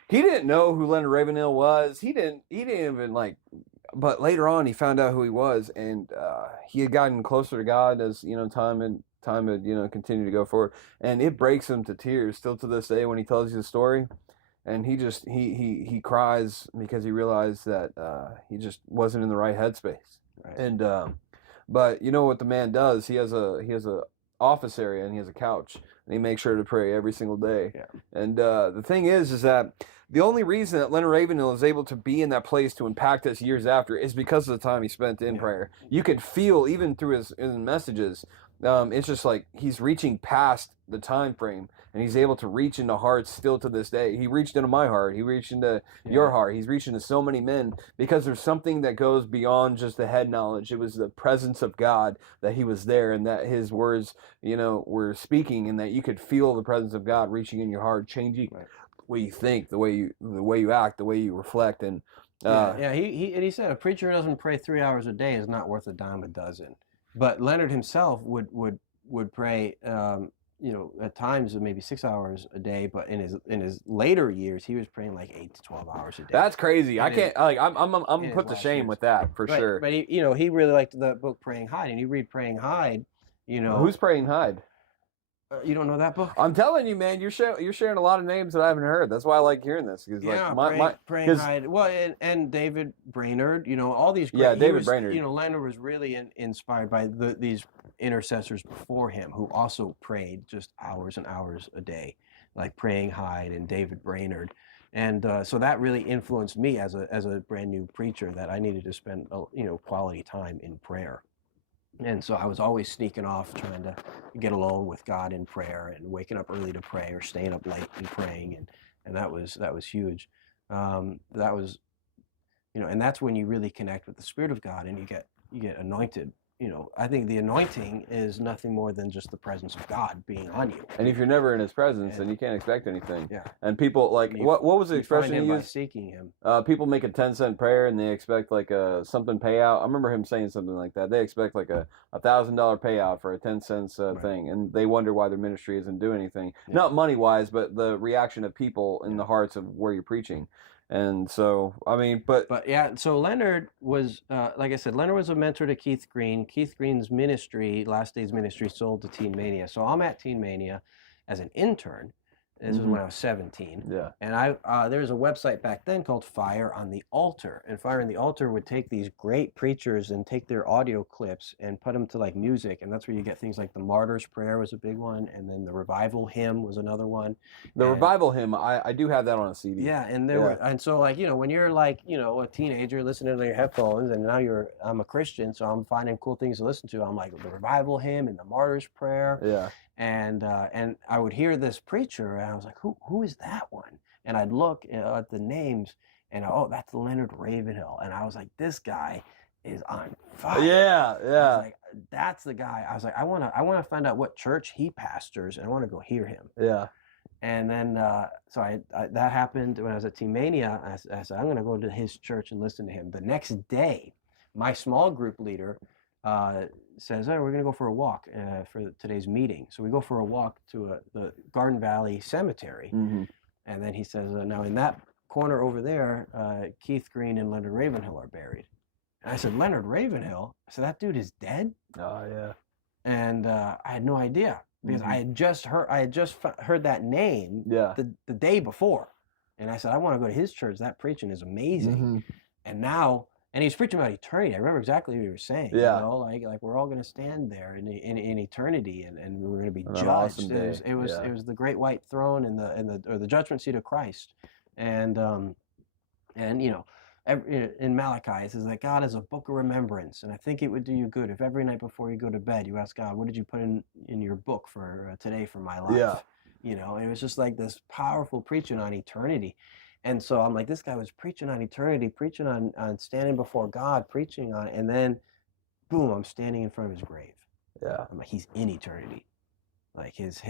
He didn't know who Leonard Ravenhill was. He didn't even but later on he found out who he was, and he had gotten closer to God as time had time to, continue to go forward. And it breaks him to tears still to this day when he tells you the story. And he just, he cries because he realized that he just wasn't in the right headspace. Right. And, but you know what the man does? He has a office area and he has a couch and he makes sure to pray every single day. Yeah. And the thing is that the only reason that Leonard Ravenhill is able to be in that place to impact us years after is because of the time he spent in prayer. You could feel even through his messages, it's just like he's reaching past the time frame and he's able to reach into hearts still to this day. He reached into my heart. He reached into your heart. He's reaching to so many men because there's something that goes beyond just the head knowledge. It was the presence of God that he was there and that his words, were speaking, and that you could feel the presence of God reaching in your heart, changing the way you think, the way you act, the way you reflect. And he said a preacher who doesn't pray 3 hours a day is not worth a dime a dozen. But Leonard himself would pray, at times maybe 6 hours a day. But in his later years, he was praying like 8 to 12 hours a day. That's crazy. I can't I'm put to shame with that for sure. But he really liked the book Praying Hyde, and you read Praying Hyde. Who's Praying Hyde? You don't know that book? I'm telling you, man, you're sharing a lot of names that I haven't heard. That's why I like hearing this. Praying Hyde. Well, and David Brainerd, all these great. Yeah, David Brainerd. Leonard was really inspired by these intercessors before him who also prayed just hours and hours a day, like Praying Hyde and David Brainerd. And so that really influenced me as a brand new preacher, that I needed to spend quality time in prayer. And so I was always sneaking off, trying to get alone with God in prayer, and waking up early to pray or staying up late and praying, and that was huge. That was, and that's when you really connect with the Spirit of God, and you get anointed. I think the anointing is nothing more than just the presence of God being on you. And if you're never in His presence, then you can't expect anything. Yeah. And people what was the expression he used? By seeking Him. People make a 10-cent prayer and they expect like something payout. I remember him saying something like that. They expect like a $1,000 payout for a 10 cents thing, and they wonder why their ministry isn't doing anything. Yeah. Not money wise, but the reaction of people in the hearts of where you're preaching. And so, but yeah, so Leonard was, like I said, Leonard was a mentor to Keith Green. Keith Green's ministry, Last Days Ministry, sold to Teen Mania. So I'm at Teen Mania as an intern. This was when I was 17. Yeah. And there was a website back then called Fire on the Altar. And Fire on the Altar would take these great preachers and take their audio clips and put them to like music. And that's where you get things like the Martyr's Prayer was a big one. And then the Revival Hymn was another one. Revival Hymn, I do have that on a CD. Yeah. And and so like, when you're like, a teenager listening to your headphones, and now I'm a Christian, so I'm finding cool things to listen to. I'm like the Revival Hymn and the Martyr's Prayer. Yeah. And I would hear this preacher, and I was like, who is that one? And I'd look at the names, and that's Leonard Ravenhill. And I was like, this guy is on fire. Yeah, yeah. I was like, that's the guy. I was like, I want to find out what church he pastors, and I want to go hear him. Yeah. And then so I that happened when I was at Teen Mania. I said, I'm going to go to his church and listen to him. The next day, my small group leader says, we're going to go for a walk for today's meeting. So we go for a walk to the Garden Valley Cemetery. Mm-hmm. And then he says, now in that corner over there, Keith Green and Leonard Ravenhill are buried. And I said, Leonard Ravenhill? I said, that dude is dead? Oh, yeah. And I had no idea, because I had just heard that name the day before. And I said, I want to go to his church. That preaching is amazing. Mm-hmm. And now... And he was preaching about eternity. I remember exactly what he was saying. Yeah. Like we're all going to stand there in eternity, and we're going to be judged. Awesome it was the great white throne and the judgment seat of Christ. And in Malachi it says that God is a book of remembrance, and I think it would do you good if every night before you go to bed you ask God, what did you put in your book for today for my life? Yeah. It was just like this powerful preaching on eternity. And so I'm like, this guy was preaching on eternity, preaching on standing before God, preaching on it. And then, boom, I'm standing in front of his grave. Yeah. I'm like, he's in eternity. Like his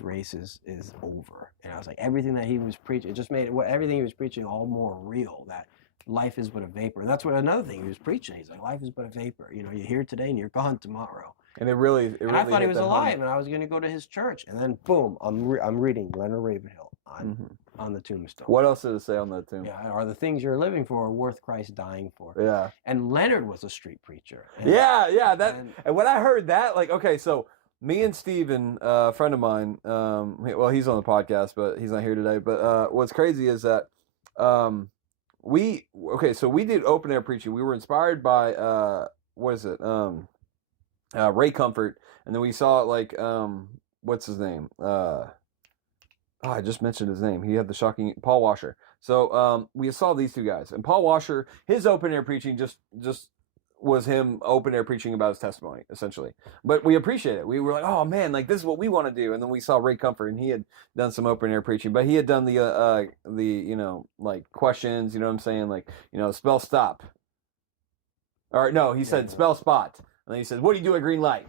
race is over. And I was like, everything that he was preaching, it just made everything he was preaching all more real, that life is but a vapor. And that's what another thing he was preaching. He's like, life is but a vapor. You're here today and you're gone tomorrow. And it really I thought he was alive, and I was going to go to his church. And then, boom, I'm reading Leonard Ravenhill on the tombstone. What else did it say on the tomb? Yeah, are the things you're living for are worth Christ dying for? Yeah. And Leonard was a street preacher. And when I heard that, like, okay, so me and Steven, a friend of mine, well, he's on the podcast, but he's not here today. But what's crazy is that so we did open air preaching. We were inspired by what is it? Ray Comfort, and then we saw like what's his name? I just mentioned his name. He had the shocking Paul Washer. So we saw these two guys, and Paul Washer, his open air preaching just was him open air preaching about his testimony, essentially. But we appreciate it. We were like, oh man, like this is what we want to do. And then we saw Ray Comfort, and he had done some open air preaching, but he had done the like questions, you know what I'm saying, like spell stop, or no, he said spell spot, and then he said, what do you do at green light?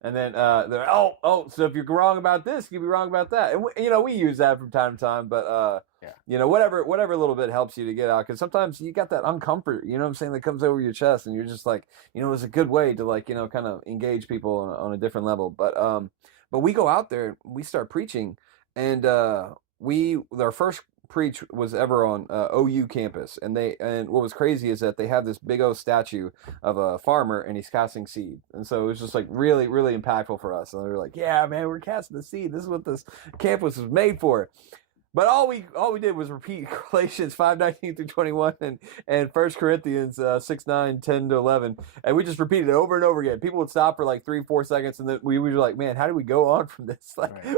And then they're so if you're wrong about this, you can be wrong about that. And we use that from time to time, but whatever little bit helps you to get out, because sometimes you got that uncomfort, you know what I'm saying, that comes over your chest, and you're just like, it's a good way to like kind of engage people on a different level. But we go out there, we start preaching, and our first preach was ever on OU campus, and what was crazy is that they have this big old statue of a farmer, and he's casting seed, and so it was just like really really impactful for us. And they were like, yeah man, we're casting the seed, this is what this campus was made for. But all we did was repeat Galatians 5:19 through 21 and 1 Corinthians 6:9, 10 to 11, and we just repeated it over and over again. People would stop for like 3-4 seconds, and then we were like, man, how do we go on from this? Like, right.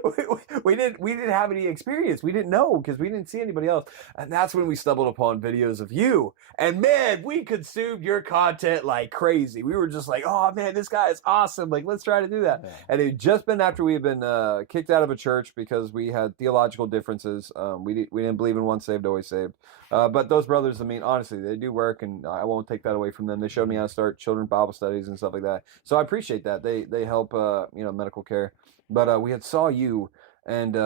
we didn't have any experience. We didn't know, because we didn't see anybody else. And that's when we stumbled upon videos of you, and man, we consumed your content like crazy. We were just like, oh man, this guy is awesome. Like, let's try to do that. Yeah. And it had just been after we had been kicked out of a church because we had theological differences. We didn't believe in once saved, always saved. But those brothers, I mean, honestly, they do work, and I won't take that away from them. They showed me how to start children's Bible studies and stuff like that. So I appreciate that. They help, medical care. But we had saw you, and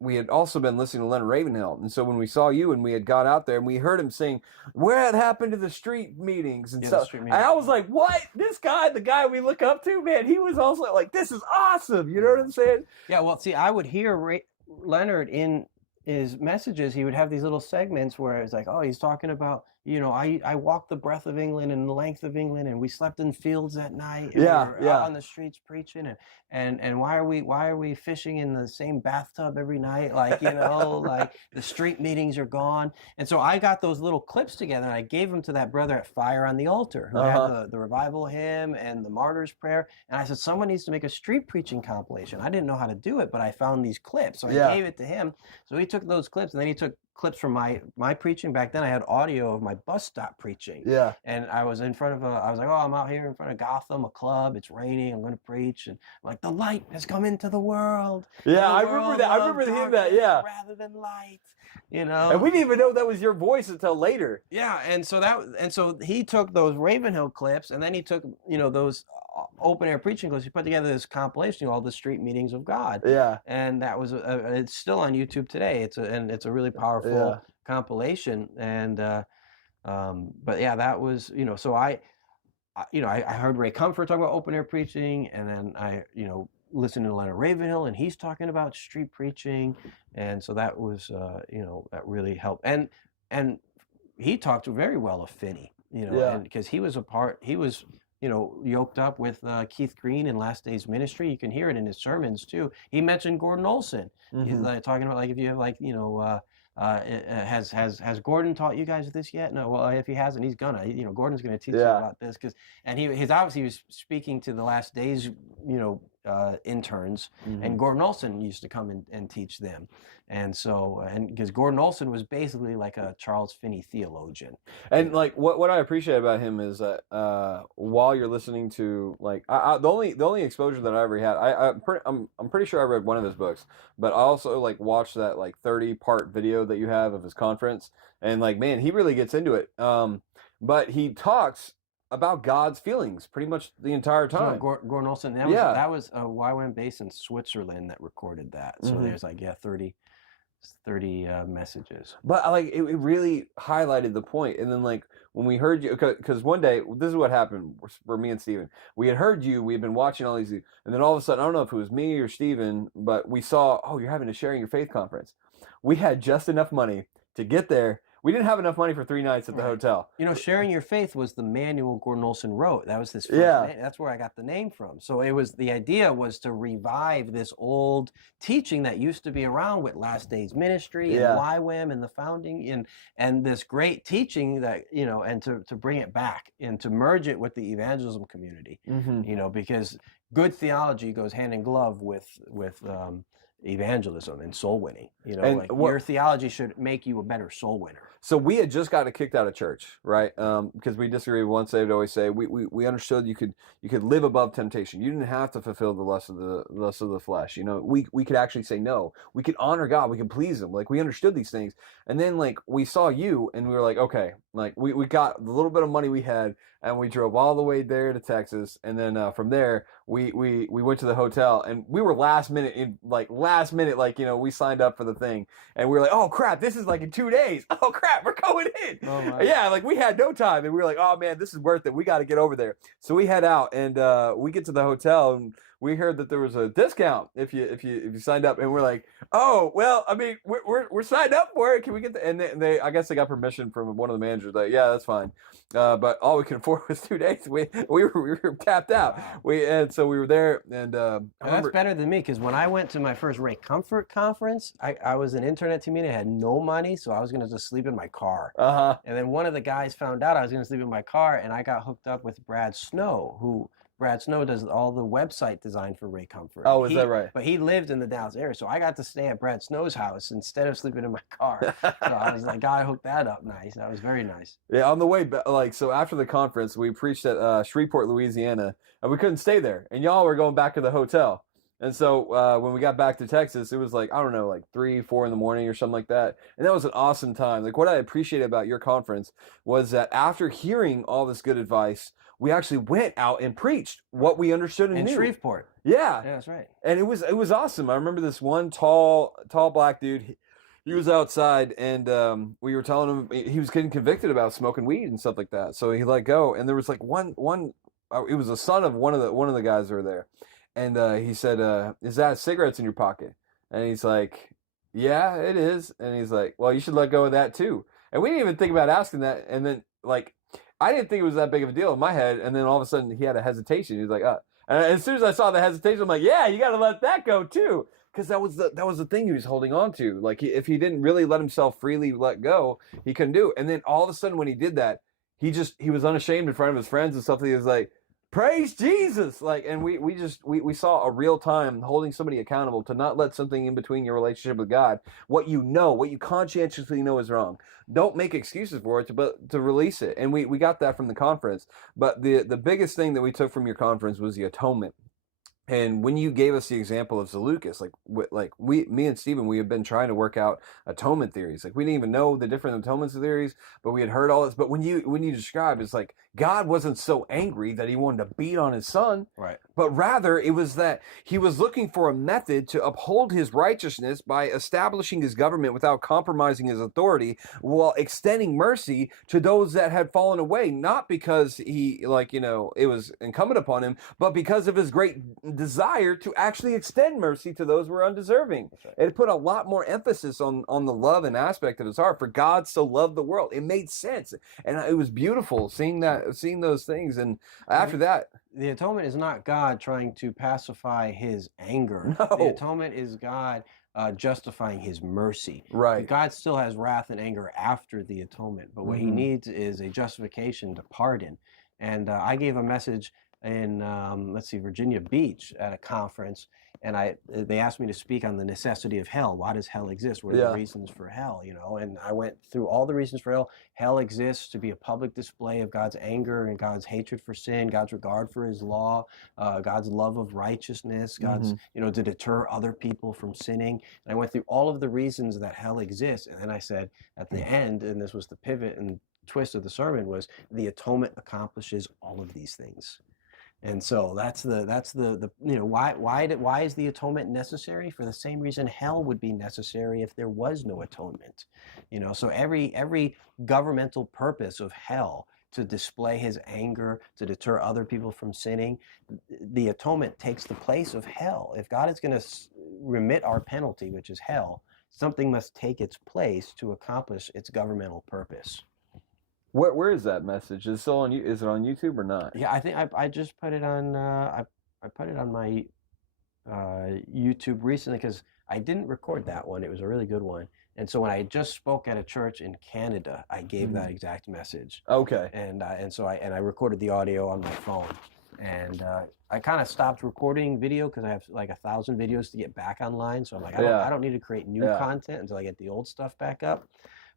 we had also been listening to Leonard Ravenhill. And so when we saw you and we had got out there and we heard him sing, where it happened to the street meetings and stuff. And I was like, what? This guy, the guy we look up to, man, he was also like, this is awesome. You know what I'm saying? Yeah, well, see, I would hear Leonard in his messages. He would have these little segments where it's like, oh, he's talking about, I walked the breadth of England and the length of England, and we slept in fields at night. And we were out on the streets preaching, and why are we fishing in the same bathtub every night? Like, like the street meetings are gone. And so I got those little clips together, and I gave them to that brother at Fire on the Altar, who had the revival hymn and the martyr's prayer. And I said, someone needs to make a street preaching compilation. I didn't know how to do it, but I found these clips. So I gave it to him. So he took those clips, and then he took clips from my preaching. Back then I had audio of my bus stop preaching. Yeah. And I was in front of I was like, oh, I'm out here in front of Gotham, a club, it's raining, I'm going to preach. And I'm like, the light has come into the world. Yeah, I remember that. I remember hearing that, yeah. Rather than light, And we didn't even know that was your voice until later. Yeah, and so he took those Ravenhill clips, and then he took, those open air preaching clips. He put together this compilation of all the street meetings of God. Yeah. And that was it's still on YouTube today. It's a really powerful compilation. And but yeah, that was, so I heard Ray Comfort talk about open air preaching, and then I listened to Leonard Ravenhill, and he's talking about street preaching, and so that was that really helped. And he talked very well of Finney, and because he was yoked up with Keith Green in Last Days Ministry. You can hear it in his sermons too. He mentioned Gordon Olson. Mm-hmm. He's like talking about, like, if you have has Gordon taught you guys this yet? No. Well, if he hasn't, he's gonna. Gordon's gonna teach you about this, and he obviously was speaking to the Last Days interns, and Gordon Olson used to come and teach them, and so because Gordon Olson was basically like a Charles Finney theologian. And like what I appreciate about him is that while you're listening to, like, the only exposure that I ever had, I'm pretty sure I read one of his books, but I also like watched that like 30-part video that you have of his conference, and like, man, he really gets into it. But he talks about God's feelings pretty much the entire time. So Gordon Olson, that was a YWAM base in Switzerland that recorded that. So there's like 30 messages. But like it really highlighted the point. And then like when we heard you, because one day, this is what happened for me and Steven. We had heard you, we had been watching all these, and then all of a sudden, I don't know if it was me or Steven, but we saw, oh, you're having a Sharing Your Faith conference. We had just enough money to get there. we didn't have enough money for 3 nights at the hotel. You know, sharing your faith was the manual Gordon Olson wrote. That was his first name. That's where I got the name from. So the idea was to revive this old teaching that used to be around with Last Days Ministry and YWAM and the founding and this great teaching that, you know, and to bring it back and to merge it with the evangelism community, you know, because good theology goes hand in glove with evangelism and soul winning. You know, and like your theology should make you a better soul winner. So we had just gotten kicked out of church, right? Because we disagree with once saved, always saved. We understood you could live above temptation. You didn't have to fulfill the lust of the flesh. You know, we could actually say no. We could honor God. We could please Him. Like we understood these things. And then like we saw you, and we were like, okay, like we got the little bit of money we had, and we drove all the way there to Texas, and then from there we went to the hotel, and we were last minute, like, you know, we signed up for the thing, and we were like, oh crap, this is like in 2 days. Oh crap, we're going in. Oh, yeah, like we had no time, and we were like, oh man, this is worth it. We got to get over there. So we head out, and we get to the hotel, and we heard that there was a discount if you signed up, and we're like, oh well, I mean, we're signed up for it. Can we get the? And they I guess they got permission from one of the managers. Like, yeah, that's fine. But all we could afford was 2 days. We were tapped out. And so we were there, and that's better than me, because when I went to my first Ray Comfort conference, I was an internet team meeting. I had no money, so I was gonna just sleep in my car. And then one of the guys found out I was gonna sleep in my car, and I got hooked up with Brad Snow, Brad Snow does all the website design for Ray Comfort. Oh, is that right? But he lived in the Dallas area, so I got to stay at Brad Snow's house instead of sleeping in my car. So I was like, God hooked that up nice. That was very nice. Yeah, on the way, like, so after the conference, we preached at Shreveport, Louisiana, and we couldn't stay there, and y'all were going back to the hotel. And so when we got back to Texas, it was like, I don't know, like 3, 4 in the morning or something like that. And that was an awesome time. Like what I appreciated about your conference was that after hearing all this good advice, we actually went out and preached what we understood and knew. In Shreveport. Yeah. Yeah, that's right. And it was awesome. I remember this one tall black dude. He was outside, and we were telling him he was getting convicted about smoking weed and stuff like that. So he let go. And there was like one. It was the son of one of the guys that were there, and he said, "Is that cigarettes in your pocket?" And he's like, "Yeah, it is." And he's like, "Well, you should let go of that too." And we didn't even think about asking that. And then like, I didn't think it was that big of a deal in my head. And then all of a sudden he had a hesitation. He was like, and as soon as I saw the hesitation, I'm like, yeah, you got to let that go too. Because that was the thing he was holding on to. Like if he didn't really let himself freely let go, he couldn't do it. And then all of a sudden when he did that, he was unashamed in front of his friends and stuff. He was like, praise Jesus. Like, and we saw a real time holding somebody accountable to not let something in between your relationship with God, what you conscientiously know is wrong. Don't make excuses for it, but to release it. And we got that from the conference. But the biggest thing that we took from your conference was the atonement. And when you gave us the example of Zeleucus, me and Stephen, we had been trying to work out atonement theories. Like we didn't even know the different atonement theories, but we had heard all this. But when you described, it's like God wasn't so angry that he wanted to beat on his son, right? But rather it was that he was looking for a method to uphold his righteousness by establishing his government without compromising his authority, while extending mercy to those that had fallen away, not because he, it was incumbent upon him, but because of his great desire to actually extend mercy to those who are undeserving. Right. It put a lot more emphasis on the love and aspect of his heart. For God so loved the world. It made sense. And it was beautiful seeing those things. And after that, the atonement is not God trying to pacify his anger. No. The atonement is God justifying his mercy. Right. God still has wrath and anger after the atonement, but what he needs is a justification to pardon. And I gave a message in Virginia Beach at a conference, and they asked me to speak on the necessity of hell. Why does hell exist? What are the reasons for hell? And I went through all the reasons for hell. Hell exists to be a public display of God's anger and God's hatred for sin, God's regard for his law, God's love of righteousness, God's, to deter other people from sinning. And I went through all of the reasons that hell exists. And then I said at the end, and this was the pivot and twist of the sermon, was the atonement accomplishes all of these things. And so that's the why is the atonement necessary? For the same reason hell would be necessary if there was no atonement. So every governmental purpose of hell to display his anger, to deter other people from sinning, the atonement takes the place of hell. If God is going to remit our penalty, which is hell, something must take its place to accomplish its governmental purpose. Where is that message? Is it still on you? Is it on YouTube or not? Yeah, I think I just put it on. I put it on my YouTube recently because I didn't record that one. It was a really good one. And so when I just spoke at a church in Canada, I gave that exact message. Okay. And so I recorded the audio on my phone. And I kind of stopped recording video because I have like 1,000 videos to get back online. So I'm like, I don't need to create new content until I get the old stuff back up.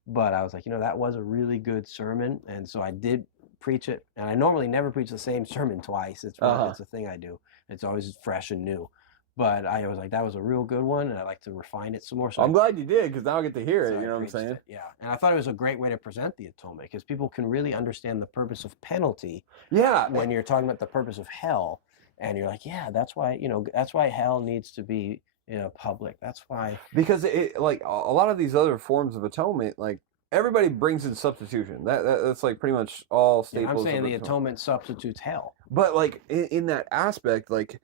But I was like, that was a really good sermon. And so I did preach it. And I normally never preach the same sermon twice. It's a thing I do. It's always fresh and new. But I was like, that was a real good one, and I'd like to refine it some more. So I'm glad you did, because now I get to hear it, you know what I'm saying? Yeah, and I thought it was a great way to present the atonement, because people can really understand the purpose of penalty when you're talking about the purpose of hell, and you're like, yeah, that's why, that's why hell needs to be public. That's why. Because like a lot of these other forms of atonement, like everybody brings in substitution. That's like pretty much all staples. I'm saying the atonement substitutes hell. But like in that aspect, like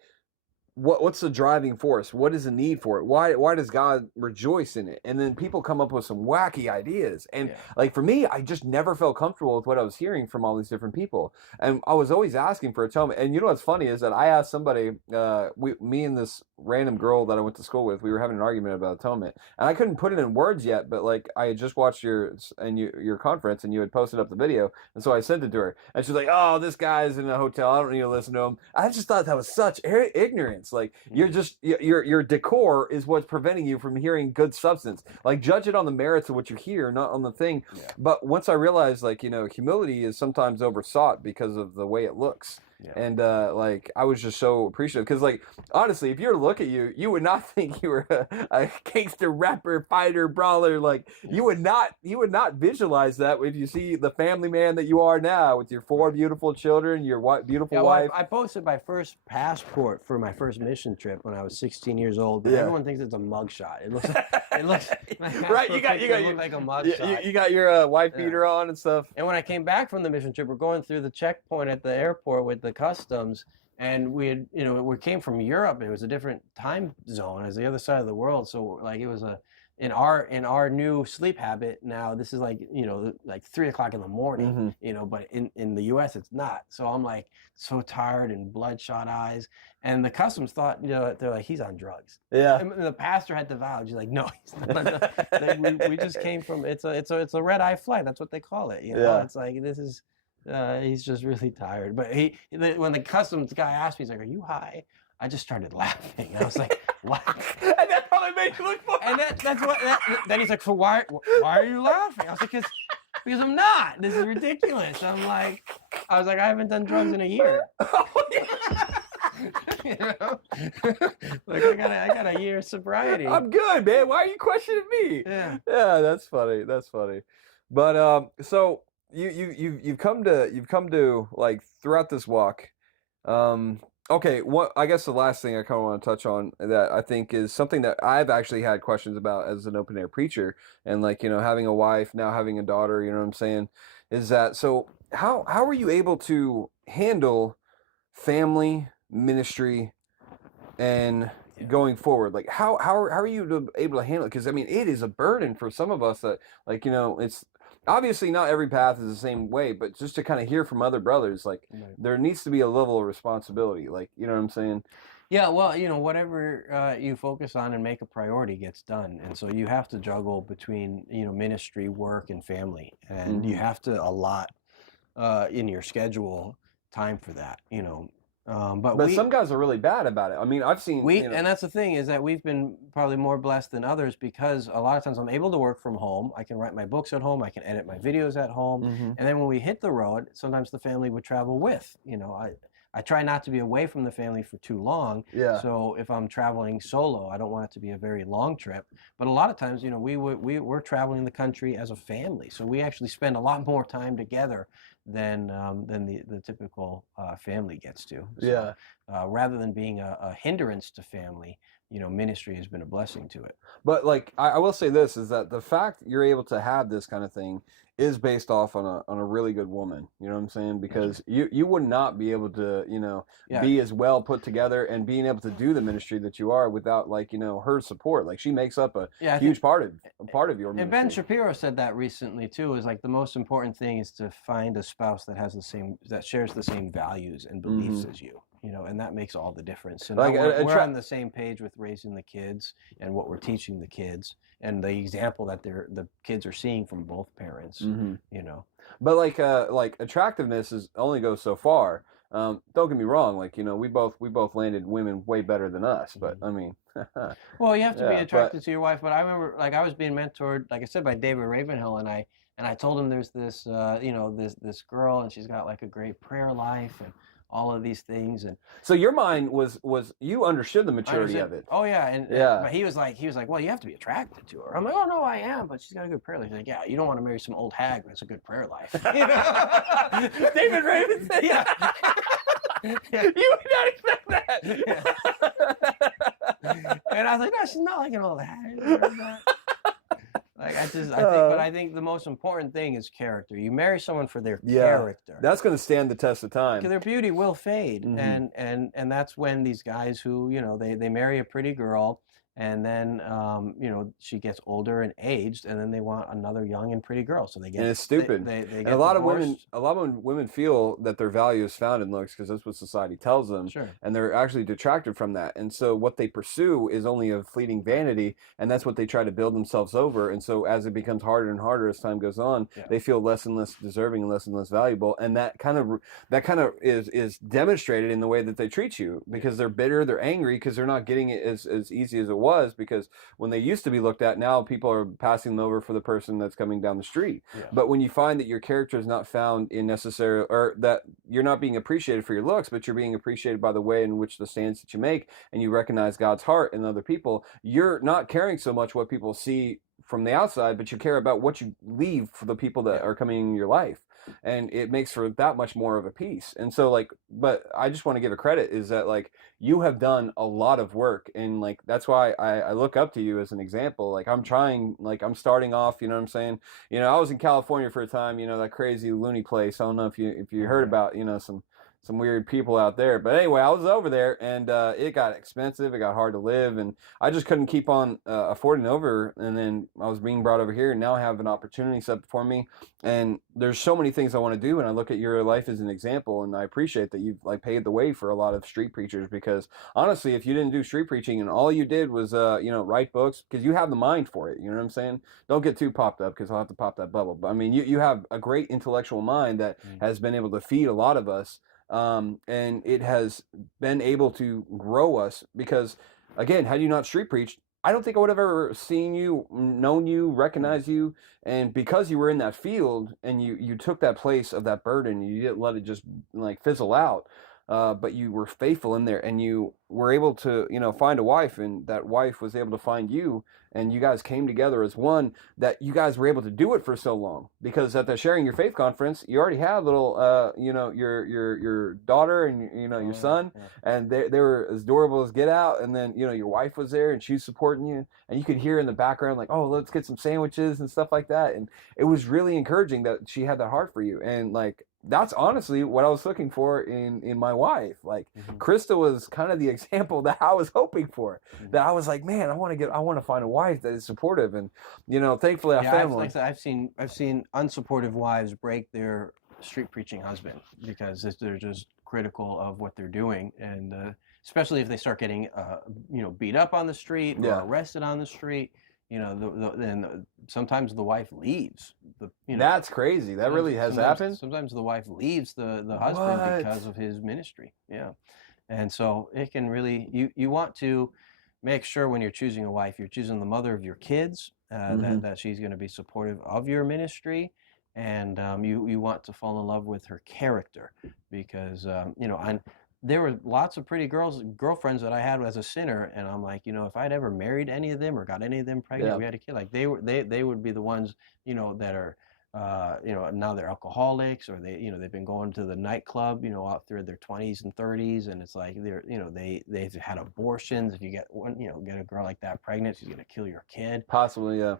what's the driving force? What is the need for it? Why does God rejoice in it? And then people come up with some wacky ideas. And like for me, I just never felt comfortable with what I was hearing from all these different people. And I was always asking for atonement. And you know what's funny is that I asked somebody, me and this random girl that I went to school with, we were having an argument about atonement. And I couldn't put it in words yet, but like I had just watched your conference and you had posted up the video. And so I sent it to her. And she's like, oh, this guy's in a hotel. I don't need to listen to him. I just thought that was such ignorance. Like you're just your decor is what's preventing you from hearing good substance. Like judge it on the merits of what you hear, not on the thing. But once I realized, like, humility is sometimes oversought because of the way it looks. And like I was just so appreciative, because like honestly, if you were to look at you, you would not think you were a gangster rapper, fighter, brawler. Like you would not visualize that if you see the family man that you are now with your 4 beautiful children, your beautiful wife. I posted my first passport for my first mission trip when I was 16 years old. But everyone thinks it's a mugshot. It looks right. You got like a mugshot. You got your wife beater on and stuff. And when I came back from the mission trip, we're going through the checkpoint at the airport with the customs, and we had we came from Europe. It was a different time zone as the other side of the world, so like it was in our new sleep habit now, this is like like 3 o'clock in the morning, but in the US it's not. So I'm like so tired and bloodshot eyes, and the customs thought they're like, he's on drugs. And the pastor had to vouch. He's like, no, he's not. we just came from it's a red eye flight. That's what they call it. It's like this is. He's just really tired. But when the customs guy asked me, he's like, "Are you high?" I just started laughing. I was like, "What?" And that probably made you look for. And that's what. Then he's like, "So why are you laughing?" I was like, "Because I'm not. This is ridiculous." I was like, "I haven't done drugs in a year." Like I got a year of sobriety. I'm good, man. Why are you questioning me? Yeah, that's funny. That's funny. But so. You've come to like throughout this walk. Okay, I guess the last thing I kind of want to touch on that I think is something that I've actually had questions about as an open air preacher, and like having a wife, now having a daughter, you know what I'm saying, is that so how are you able to handle family, ministry, and going forward? Like how are you able to handle it? Because I mean, it is a burden for some of us that like it's obviously not every path is the same way, but just to kind of hear from other brothers, like there needs to be a level of responsibility, like, you know what I'm saying? Yeah, well, whatever you focus on and make a priority gets done. And so you have to juggle between, ministry, work, and family. And you have to allot in your schedule time for that, But some guys are really bad about it. I mean, I've seen... And that's the thing, is that we've been probably more blessed than others, because a lot of times I'm able to work from home. I can write my books at home. I can edit my videos at home. And then when we hit the road, sometimes the family would travel with. I try not to be away from the family for too long. So if I'm traveling solo, I don't want it to be a very long trip. But a lot of times, we're traveling the country as a family. So we actually spend a lot more time together than the typical family gets to. So, rather than being a hindrance to family, ministry has been a blessing to it. But like I will say this is that the fact you're able to have this kind of thing is based off on a really good woman. You know what I'm saying? Because you would not be able to, be as well put together and being able to do the ministry that you are without like, her support. Like she makes up a huge part of your ministry. And Ben Shapiro said that recently too, is like the most important thing is to find a spouse that shares the same values and beliefs as you. And that makes all the difference. So like we're on the same page with raising the kids and what we're teaching the kids and the example that the kids are seeing from both parents. But like attractiveness only goes so far. Don't get me wrong. Like we both landed women way better than us. But I mean, well, you have to be attracted to your wife. But I remember, like I was being mentored, like I said, by David Ravenhill, and I told him there's this this girl, and she's got like a great prayer life and all of these things. And so your mind was you understood the maturity of it. Oh yeah. And but he was like, well, you have to be attracted to her. I'm like, oh no, I am, but she's got a good prayer life. He's like, yeah, you don't want to marry some old hag that's a good prayer life. David Raven said, yeah. You would not expect that. And I was like, no, she's not like an old hag. Like I think the most important thing is character. You marry someone for their character. That's going to stand the test of time. Because their beauty will fade, and that's when these guys who they marry a pretty girl, and then she gets older and aged, and then they want another young and pretty girl. So they get, and it's stupid. They get and a lot of women feel that their value is found in looks because that's what society tells them. Sure. And they're actually detracted from that. And so what they pursue is only a fleeting vanity, and that's what they try to build themselves over. And so as it becomes harder and harder as time goes on, they feel less and less deserving and less valuable. And that kind of is demonstrated in the way that they treat you, because they're bitter, they're angry because they're not getting it as easy as it was, because when they used to be looked at, now people are passing them over for the person that's coming down the street. But when you find that your character is not found in necessary, or that you're not being appreciated for your looks, but you're being appreciated by the way in which the stands that you make, and you recognize God's heart in other people, you're not caring so much what people see from the outside, but you care about what you leave for the people that are coming in your life. And it makes for that much more of a peace. And so but I just want to give a credit is that you have done a lot of work, and that's why I look up to you as an example. I'm starting off, you know what I'm saying? I was in California for a time, that crazy loony place. I don't know if you heard about, some weird people out there. But anyway, I was over there, and it got expensive. It got hard to live, and I just couldn't keep on affording over. And then I was being brought over here, and now I have an opportunity set before me. And there's so many things I want to do, and I look at your life as an example, and I appreciate that you've paved the way for a lot of street preachers, because honestly, if you didn't do street preaching and all you did was write books, because you have the mind for it, you know what I'm saying? Don't get too popped up, because I'll have to pop that bubble. But I mean, you have a great intellectual mind that has been able to feed a lot of us. And it has been able to grow us, because again, had you not street preached, I don't think I would have ever seen you, known you, recognized you. And because you were in that field and you took that place of that burden, you didn't let it just fizzle out. But you were faithful in there, and you were able to, find a wife, and that wife was able to find you, and you guys came together as one, that you guys were able to do it for so long. Because at the Sharing Your Faith conference, you already had little, your daughter and, your son, and they were as adorable as get out. And then, your wife was there, and she's supporting you, and you could hear in the background, oh, let's get some sandwiches and stuff like that. And it was really encouraging that she had that heart for you. And that's honestly what I was looking for in my wife. Krista was kind of the example that I was hoping for. That I was like, man, I want to find a wife that is supportive, and thankfully our family. I've seen unsupportive wives break their street preaching husband because they're just critical of what they're doing, and especially if they start getting beat up on the street or arrested on the street. Then sometimes the wife leaves. That's crazy. That really has happened. Sometimes the wife leaves the husband because of his ministry. Yeah, and so it can really. You want to make sure when you're choosing a wife, you're choosing the mother of your kids. That she's going to be supportive of your ministry, and you want to fall in love with her character, because there were lots of pretty girlfriends that I had as a sinner, and I'm like, if I'd ever married any of them or got any of them pregnant, we had a kid, they would be the ones, that are now they're alcoholics, or they've been going to the nightclub, out through their 20s and 30s, and it's like they've had abortions. If you get get a girl like that pregnant, she's gonna kill your kid. Possibly, yeah.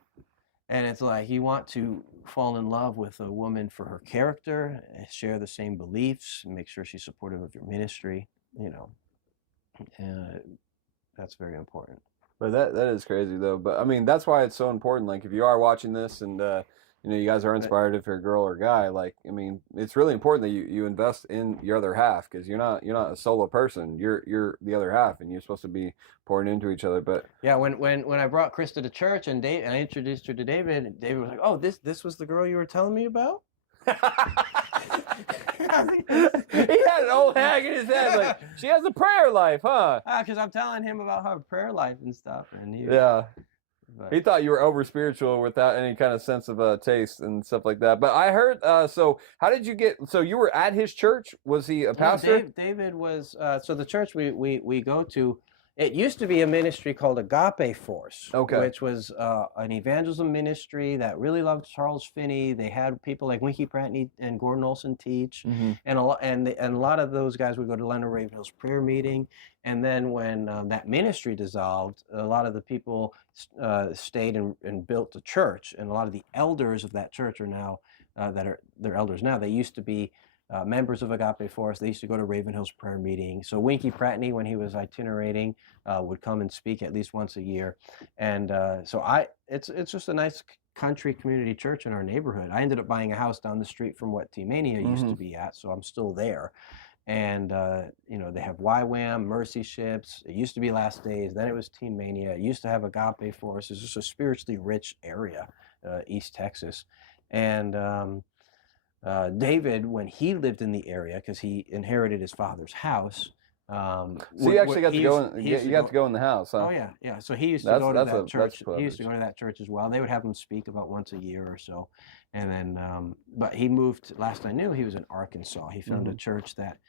And it's like you want to fall in love with a woman for her character, share the same beliefs, and make sure she's supportive of your ministry. That's very important. But that is crazy though. But I mean, that's why it's so important. Like, if you are watching this and you guys are inspired, if you're a girl or a guy, like, I mean, it's really important that you invest in your other half, because you're not a solo person. You're the other half, and you're supposed to be pouring into each other. But yeah, when I brought Krista to church and I introduced her to David was like, "Oh, this was the girl you were telling me about?" He had an old hag in his head, like, she has a prayer life, huh? Because I'm telling him about her prayer life and stuff, and he thought you were over spiritual without any kind of sense of taste and stuff like that. But I heard, so how did you get? So you were at his church? Was he a pastor? David was. So the church we go to, it used to be a ministry called Agape Force, which was an evangelism ministry that really loved Charles Finney. They had people like Winky Prattney and Gordon Olson teach, and a lot of those guys would go to Leonard Ravenhill's prayer meeting. And then when that ministry dissolved, a lot of the people stayed and built the church, and a lot of the elders of that church are now they're elders now. They used to be members of Agape Force. They used to go to Ravenhill's prayer meeting. So Winky Prattney, when he was itinerating, would come and speak at least once a year. And it's just a nice country community church in our neighborhood. I ended up buying a house down the street from what Team Mania used to be at, so I'm still there. And they have YWAM, Mercy Ships. It used to be Last Days. Then it was Teen Mania. It used to have Agape Force. It's just a spiritually rich area, East Texas. And David, when he lived in the area, because he inherited his father's house. So you actually got to go in. You got to go in the house, huh? Oh yeah. So he used to go to that church. He used to go to that church as well. They would have him speak about once a year or so, and then. But he moved. Last I knew, he was in Arkansas. He found a church that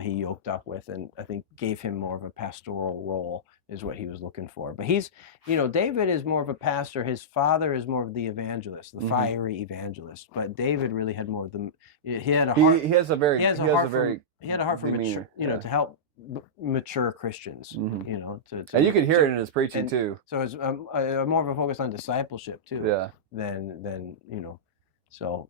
he yoked up with, and I think gave him more of a pastoral role, is what he was looking for. But he's, David is more of a pastor. His father is more of the evangelist, the fiery evangelist. But David really had more of the. He had a heart. He has a heart for mature, to help mature Christians. And you can hear it in his preaching too. So it's more of a focus on discipleship too. Yeah. Than so.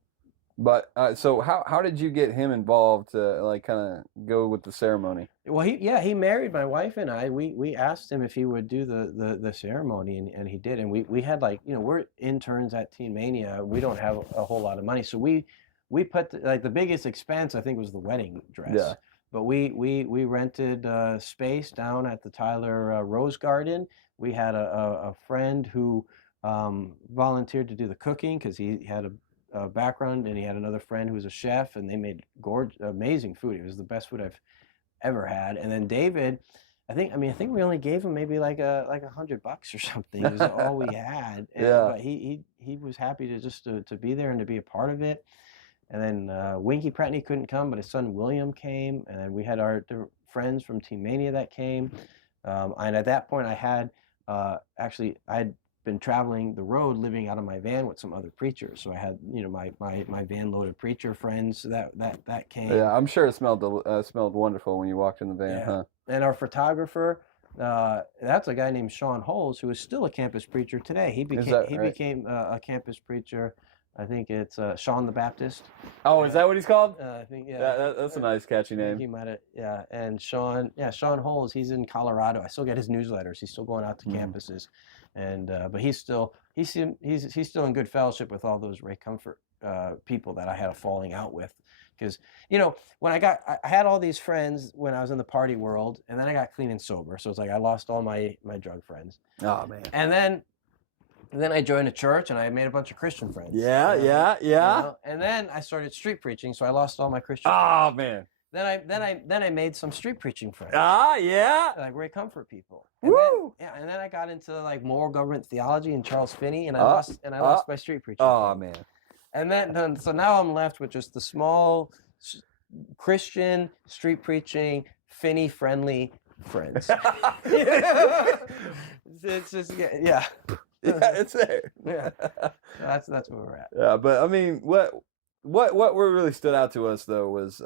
But so how did you get him involved to kind of go with the ceremony? Well, he married my wife and I. We asked him if he would do the ceremony, and he did. And we had we're interns at Teen Mania. We don't have a whole lot of money, so we put the biggest expense I think was the wedding dress. Yeah. But we rented space down at the Tyler Rose Garden. We had a friend who volunteered to do the cooking because he had a background, and he had another friend who was a chef, and they made amazing food. It was the best food I've ever had. And then David, I think we only gave him maybe like $100 or something. It was all we had. But he was happy to just to be there and to be a part of it. And then Winky Prattney couldn't come, but his son William came, and then we had our friends from Team Mania that came. And at that point, I had I'd been traveling the road, living out of my van with some other preachers. So I had my van load of preacher friends that came. Yeah, I'm sure it smelled wonderful when you walked in the van. Yeah. Huh? And our photographer, that's a guy named Sean Holes, who is still a campus preacher today. He became a campus preacher. I think it's Sean the Baptist. Oh, is that what he's called? I think, yeah. That's a nice, catchy name. He might have, yeah. And Sean Holes, he's in Colorado. I still get his newsletters. He's still going out to campuses, and but he's still in good fellowship with all those Ray Comfort people that I had a falling out with, because when I had all these friends when I was in the party world, and then I got clean and sober, so it's like I lost all my drug friends. Oh man! And then I joined a church, and I made a bunch of Christian friends. Yeah. And then I started street preaching, so I lost all my Christian friends. Oh man! Then I made some street preaching friends. Yeah. Like Ray Comfort people. Woo! And then I got into moral government theology and Charles Finney, and I lost my street preaching. Oh friends. Man! And then so now I'm left with just the small Christian street preaching Finney friendly friends. It's just yeah. Yeah, it's there. Yeah, that's where we're at. Yeah, but I mean, what really stood out to us though was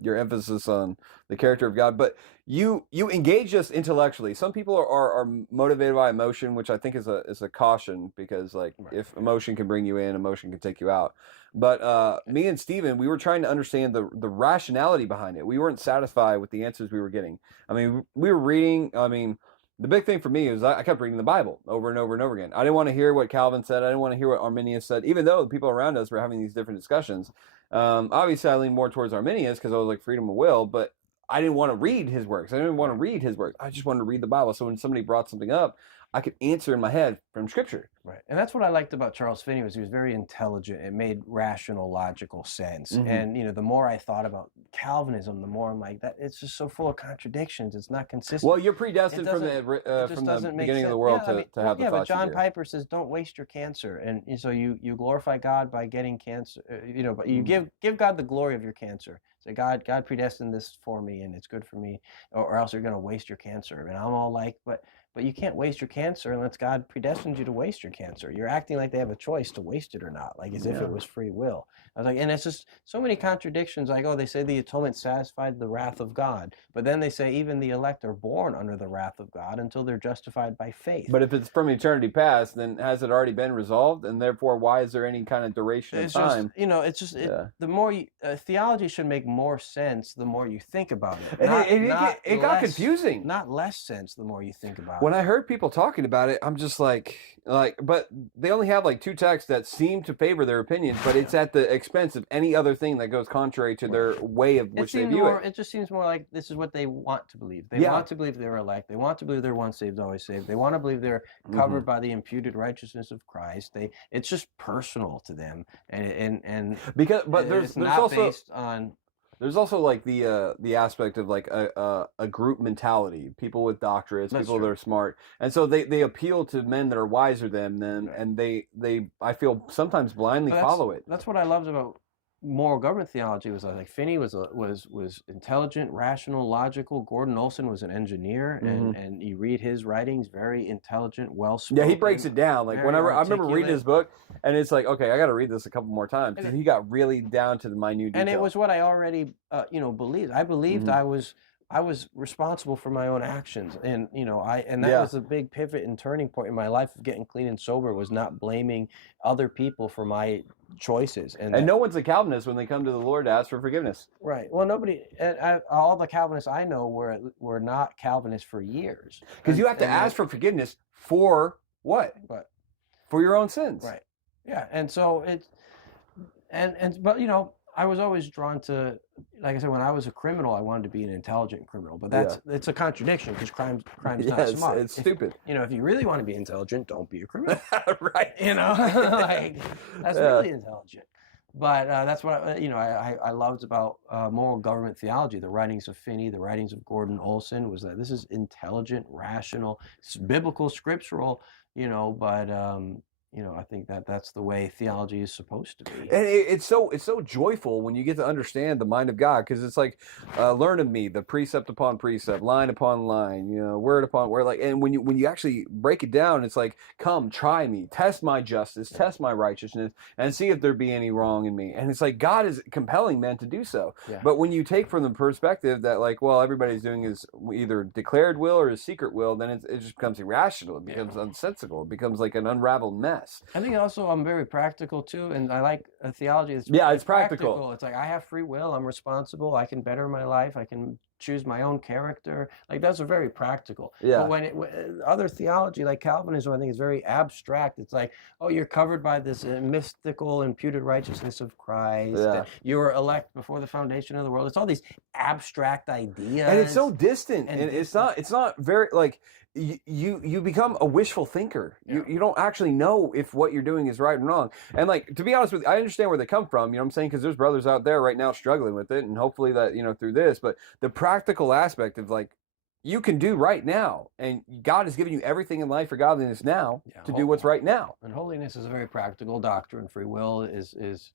your emphasis on the character of God. But you engage us intellectually. Some people are motivated by emotion, which I think is a caution because like if emotion can bring you in, emotion can take you out. But me and Steven, we were trying to understand the rationality behind it. We weren't satisfied with the answers we were getting. I mean, we were reading. I mean, the big thing for me is I kept reading the Bible over and over and over again. I didn't want to hear what Calvin said. I didn't want to hear what Arminius said, even though the people around us were having these different discussions. Obviously, I leaned more towards Arminius because I was like freedom of will, but I didn't want to read his works. I didn't want to read his works. I just wanted to read the Bible. So when somebody brought something up, I could answer in my head from Scripture. Right. And that's what I liked about Charles Finney was he was very intelligent. It made rational, logical sense. And, the more I thought about Calvinism, the more I'm like, that it's just so full of contradictions. It's not consistent. Well, you're predestined from the beginning of the world to have the thoughts. Yeah, but John Piper says, don't waste your cancer. And so you glorify God by getting cancer, but you give God the glory of your cancer. Say, God predestined this for me and it's good for me, or else you're going to waste your cancer. And I'm all like, but you can't waste your cancer unless God predestined you to waste your cancer. You're acting like they have a choice to waste it or not, like as if it was free will. I was like, and it's just so many contradictions. Like, they say the atonement satisfied the wrath of God, but then they say even the elect are born under the wrath of God until they're justified by faith. But if it's from eternity past, then has it already been resolved? And therefore, why is there any kind of duration of time? The more theology should make more sense the more you think about it. And it got confusing. Not less sense the more you think about it. When I heard people talking about it, I'm just like, but they only have like two texts that seem to favor their opinions, but it's at the expense of any other thing that goes contrary to their way of which they view it. It just seems more like this is what they want to believe. They want to believe they're elect. They want to believe they're once saved, always saved. They want to believe they're covered by the imputed righteousness of Christ. It's just personal to them, there's also based on. There's also like the aspect of like a group mentality, people with doctorates, people that are smart, and so they appeal to men that are wiser than them, and they I feel sometimes blindly follow it. That's what I loved about moral government theology. Was like Finney was intelligent, rational, logical. Gordon Olson was an engineer, and you read his writings, very intelligent, well spoken. Yeah, he breaks it down. Like whenever I remember reading his book, and it's like, okay, I got to read this a couple more times because he got really down to the minute detail. And it was what I already believed. I believed I was responsible for my own actions, and that was a big pivot and turning point in my life of getting clean and sober. Was not blaming other people for my choices, and no one's a Calvinist when they come to the Lord to ask for forgiveness. Right. Well, nobody. All the Calvinists I know were not Calvinists for years. Because you have to ask for forgiveness for what? What? For your own sins. Right. Yeah. And so but I was always drawn to, like I said, when I was a criminal, I wanted to be an intelligent criminal. But it's a contradiction because crime's not smart. It's stupid. If you really want to be intelligent, don't be a criminal. Right. Like that's really intelligent. But that's what I loved about moral government theology. The writings of Finney, the writings of Gordon Olson was that this is intelligent, rational, biblical, scriptural. But I think that's the way theology is supposed to be. And it's so joyful when you get to understand the mind of God, because it's like, learn of me, the precept upon precept, line upon line, word upon word. Like, and when you actually break it down, it's like, come, try me, test my justice, test my righteousness, and see if there be any wrong in me. And it's like God is compelling men to do so. Yeah. But when you take from the perspective that like, well, everybody's doing is either declared will or a secret will, then it just becomes irrational. It becomes unsensical. It becomes like an unraveled mess. I think also I'm very practical too, and I like a theology that's it's practical. It's like I have free will, I'm responsible, I can better my life, I can choose my own character. Like those are very practical. Yeah. But when other theology like Calvinism, I think is very abstract. It's like, oh, you're covered by this mystical imputed righteousness of Christ. Yeah. You were elect before the foundation of the world. It's all these abstract ideas, and it's so distant, and it's not very like. You become a wishful thinker. Yeah. You don't actually know if what you're doing is right or wrong. And like, to be honest with you, I understand where they come from, you know what I'm saying? Because there's brothers out there right now struggling with it, and hopefully that, through this, but the practical aspect of like, you can do right now, and God has given you everything in life for godliness now to do what's right now. And holiness is a very practical doctrine. Free will is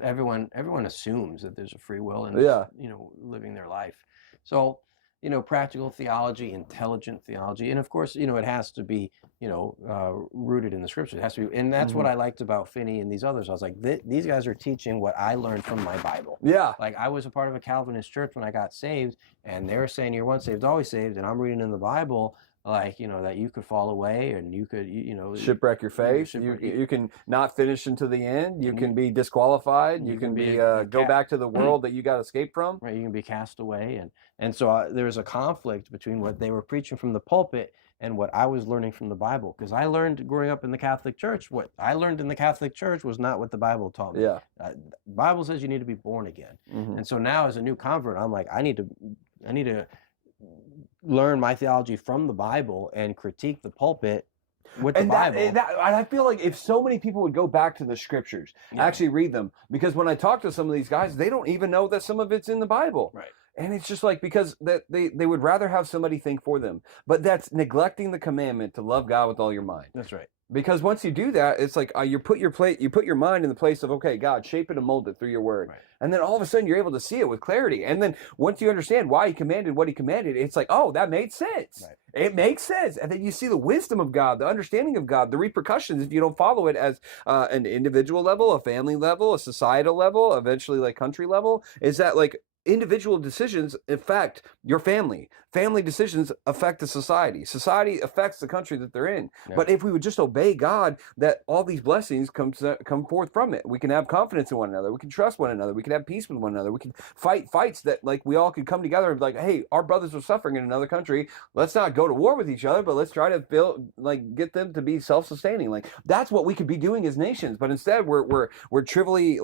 everyone assumes that there's a free will in living their life. So practical theology, intelligent theology, and of course, it has to be, rooted in the scriptures. It has to be, and that's what I liked about Finney and these others. I was like, these guys are teaching what I learned from my Bible. Yeah. Like, I was a part of a Calvinist church when I got saved, and they're saying you're once saved, always saved, and I'm reading in the Bible, like, that you could fall away and you could, shipwreck your faith. You can not finish until the end. You can be disqualified. You can be go back to the world that you got escaped from. Right, you can be cast away, and so there's a conflict between what they were preaching from the pulpit and what I was learning from the Bible, because I learned growing up in the Catholic Church. What I learned in the Catholic Church was not what the Bible taught me. Yeah, the Bible says you need to be born again, and so now as a new convert, I'm like, I need to learn my theology from the Bible and critique the pulpit with the Bible. And I feel like if so many people would go back to the scriptures, actually read them, because when I talk to some of these guys, they don't even know that some of it's in the Bible. Right. And it's just like, because that they would rather have somebody think for them. But that's neglecting the commandment to love God with all your mind. That's right. Because once you do that, it's like you put your mind in the place of, okay, God, shape it and mold it through your word. Right. And then all of a sudden you're able to see it with clarity. And then once you understand why he commanded what he commanded, it's like, oh, that made sense. Right. It makes sense. And then you see the wisdom of God, the understanding of God, the repercussions if you don't follow it as an individual level, a family level, a societal level, eventually like country level, is that like individual decisions affect your family. Family decisions affect the society. Society affects the country that they're in. Yeah. But if we would just obey God, that all these blessings come forth from it. We can have confidence in one another. We can trust one another. We can have peace with one another. We can fight fights that like we all can come together and be like, hey, our brothers are suffering in another country. Let's not go to war with each other, but let's try to get them to be self-sustaining. Like that's what we could be doing as nations. But instead we're trivially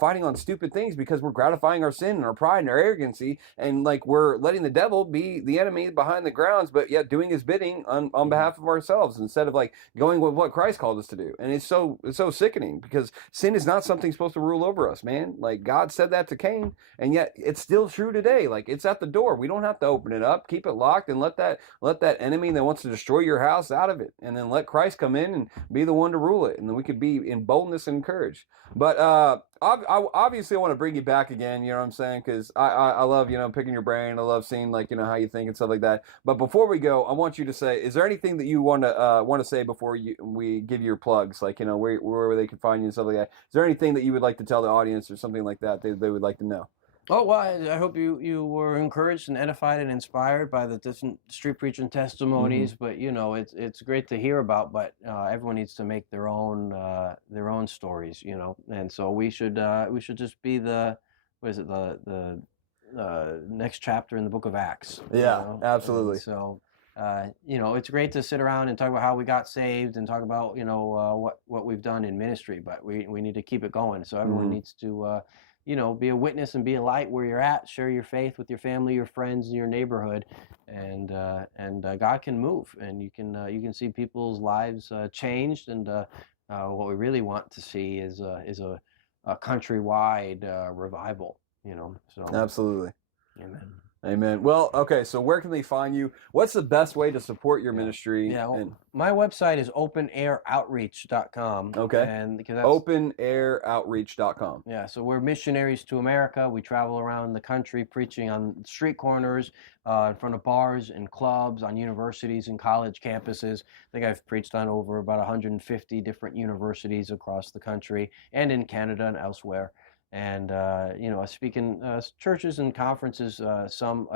fighting on stupid things because we're gratifying our sin and our pride and our arrogancy, and like we're letting the devil be the enemy behind the grounds, but yet doing his bidding on behalf of ourselves instead of like going with what Christ called us to do. And it's so sickening, because sin is not something supposed to rule over us, man. Like God said that to Cain, and yet it's still true today. Like it's at the door. We don't have to open it up, keep it locked, and let that enemy that wants to destroy your house out of it, and then let Christ come in and be the one to rule it, and then we could be in boldness and courage. But obviously I want to bring you back again, you know what I'm saying? Because I love, picking your brain. I love seeing how you think and stuff like that. But before we go, I want you to say, is there anything that you want to say before we give you your plugs, like, where they can find you and stuff like that? Is there anything that you would like to tell the audience or something like that they would like to know? Oh, well, I hope you were encouraged and edified and inspired by the different street preaching testimonies. But it's great to hear about. But everyone needs to make their own stories, And so we should just be the next chapter in the book of Acts. Yeah, absolutely. And so it's great to sit around and talk about how we got saved and talk about what we've done in ministry. But we need to keep it going. So everyone needs to. Be a witness and be a light where you're at. Share your faith with your family, your friends, and your neighborhood, and God can move, and you can see people's lives changed. And what we really want to see is a countrywide revival. So absolutely. Amen. Amen. Well, okay, so where can they find you? What's the best way to support your ministry? Yeah, my website is openairoutreach.com. Okay. And because that's openairoutreach.com. Yeah, so we're missionaries to America. We travel around the country preaching on street corners, in front of bars and clubs, on universities and college campuses. I think I've preached on over about 150 different universities across the country and in Canada and elsewhere. And I speak in churches and conferences some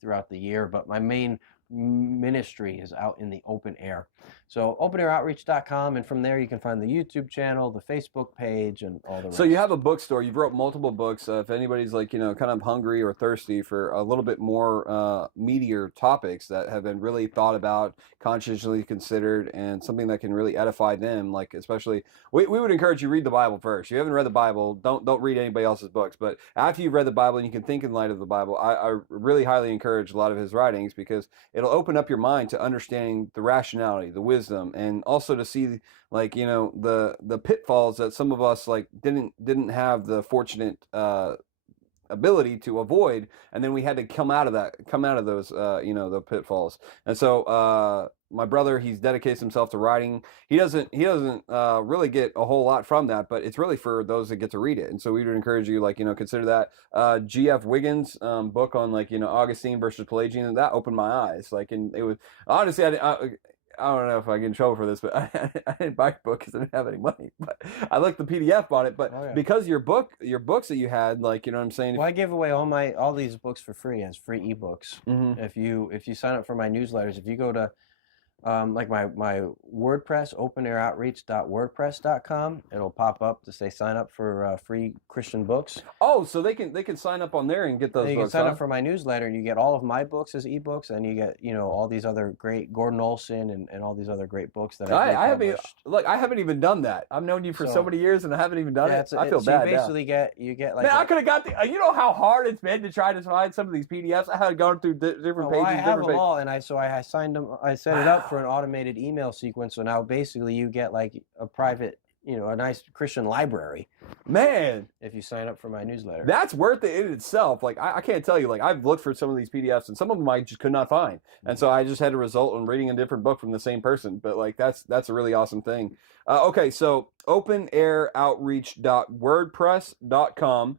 throughout the year, but my main ministry is out in the open air. So openairoutreach.com, and from there you can find the YouTube channel, the Facebook page, and all the rest. So you have a bookstore. You've wrote multiple books. If anybody's kind of hungry or thirsty for a little bit more meatier topics that have been really thought about, consciously considered, and something that can really edify them, like especially, we would encourage you read the Bible first. If you haven't read the Bible, don't read anybody else's books. But after you've read the Bible and you can think in light of the Bible, I really highly encourage a lot of his writings, because it'll open up your mind to understanding the rationality, the wisdom, and also to see the pitfalls that some of us didn't have the fortunate ability to avoid, and then we had to come out of those the pitfalls. And so my brother, he's dedicates himself to writing. He doesn't really get a whole lot from that, but it's really for those that get to read it. And so we would encourage you, like, consider that G.F. Wiggins book on, like, Augustine versus Pelagian, and that opened my eyes. Like, and it was honestly, I don't know if I get in trouble for this, but I didn't buy a book because I didn't have any money. But I looked the PDF on it. But because your books that you had, like, you know what I'm saying? Well, I give away all these books for free as free ebooks. If you sign up for my newsletters, if you go to like my WordPress, openairoutreach.wordpress.com, it'll pop up to say sign up for free Christian books. Oh, so they can sign up on there and get those books. You can sign up for my newsletter, and you get all of my books as ebooks, and you get all these other great Gordon Olson and all these other great books that I haven't even done that. I've known you for so many years, and I haven't even done it. I feel bad. You basically get like. Man, I could have got you know how hard it's been to try to find some of these PDFs. I had gone through different pages. I have them all, and I signed them. I set it up for an automated email sequence, so now basically you get like a private, a nice Christian library. Man, if you sign up for my newsletter, that's worth it in itself. Like, I can't tell you, like, I've looked for some of these PDFs, and some of them I just could not find, and so I just had to result in reading a different book from the same person. But like, that's a really awesome thing. Okay, so openairoutreach.wordpress.com.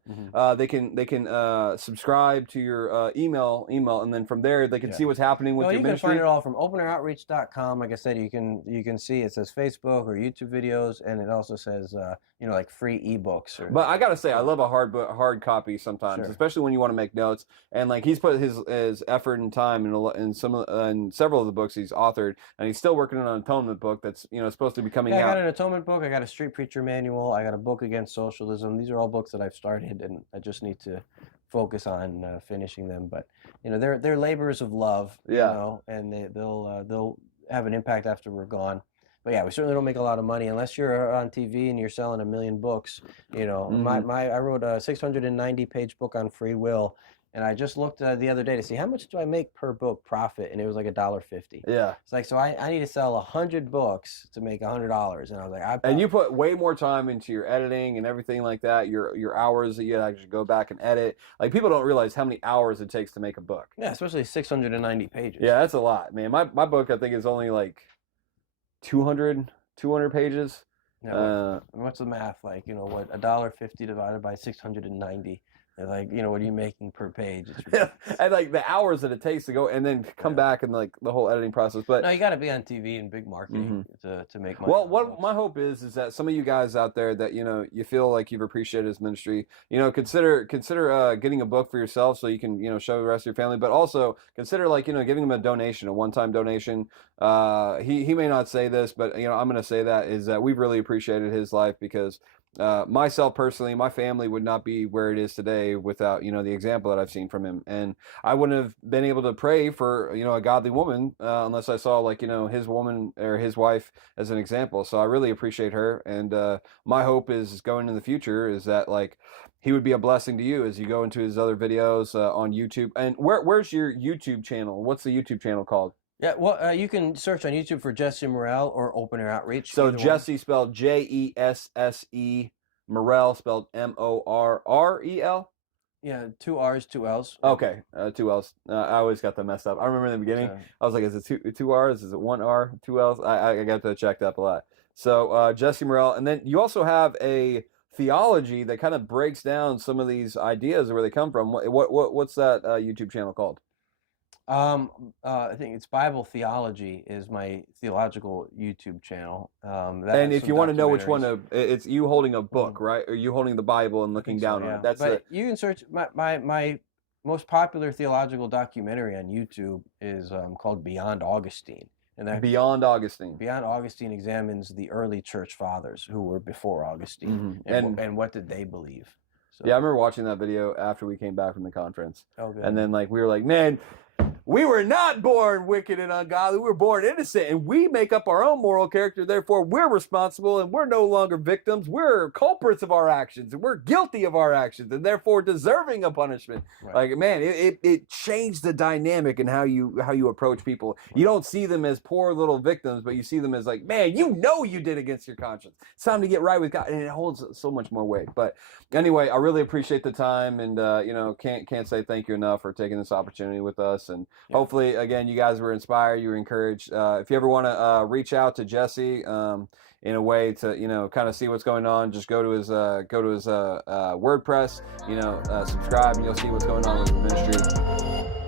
They can subscribe to your email, and then from there they can see what's happening with your ministry. You can find it all from openairoutreach.com. Like I said, you can see it says Facebook or YouTube videos, and it also says like free ebooks. But I gotta say, I love a hard copy sometimes, especially when you want to make notes. And like, he's put his effort and time in several of the books he's authored, and he's still working on an atonement book that's supposed to be coming out. I got an atonement book. I got a street preacher manual. I got a book against socialism. These are all books that I've started, and I just need to focus on finishing them. But they're labors of love. And they'll have an impact after we're gone. But yeah, we certainly don't make a lot of money unless you're on TV and you're selling 1 million books. I wrote a 690-page book on free will, and I just looked the other day to see how much do I make per book profit, and it was like $1.50. Yeah, it's like, so I need to sell 100 books to make $100, and I was like, and you put way more time into your editing and everything like that. Your hours that you actually go back and edit. Like, people don't realize how many hours it takes to make a book. Yeah, especially 690 pages. Yeah, that's a lot, man. My book, I think, is only like 200 pages. What's the math like? What, $1.50 divided by 690? And like, what are you making per page? And like the hours that it takes to go and then come back and like the whole editing process. But no, you got to be on TV and big marketing to make money. Well, what my hope is that some of you guys out there that you feel like you've appreciated his ministry, consider getting a book for yourself so you can show the rest of your family. But also consider, like, giving him a donation, a one-time donation. He may not say this, but I'm going to say that is that we've really appreciated his life, because myself personally, my family would not be where it is today without the example that I've seen from him, and I wouldn't have been able to pray for a godly woman unless I saw, like, his woman or his wife as an example. So I really appreciate her, and my hope is going in the future is that, like, he would be a blessing to you as you go into his other videos on YouTube. And where's your YouTube channel? What's the YouTube channel called? Yeah, well, you can search on YouTube for JesseMorrell or Open Air Outreach. So Jesse spelled Jesse, Morrell spelled Morrel. Yeah, 2 R's, 2 L's. Okay, 2 L's. I always got that messed up. I remember in the beginning, I was like, is it two R's? Is it 1 R, 2 L's? I got to check that up a lot. So Jesse Morrell, and then you also have a theology that kind of breaks down some of these ideas where they come from. What's that YouTube channel called? I think it's Bible Theology is my theological YouTube channel. And if you want to know which one, it's you holding a book, right? Or you holding the Bible and looking down on it. You can search my most popular theological documentary on YouTube is called Beyond Augustine. And Beyond Augustine. Beyond Augustine examines the early church fathers who were before Augustine and what did they believe. So. Yeah, I remember watching that video after we came back from the conference. Oh, good. And then, like, we were like, man, we were not born wicked and ungodly. We were born innocent, and we make up our own moral character. Therefore, we're responsible, and we're no longer victims. We're culprits of our actions, and we're guilty of our actions, and therefore deserving of punishment. Right. Like, man, it changed the dynamic in how you approach people. Right. You don't see them as poor little victims, but you see them as like, man, you know you did against your conscience. It's time to get right with God, and it holds so much more weight. But anyway, I really appreciate the time, and can't say thank you enough for taking this opportunity with us. And hopefully, again, you guys were inspired, you were encouraged. If you ever want to reach out to Jesse in a way to kind of see what's going on, just go to his WordPress, subscribe, and you'll see what's going on with the ministry.